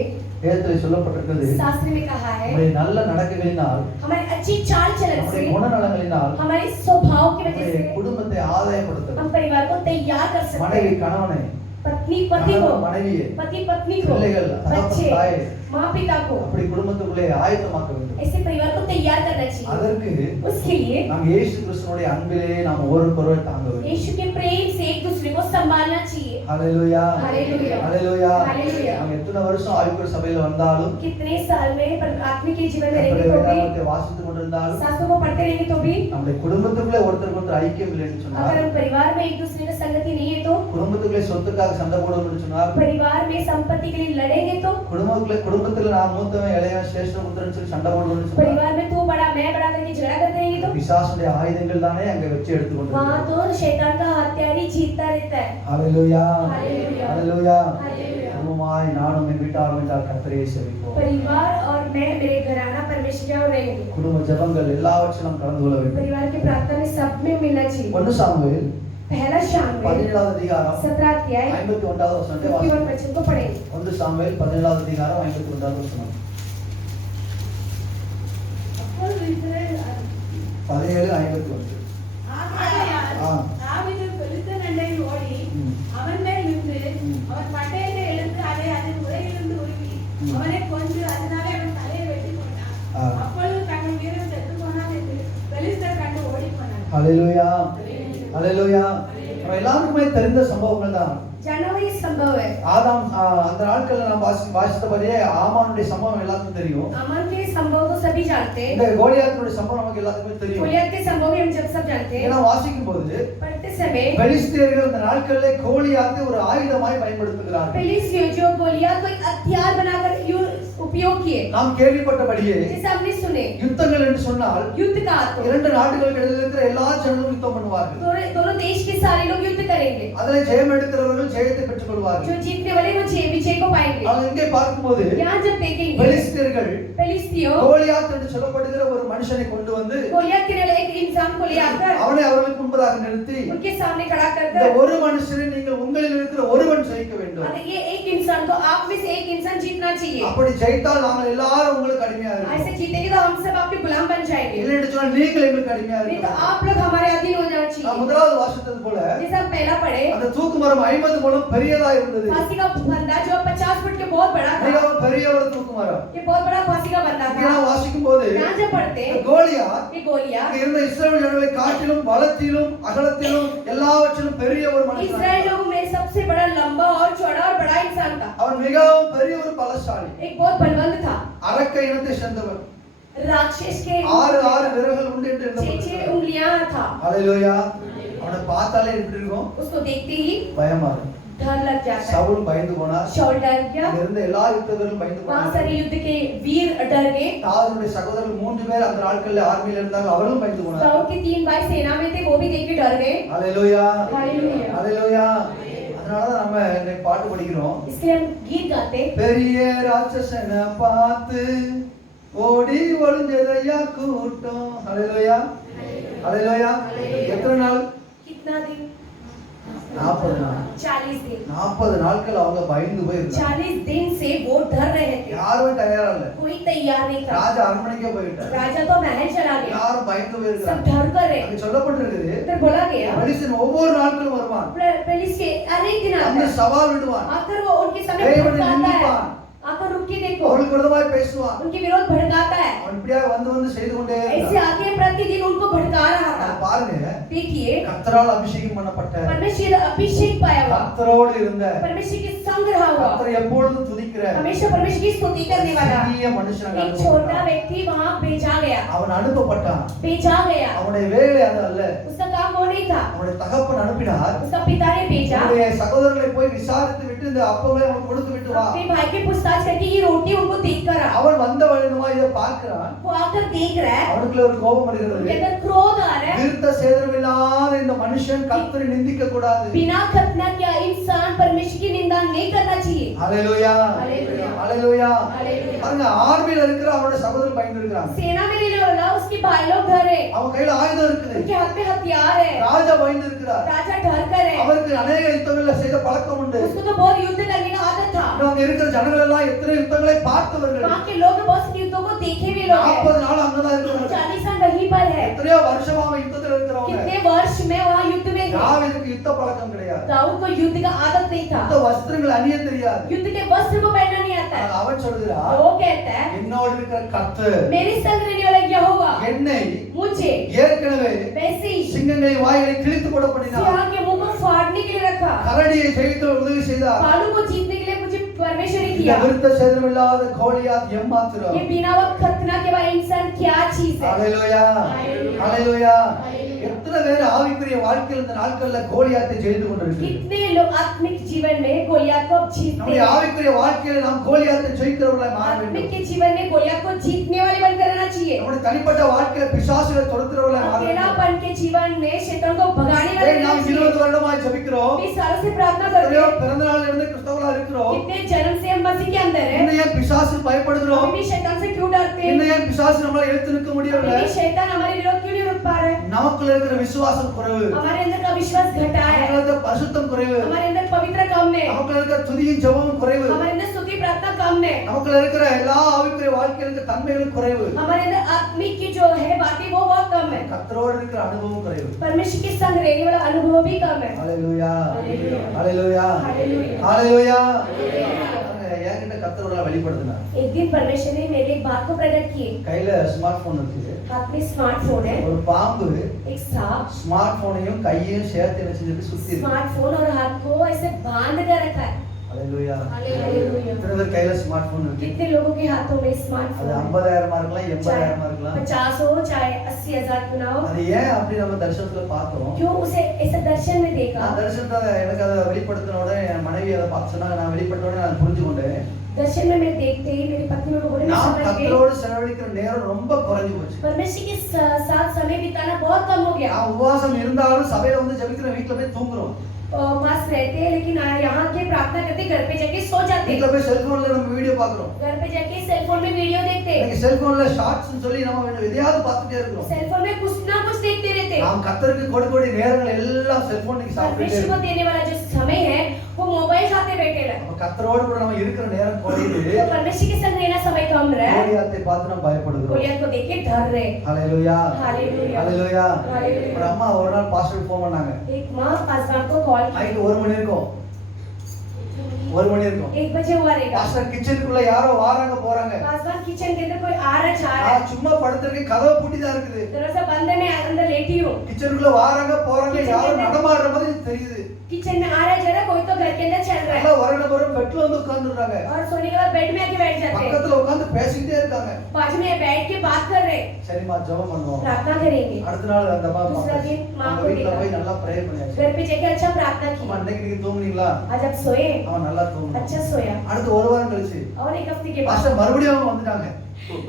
வேதத்தில் சொல்லப்பட்டிருக்கிறது शास्त्र में कहा है, நம்முடைய நல்ல நடக்கைகளினால் हमारी अच्छी चाल चलन நம்முடைய से, குணநலங்களினால் हमारे स्वभाव की वजह நம்முடைய से குடும்பத்தை ஆதாயப்படுத்த हम परिवार को तैयार कर सकते மனைவி हैं। கணவனை पत्नी पति को, கணவன் மனைவியை पति पत्नी को, பிள்ளைகள் बच्चे தகப்பன் தாயை माँ पिता को அப்படி குடும்பத்துக்குள்ளே ஆயத்தமாக்க வேண்டும். ऐसे परिवार को तैयार करना चाहिए। அதற்கு उसके लिए நாம் இயேசு கிறிஸ்துவினுடைய அன்பிலே நாம் ஒருவருக்கொருவர் தாங்க வேண்டும். यीशु के प्रेम से एक दूसरे को संभालना चाहिए। ஹalleluya. हालेलुया। ஹalleluya. हालेलुया। நாம் எத்தனை வருஷம் ஆயுக்குற சபையில வந்தாலும் कितने साल में पर आत्मिक के जीवन में கர்த்தருடைய रहेंगे तो भी, வேதாகமத்தை வாசித்துக் கொண்டிருந்தாலும் शास्त्रों को पढ़ते रहेंगे तो भी, நம்முடைய குடும்பத்துக்குள்ளே ஒருத்தருக்கு ஒருத்தர் ஐக்கியம் இல்லைன்னு சொன்னால், अगर हम परिवार में एक दूसरे में संगति नहीं है तो, குடும்பத்துக்குள்ளே சொத்துக்காக சண்டை போடணும்னு சொன்னால், परिवार में संपत्ति के लिए लड़ेंगे तो, குடும்பத்துல நான் மூத்தவன் இளையவன் சிரேஷ்ட புத்திரன்னு சொல்லி சண்டை போடணும்னு சொன்னால், परिवार में तू बड़ा मैं बड़ा करके झगड़ा करते रहेंगे तो, பிசாசுடைய ஆயுதங்கள் தானே அங்க வச்சு எடுத்துக்கொண்டு वहाँ तो शैतान का हत्यार ही जीतता रहता है। ஹalleluya. हालेलुया। ஹalleluya. हालेलुया। குடும்பமாய் நானும் என் வீட்டாரும் என்றால் கர்த்தரையே சேவிப்போம். परिवार और मैं मेरे घराना परमेश्वर की ओर रहेंगे। குடும்ப ஜெபங்கள் எல்லாவற்றிலும் கலந்து கொள்ள வேண்டும். परिवार की प्रार्थना में सब में मिलना चाहिए। 1 சாமுவேல் पहला शामुएल 17வது அதிகாரம் 17 अध्याय 51வது வசனத்தை 51 வாசிப்போம். वचन को पढ़ेंगे। 1 சாமுவேல் 17வது அதிகாரம் 51வது வசனம். அப்பொழுது இஸ்ரவேல் 17:51. ஆகையால் ஆ. தாவீது பெலிஸ்தர் அண்டையில் ஓடி ம். அவன் மேல் நின்று ம். அவன் பட்டயத்தை எடுத்து அதை அதன் உரையிலிருந்து உருவி ம். அவனை கொன்று அதனாலே அவன் தலையை வெட்டி கொண்டான். ஆ. அப்பொழுது தங்கள் வீரன் செத்து போனான் என்று பெலிஸ்தர் கண்டு ஓடி போனான். ஹalleluya. ஹalleluya. நம்ம எல்லாருக்குமே தெரிந்த சம்பவங்கள் தான். जाना हुआ ये संभव है। ஆதாம் அந்த நாட்கள்ல நாம் வாசித்தபடியே ஆமானுடைய சம்பவம் எல்லாருக்கும் தெரியும். अमन के संभव तो सभी जानते இந்த हैं। கோலியாத்துடைய சம்பவம் நமக்கு எல்லாருக்குமே தெரியும். गोलियत के संभव भी हम जब सब जानते हैं। ஏன்னா வாசிக்கும் போது पढ़ते समय பெலிஸ்தியர்கள் இந்த நாட்களிலே கோலியாத்தை ஒரு ஆயுதமாய் பயன்படுத்துகிறார்கள். फिलिस्तीयों जो गोलियत को एक हथियार बनाकर उपयोग किए। நாம் கேள்விப்பட்டபடியே जैसे हमने सुने, யுத்தங்கள் என்று சொன்னால் युद्ध का तो இரண்டு நாடுகளுக்கு இடையில இருக்கிற எல்லா ஜனங்களும் யுத்தம் பண்ணுவார்கள். दोनों देश के सारे लोग युद्ध करेंगे। அதிலே ஜெயம் எடுக்கிறவர்கள் ஜெயத்தை பெற்றுக் கொள்வார்கள். जो जीतने वाले वो विजय को पाएंगे। ஆனால் இங்கே பார்க்கும்போது यहाँ जब देखेंगे பெலிஸ்தியர்கள் फिलिस्तीयों கோலியாத் என்று சொல்லப்படுகிற ஒரு மனுஷனை கொண்டு வந்து गोलियत के लिए एक इंसान को ले आकर அவனை அவர்களுக்கு முன்பதாக நிறுத்தி उनके सामने खड़ा कर இந்த ஒரு மனுஷனை நீங்கள் உங்களில் இருக்கிற ஒருவன் ஜெயிக்க வேண்டும். ये एक इंसान को आप में से एक इंसान जीतना चाहिए। அப்படி ஜெயித்தால் நாங்கள் எல்லாரும் உங்களுக்கு அடிமையா ऐसे இருப்போம். जीतेंगे तो हम सब आपके गुलाम बन जाएंगे। இல்லை என்று சொன்னால் நீங்கள் எங்களுக்கு அடிமையா नहीं तो இருப்பீங்க. आप लोग हमारे अधीन हो जाना நான் चाहिए। முதலாவது வாசித்தது போல जैसे हम पहला पढ़े, அந்த தூக்கு மரம் 50 முழம் பெரியதா இருந்தது. फांसी का बंदा जो 50 फुट के बहुत बड़ा था, மிகவும் பெரிய ஒரு தூக்கு மரம். ये बहुत बड़ा फांसी का बंदा இங்கே था। நான் வாசிக்கும் போது यहाँ जब पढ़ते இந்த கோலியாத் ये गोलियां அங்கே இருந்த இஸ்ரவேல் ஜனங்களை காட்டிலும் பலத்திலும் அகலத்திலும் எல்லாவற்றிலும் பெரிய ஒரு மனுஷன். इस्राएल लोगों में सबसे बड़ा लंबा और चौड़ा और बड़ा इंसान था। அவன் மிகவும் பெரிய ஒரு பலசாலி. एक बहुत बलवंत था। அரக்க இனத்தை சேர்ந்தவன். राक्षस के 6 விரல்கள் உண்டு என்று 6 எண்ணப்படுகிறது. उंगलियां था। ஹalleluya. அவன் அவனை பார்த்தாலே எப்படி இருக்கும்? उसको देखते ही பயமா இருக்கும். डर लग जाता है। சவுல் பயந்து போனார். शाऊल डर गया। இங்க இருந்த எல்லா யுத்தவீரர்களும் பயந்து वहाँ போனார். सारे युद्ध के वीर डर गए। தாவீதுடைய சகோதரர்கள் 3 பேர் அந்த நாட்கள்ல ஆர்மில இருந்தாங்க, அவர்களும் பயந்து போனார். दाऊद के 3 भाई सेना में थे, वो भी देख के डर गए। ஹalleluya, हालेलुया। ஹalleluya. அதனால தான் நம்ம இன்னைக்கு பாட்டு படிக்கிறோம். इसलिए हम गीत गाते हैं। பெரிய ராட்சசனை பார்த்து ஓடி ஒளிஞ்சதையா கூட்டம். ஹalleluya, ஹalleluya. எத்தனை நாள்? कितना दिन? 40 நாள். 40 दिन। 40 நாட்கள் அவங்க பயந்து போய் இருந்தாங்க. 40 दिन से वो डर रहे थे। யாரும் தயாரா இல்ல. कोई तैयार नहीं था। ராஜா அரண்மனைக்கே போயிட்டார். राजा तो महल चला गया। யாரும் பயந்து போய் सब இருக்காங்க. डर कर रहे। அங்க சொல்லப்பட்டிருக்குது, फिर बोला गया பெலிஸ்தன் ஒவ்வொரு நாட்களும் வருவான், पुलिस के अनेक दिन आता அந்த है। சவால் விடுவான், आकर वो उनके सामने தேவனை भड़काता है। நிந்திப்பான், आकर रुक के देखो, அவர்களுக்கு விரோதமாய் பேசுவான். उनके विरोध भड़काता है। அவன் இப்படியே வந்து செய்து கொண்டே ऐसे இருந்தான். आके प्रतिदिन उनको भड़का रहा था। பாருங்க, देखिए கர்த்தரால் அபிஷேகம் பண்ணப்பட்ட, परमेश्वर अभिषेक पाया हुआ, கர்த்தரோடு இருந்த, परमेश्वर के संग रहा हुआ, கர்த்தரை எப்பொழுதும் துதிக்கிற हमेशा परमेश्वर की स्तुति करने वाला சிறிய மனுஷனாக एक छोटा व्यक्ति वहाँ भेजा गया। அவன் அனுப்பப்பட்டான். भेजा गया। அவனுடைய வேலை அது அல்ல. उसका काम वो नहीं था। அவனுடைய தகப்பன் அனுப்பினார். उसका पिता ने भेजा। அவனுடைய சகோதரர்களை போய் விசாரித்து விட்டு இந்த அப்பங்களை அவன் கொடுத்து விட்டு வா. अपने भाई के पूछताछ करके ये रोटी उनको देख कर आ। அவன் வந்த வழியுமா இதை பார்க்கிறான். वो आकर देख रहा है, அவனுக்குள்ள ஒரு கோபம் उनके வருகிறது. अंदर क्रोध आ रहा है। விருத்த சேதனமில்லாத இந்த மனுஷன் கர்த்தரை நிந்திக்க கூடாது. बिना खतना किया इंसान परमेश्वर की निंदा नहीं करना चाहिए। ஹalleluya, हालेलुया। ஹalleluya. हालेलुया। பாருங்க, ஆர்மில இருக்கிற அவனோட சகோதரர் பயந்து இருக்காங்க. सेना में रहने वाला उसके भाई लोग डर है, அவன் கையில ஆயுதம் இருக்குது. उनके हाथ में हथियार है। ராஜா பயந்து இருக்கிறார். राजा डर कर है। அவருக்கு अनेक யுத்தங்களை செய்த பழக்கம் உண்டு. उसको तो बहुत युद्ध करने का आदत था। அங்க இருக்கிற ஜனங்கள் எல்லாம் எத்தனை யுத்தங்களை பார்த்தவர்கள். वहाँ के लोग बहुत से युद्धों को देखे हुए लोग हैं। 40 நாள் அங்கதான் இருக்கிறாங்க. 40 साल वहीं पर है। எத்தனையோ வருஷமா அவன் யுத்தத்தில் இருக்கிறவங்க. कितने वर्ष में वहाँ युद्ध में थे। தாவீதுக்கு யுத்த பழக்கம் கிடையாது. दाऊद को युद्ध का आदत नहीं था। யுத்த வஸ்திரங்கள் அணிய தெரியாது. युद्ध के वस्त्र को पहनना नहीं आता है। அவன் சொல்கிறான், वो कहता है என்னோடு இருக்கிற கர்த்தர் मेरे संग रहने वाला यहोवा என்னை मुझे ஏற்கனவே वैसे ही சிங்கங்களை வாய்களை கிழித்து போட பண்ணினார். सिंह के मुंह को फाड़ने के लिए रखा। கரடியை ஜெயித்து உதவி செய்தார். भालू को जीतने के लिए मुझे परमेश्वर ने இந்த किया। விருத்த சேதனமில்லாத கோலியாத் எம்மாத்திரம். ये बिना वक्त खतना के बाद इंसान क्या चीज है। ஹalleluya, हालेलुया। ஹalleluya. हालेलुया। எத்தனை பேர் ஆவிக்குரிய வாழ்க்கையில் இந்த நாட்கள்ல கோலியாத்தை ஜெயித்து கொண்டிருக்கிறார்கள். कितने लोग आत्मिक जीवन में गोलियत को जीतते நம்முடைய हैं। ஆவிக்குரிய வாழ்க்கையில நாம் கோலியாத்தை ஜெயிக்கிறவர்களாய் மாற आत्मिक வேண்டும். के जीवन में गोलियत को जीतने वाले बनकर रहना चाहिए। நம்முடைய தனிப்பட்ட வாழ்க்கையில பிசாசுகளை துரத்துறவர்களாய் மாற வேண்டும். अकेलापन के जीवन में शैतान को भगाने वाले ஏன் நாம் बनना 20 चाहिए। வருடமாய் ஜெபிக்கிறோம். 20 सालों से प्रार्थना करते எத்தனையோ हैं। பிறந்த நாள்ல இருந்து கிறிஸ்தவர்களா இருக்கிறோம். कितने जन्म से हम मसीह के अंदर हैं। இன்னும் ஏன் பிசாசு பயப்படுகிறோம்? अभी भी शैतान से क्यों डरते हैं। இன்னும் ஏன் பிசாசு நம்மளை எழுத்து நிற்க முடியவில்லை? अभी भी शैतान हमारे विरोध क्यों नहीं रुक पा रहा है। நமக்குள்ள இருக்கிற விசுவாசம் குறைவு, हमारे अंदर का विश्वास घटा है। நமக்குள்ள இருக்கிற பரிசுத்தம் குறைவு, हमारे अंदर पवित्र कम है। நமக்குள்ள இருக்கிற துதியும் ஜெபமும் குறைவு, हमारे अंदर स्तुति प्रार्थना कम है। நமக்குள்ள இருக்கிற எல்லா ஆவிக்குரிய வாழ்க்கையில இருக்கிற தன்மைகளும் குறைவு, हमारे अंदर आत्मिक की जो है बातें वो बहुत कम है। கர்த்தரோடு இருக்கிற அனுபவம் குறைவு. परमेश्वर के संग रहने वाला अनुभव भी कम है। ஹalleluya, हालेलुया। ஹalleluya, हालेलुया। ஹalleluya. हालेलुया। என்கிட்ட கர்த்தரோட வெளிப்படுத்தினார். एक दिन परमेश्वर ने मेरे एक बात को प्रकट किए। கையில ஸ்மார்ட் போன் இருக்குது. हाथ में स्मार्टफोन है। ஒரு பாம்பு एक सांप ஸ்மார்ட் போனையும் கையையும் சேர்த்து என்ன செஞ்சிருக்கு, சுத்தி இருக்கு. स्मार्टफोन और हाथ को ऐसे बांध कर रखा है। ஹalleluya. हालेलुया। எத்தனை பேர் கையில ஸ்மார்ட் போன் இருக்கு? कितने लोगों के हाथों में அது स्मार्टफोन है। 50,000 இருக்கலாம், 80,000 இருக்கலாம். 50 हो चाहे 80,000 क्यों ना हो। அது ஏன் அப்படி நம்ம தரிசனத்துல பார்த்தோம்? क्यों उसे ऐसे दर्शन में देखा। நான் தரிசனத்தை எனக்கு அதை வெளிப்படுத்தின உடனே என் மனைவி அதை பார்த்து சொன்னாங்க. நான் வெளிப்பட்ட உடனே நான் புரிஞ்சு கொண்டேன். दर्शन में मैं देखते ही मेरी पत्नी लोगों ने நான் समझ गई கர்த்தரோடு செலவழிக்கிற நேரம் ரொம்ப குறைஞ்சு போச்சு. परमेश्वर के साथ समय बिताना बहुत कम हो गया। நான் உபவாசம் இருந்தாலும் சபையில வந்து ஜெபிக்கிற, வீட்ல போய் தூங்குறோம். पास रहते हैं लेकिन यहाँ के प्रार्थना करते घर पे जाके सो जाते வீட்ல हैं। போய் செல்போன்ல நம்ம வீடியோ பாக்குறோம். घर पे जाके सेलफोन में वीडियो देखते हैं। இன்னைக்கு செல்போன்ல ஷார்ட்ஸ்னு சொல்லி நம்ம எதையாவது பார்த்துட்டே இருக்கிறோம். सेलफोन में कुछ ना कुछ देखते रहते हैं। நாம் கர்த்தருக்கு கொடுக்கக்கூடிய நேரங்கள் எல்லாம் செல்போனுக்கு சாப்பிட்டுட்டே परमेश्वर को இருக்கோம். देने वाला जो समय है वो मोबाइल खाते बैठे रहे। நம்ம கர்த்தரோடு கூட நம்ம இருக்கிற நேரம் குறையுது. तो परमेश्वर के संग रहना समय कम रहा है। கோலியாத்தை பார்த்து நம்ம பயப்படுகிறோம். गोलियत को देख के डर रहे। ஹalleluya, हालेलुया। ஹalleluya. हालेलुया। ஒரு அம்மா ஒரு நாள் பாஸ்டர் ஃபோன் பண்ணாங்க. एक माँ पासवान को कॉल की। நைட் 1 மணி இருக்கும். 1 மணி இருக்கும். 1 बजे हुआ रहेगा। பாஸ்டர் கிச்சனுக்குள்ள யாரோ வராங்க போறாங்க. पासवान किचन के अंदर कोई आ रहा जा रहा है। நான் சும்மா படுத்திருக்கேன், கதவு பூட்டி தான் இருக்குது. दरवाजा बंद है, मैं अंदर लेटी हूँ। கிச்சனுக்குள்ள வராங்க போறாங்க, யாரோ நடமாடுற மாதிரி தெரியுது. किचन में आ रहा है जरा, कोई तो घर के के अंदर चल रहा है எல்லாம் ஒரு நபரும் பெட்ல வந்து உட்கார்ந்துறாங்க और सोने के बाद बेड में आके बैठ जाते हैं பக்கத்துல உட்கார்ந்து பேசிட்டே இருக்காங்க बाजू में बैठ के बात कर रहे हैं சரிமா ஜெபம் பண்ணுவோம் प्रार्थना करेंगे அடுத்த நாள் அந்த அம்மா दूसरा दिन माँ को வீட்ல देखा போய் நல்லா ப்ரே பண்ணியாச்சு घर पे जाके अच्छा प्रार्थना அம்மா की இன்னைக்கு நீங்க தூங்குனீங்களா आज आप सोए அவன் நல்லா தூங்குனான் अच्छा सोया அடுத்து ஒரு வாரம் கழிச்சு और एक हफ्ते के बाद பாஸ்டர் மறுபடியும் அவங்க வந்துட்டாங்க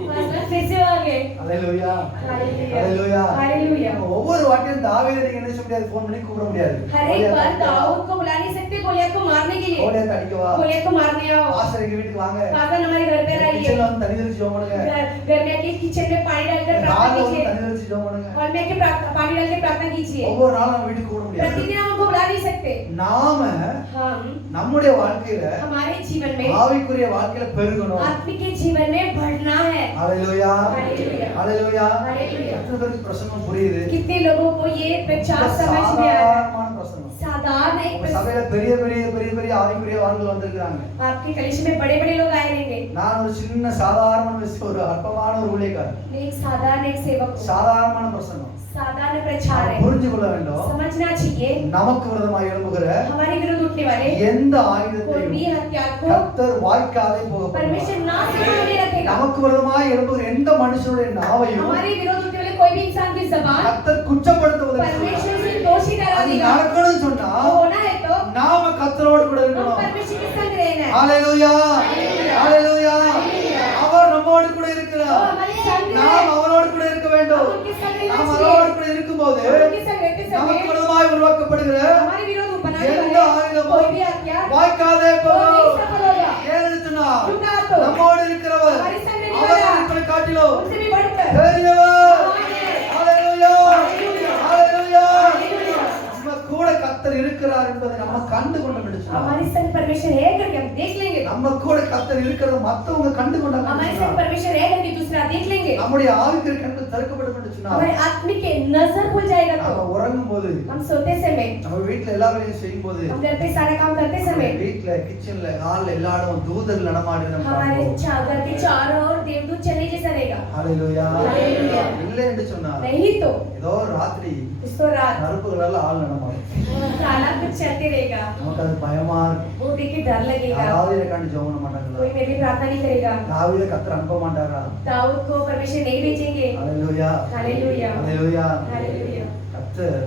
पास्टर फिर से आ गए ஹalleluya हालेलुया ஹalleluya हालेलुया ஒவ்வொரு வாட்டியும் தாவீதை நீங்க என்ன செய்ய முடியாது ஃபோன் பண்ணி கூப்பிட முடியாது हर एक बार दाऊद को बुला नहीं सकते गोलियत को मारने के लिए கோலியாத் அடிக்கவா गोलियत को मारने आओ பாஸ்டர் எங்க வீட்டுக்கு வாங்க पास्टर हमारे घर पे आइए கிச்சன்ல வந்து தண்ணி தெளிச்சு ஜெபம் பண்ணுங்க घर में आके किचन में पानी डालकर प्रार्थना ஹால்ல வந்து कीजिए தண்ணி தெளிச்சு ஜெபம் பண்ணுங்க हॉल में आके पानी डाल के प्रार्थना कीजिए ஒவ்வொரு நாளும் நம்ம வீட்டுக்கு கூப்பிட முடியாது प्रतिदिन हम उनको बुला नहीं सकते நாம हम நம்முடைய வாழ்க்கையில हमारे जीवन में ஆவிக்குரிய வாழ்க்கையில பெருகணும் आत्मिक के जीवन में बढ़ना है ஹalleluya हालेलुया ஹalleluya हालेलुया எத்தனை பேருக்கு பிரசங்கம் புரியுது कितने लोगों को ये प्रचार समझ में आ रहा है சாதாரணமான பிரசங்கம் साधारण एक உங்க சபையில பெரிய பெரிய பெரிய பெரிய ஆவிக்குரிய வாழ்கள் வந்திருக்காங்க आपके कलीसिया में बड़े बड़े लोग आए रहेंगे நான் ஒரு சின்ன சாதாரண ஒரு அற்பமான ஒரு ஊழியக்காரன் मैं एक साधारण एक सेवक हूँ சாதாரணமான பிரசங்கம் साधारण प्रचार है புரிஞ்சு கொள்ள வேண்டும் समझना चाहिए நமக்கு விரோதமாக எழும்புகிற हमारे विरुद्ध उठने वाले எந்த कोई ஆயுதத்தையும் भी हथियार को கர்த்தர் வாய்க்காதே போக परमेश्वर ना से रखेगा நமக்கு விரோதமாக எழும்புகிற எந்த மனுஷனுடைய நாவையும் हमारे विरोध उठने वाले कोई भी इंसान की जबान கர்த்தர் குற்றப்படுத்துவதற்கு परमेश्वर से दोषी ठहरा அது देगा நடக்கணும்னு சொன்னா वो होना है तो நாம கர்த்தரோடு கூட हम இருக்கணும் परमेश्वर के संग रहना है ஹalleluya ஹalleluya அவர் நம்மோடு கூட वो இருக்கிறார் हमारे संग நாம் है அவரோடு கூட இருக்க வேண்டும் हम उनके संग रहना நாம் चाहिए அவரோடு கூட இருக்கும்போது हम उनके संग रहते நமக்கு समय விரோதமாய் உருவாக்கப்படுகிற हमारे विरोध बनाने எந்த वाले ஆயுதமும் कोई भी हथियार வாய்க்காதே वो போகும் नहीं सफल होगा ஏன்னு சொன்னா क्योंकि आप तो நம்மோடு இருக்கிறவர் हमारे संग रहने அவர் वाला நம்மை காட்டிலும் उनसे भी बढ़कर பெரியவர் ஹalleluya ஹalleluya हालेलुया நம்ம கூட கர்த்தர் இருக்கிறார் என்பதை நம்ம கண்டு கொண்டோம் हमारे संग परमेश्वर है करके हम देख लेंगे நம்ம கூட கர்த்தர் இருக்கிறத மத்தவங்க கண்டு हमारे संग கொண்டாங்க परमेश्वर है करके दूसरा देख लेंगे நம்முடைய ஆவிக்குரிய கண்கள் திறக்கப்படும் என்று சொன்னா हमारे आत्मिक के नजर खुल जाएगा நாம तो உறங்கும் போது हम सोते समय நம்ம வீட்ல எல்லா வேலையும் செய்யும் போது हम घर पे सारे काम करते समय வீட்ல கிச்சன்ல ஹால்ல எல்லா இடமும் தூதர்கள் நடமாடுறது நம்ம हमारे பார்ப்போம் घर के चारों ओर देवदूत चले जैसा रहेगा ஹalleluya हालेलुया இல்லை என்று சொன்னா नहीं तो ஏதோ ராத்திரி इसको रात கருப்புகளால ஆள் நடமாடும் काला कुछ चलते रहेगा நமக்கு அது பயமா இருக்கும் वो देख के डर लगेगा யாராவது எனக்காண்டி ஜெபம் பண்ண மாட்டாங்களா कोई में भी प्रार्थना नहीं करेगा தாவீதை கர்த்தர் அனுப்ப மாட்டாரா दाऊद को परमेश्वर नहीं भेजेंगे ஹalleluya हालेलुया ஹalleluya हालेलुया கர்த்தர்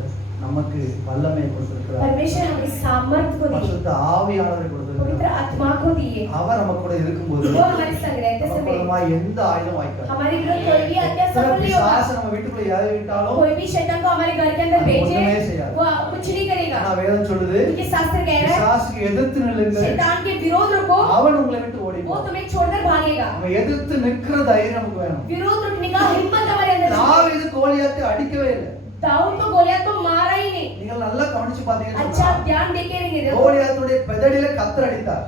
நமக்கு வல்லமை கொடுத்திருக்கிறார் परमेश्वर हमें सामर्थ्य को दिए பரிசுத்த ஆவியானவரை पवित्र கொடுத்திருக்கிறார் आत्मा को दिए அவர் நம்ம கூட இருக்கும்போது वो हमारे संग रहते நமக்கு समय விரோதமா எந்த ஆயுதம் வாய்க்காது हमारे विरुद्ध कोई भी हत्या எத்தனை सफल नहीं होगा பிசாசு நம்ம வீட்டுக்குள்ள ஏறிவிட்டாலும் कोई भी शैतान को हमारे घर के अंदर அது भेजे ஒண்ணுமே செய்யாது. वो कुछ नहीं करेगा ஆனா வேதம் சொல்லுது क्योंकि शास्त्र कह रहा है பிசாசுக்கு எதிர்த்து நில்லுங்கள் शैतान के विरोध रखो அவன் உங்களை விட்டு वो ஓடிடுவான் तुम्हें छोड़कर भागेगा நம்ம एதிர்த்து நிற்கிற தைரியம் நமக்கு வேணும் विरोध रखने का हिम्मत हमारे अंदर चाहिए। தாவீது கோலியாத்தை अடிக்கவே இல்லை दाऊद तो गोलियत को मारा ही नहीं நீங்கள் நல்லா கவனிச்சு பாத்தீங்கன்னா अच्छा ध्यान देके रहेंगे देखो கோலியாத்துடைய பெதடியில கத்தர் அடித்தார்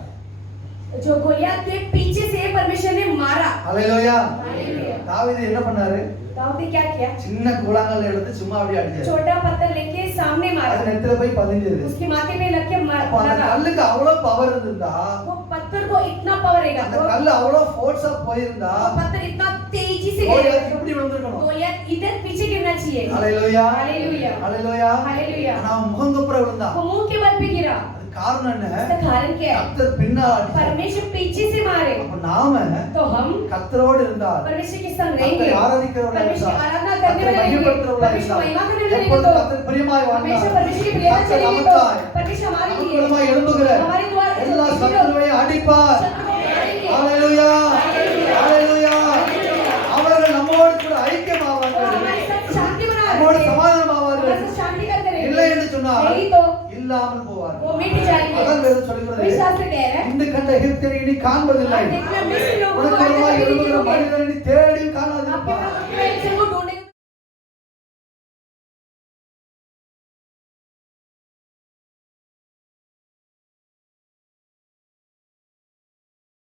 जो गोलियत के पीछे से परमेश्वर ने मारा ஹalleluya हालेलुया தாவீது என்ன பண்ணாரு दाऊद ने क्या किया சின்ன கூழாங்கல்ல எடுத்து சும்மா அப்படியே அடிச்சாரு छोटा पत्थर लेके सामने அது मारा நெத்தில போய் பதிஞ்சது उसके माथे पे लग के அப்ப அந்த लगा கல்லுக்கு அவ்வளவு பவர் இருந்திருந்தா वो पत्थर को इतना पावर रहेगा அந்த கல்லு அவ்வளவு ஃபோர்ஸா போயிருந்தா वो पत्थर इतना तेजी से கோலியாத் गिरेगा இப்படி விழுந்திருக்கணும் गोलियत इधर पीछे गिरना चाहिए ஹalleluya हालेलुया ஹalleluya हालेलुया ஆனா முகங்கப்புற விழுந்தா वो मुंह के बल पे गिरा அது காரணம் என்ன इसका कारण क्या है கர்த்தர் பின்னால் அடிச்சார் परमेश्वर पीछे से मारे அப்ப நாம तो हम கர்த்தரோடு இருந்தால் परमेश्वर के संग கர்த்தரை रहेंगे ஆராதிக்கிறவர்களா परमेश्वर இருந்தால் आराधना करने கர்த்தரை वाले रहेंगे மகிமைப்படுத்துறவர்களா परमेश्वर महिमा இருந்தால் करने वाले எப்பொழுது रहेंगे கர்த்தர் பிரியமாய் तो हमेशा வாழ்ந்தால் परमेश्वर की प्रियता கர்த்தர் चलेगी तो நமக்காய் परमेश्वर हमारे लिए நமக்குள்ளமாய் எழும்புகிற हमारे द्वारा எல்லா சத்துருவையும் அடிப்பார் शत्रु को मारेंगे ஹalleluya ஹalleluya அவர்கள் நம்மோடு கூட और ஐக்கியமாவார்கள் हमारे साथ शांति बना நம்மோடு रहेंगे சமாதானமாவார்கள் हमारे साथ शांति करते இல்லை रहेंगे என்று சொன்னால் नहीं तो இல்லாமல் போவார்கள் वो मिट जाएंगे அதான் வேதம் சொல்கிறது वही शास्त्र कह रहा है இந்த கண்ட எகிப்தியரை இனி காண்பதில்லை देखना मिस्र लोगों உனக்கு को விரோதமாய் आगे எழும்புகிற नहीं மனிதனை நீ தேடி आपके காணாதிருப்பாய்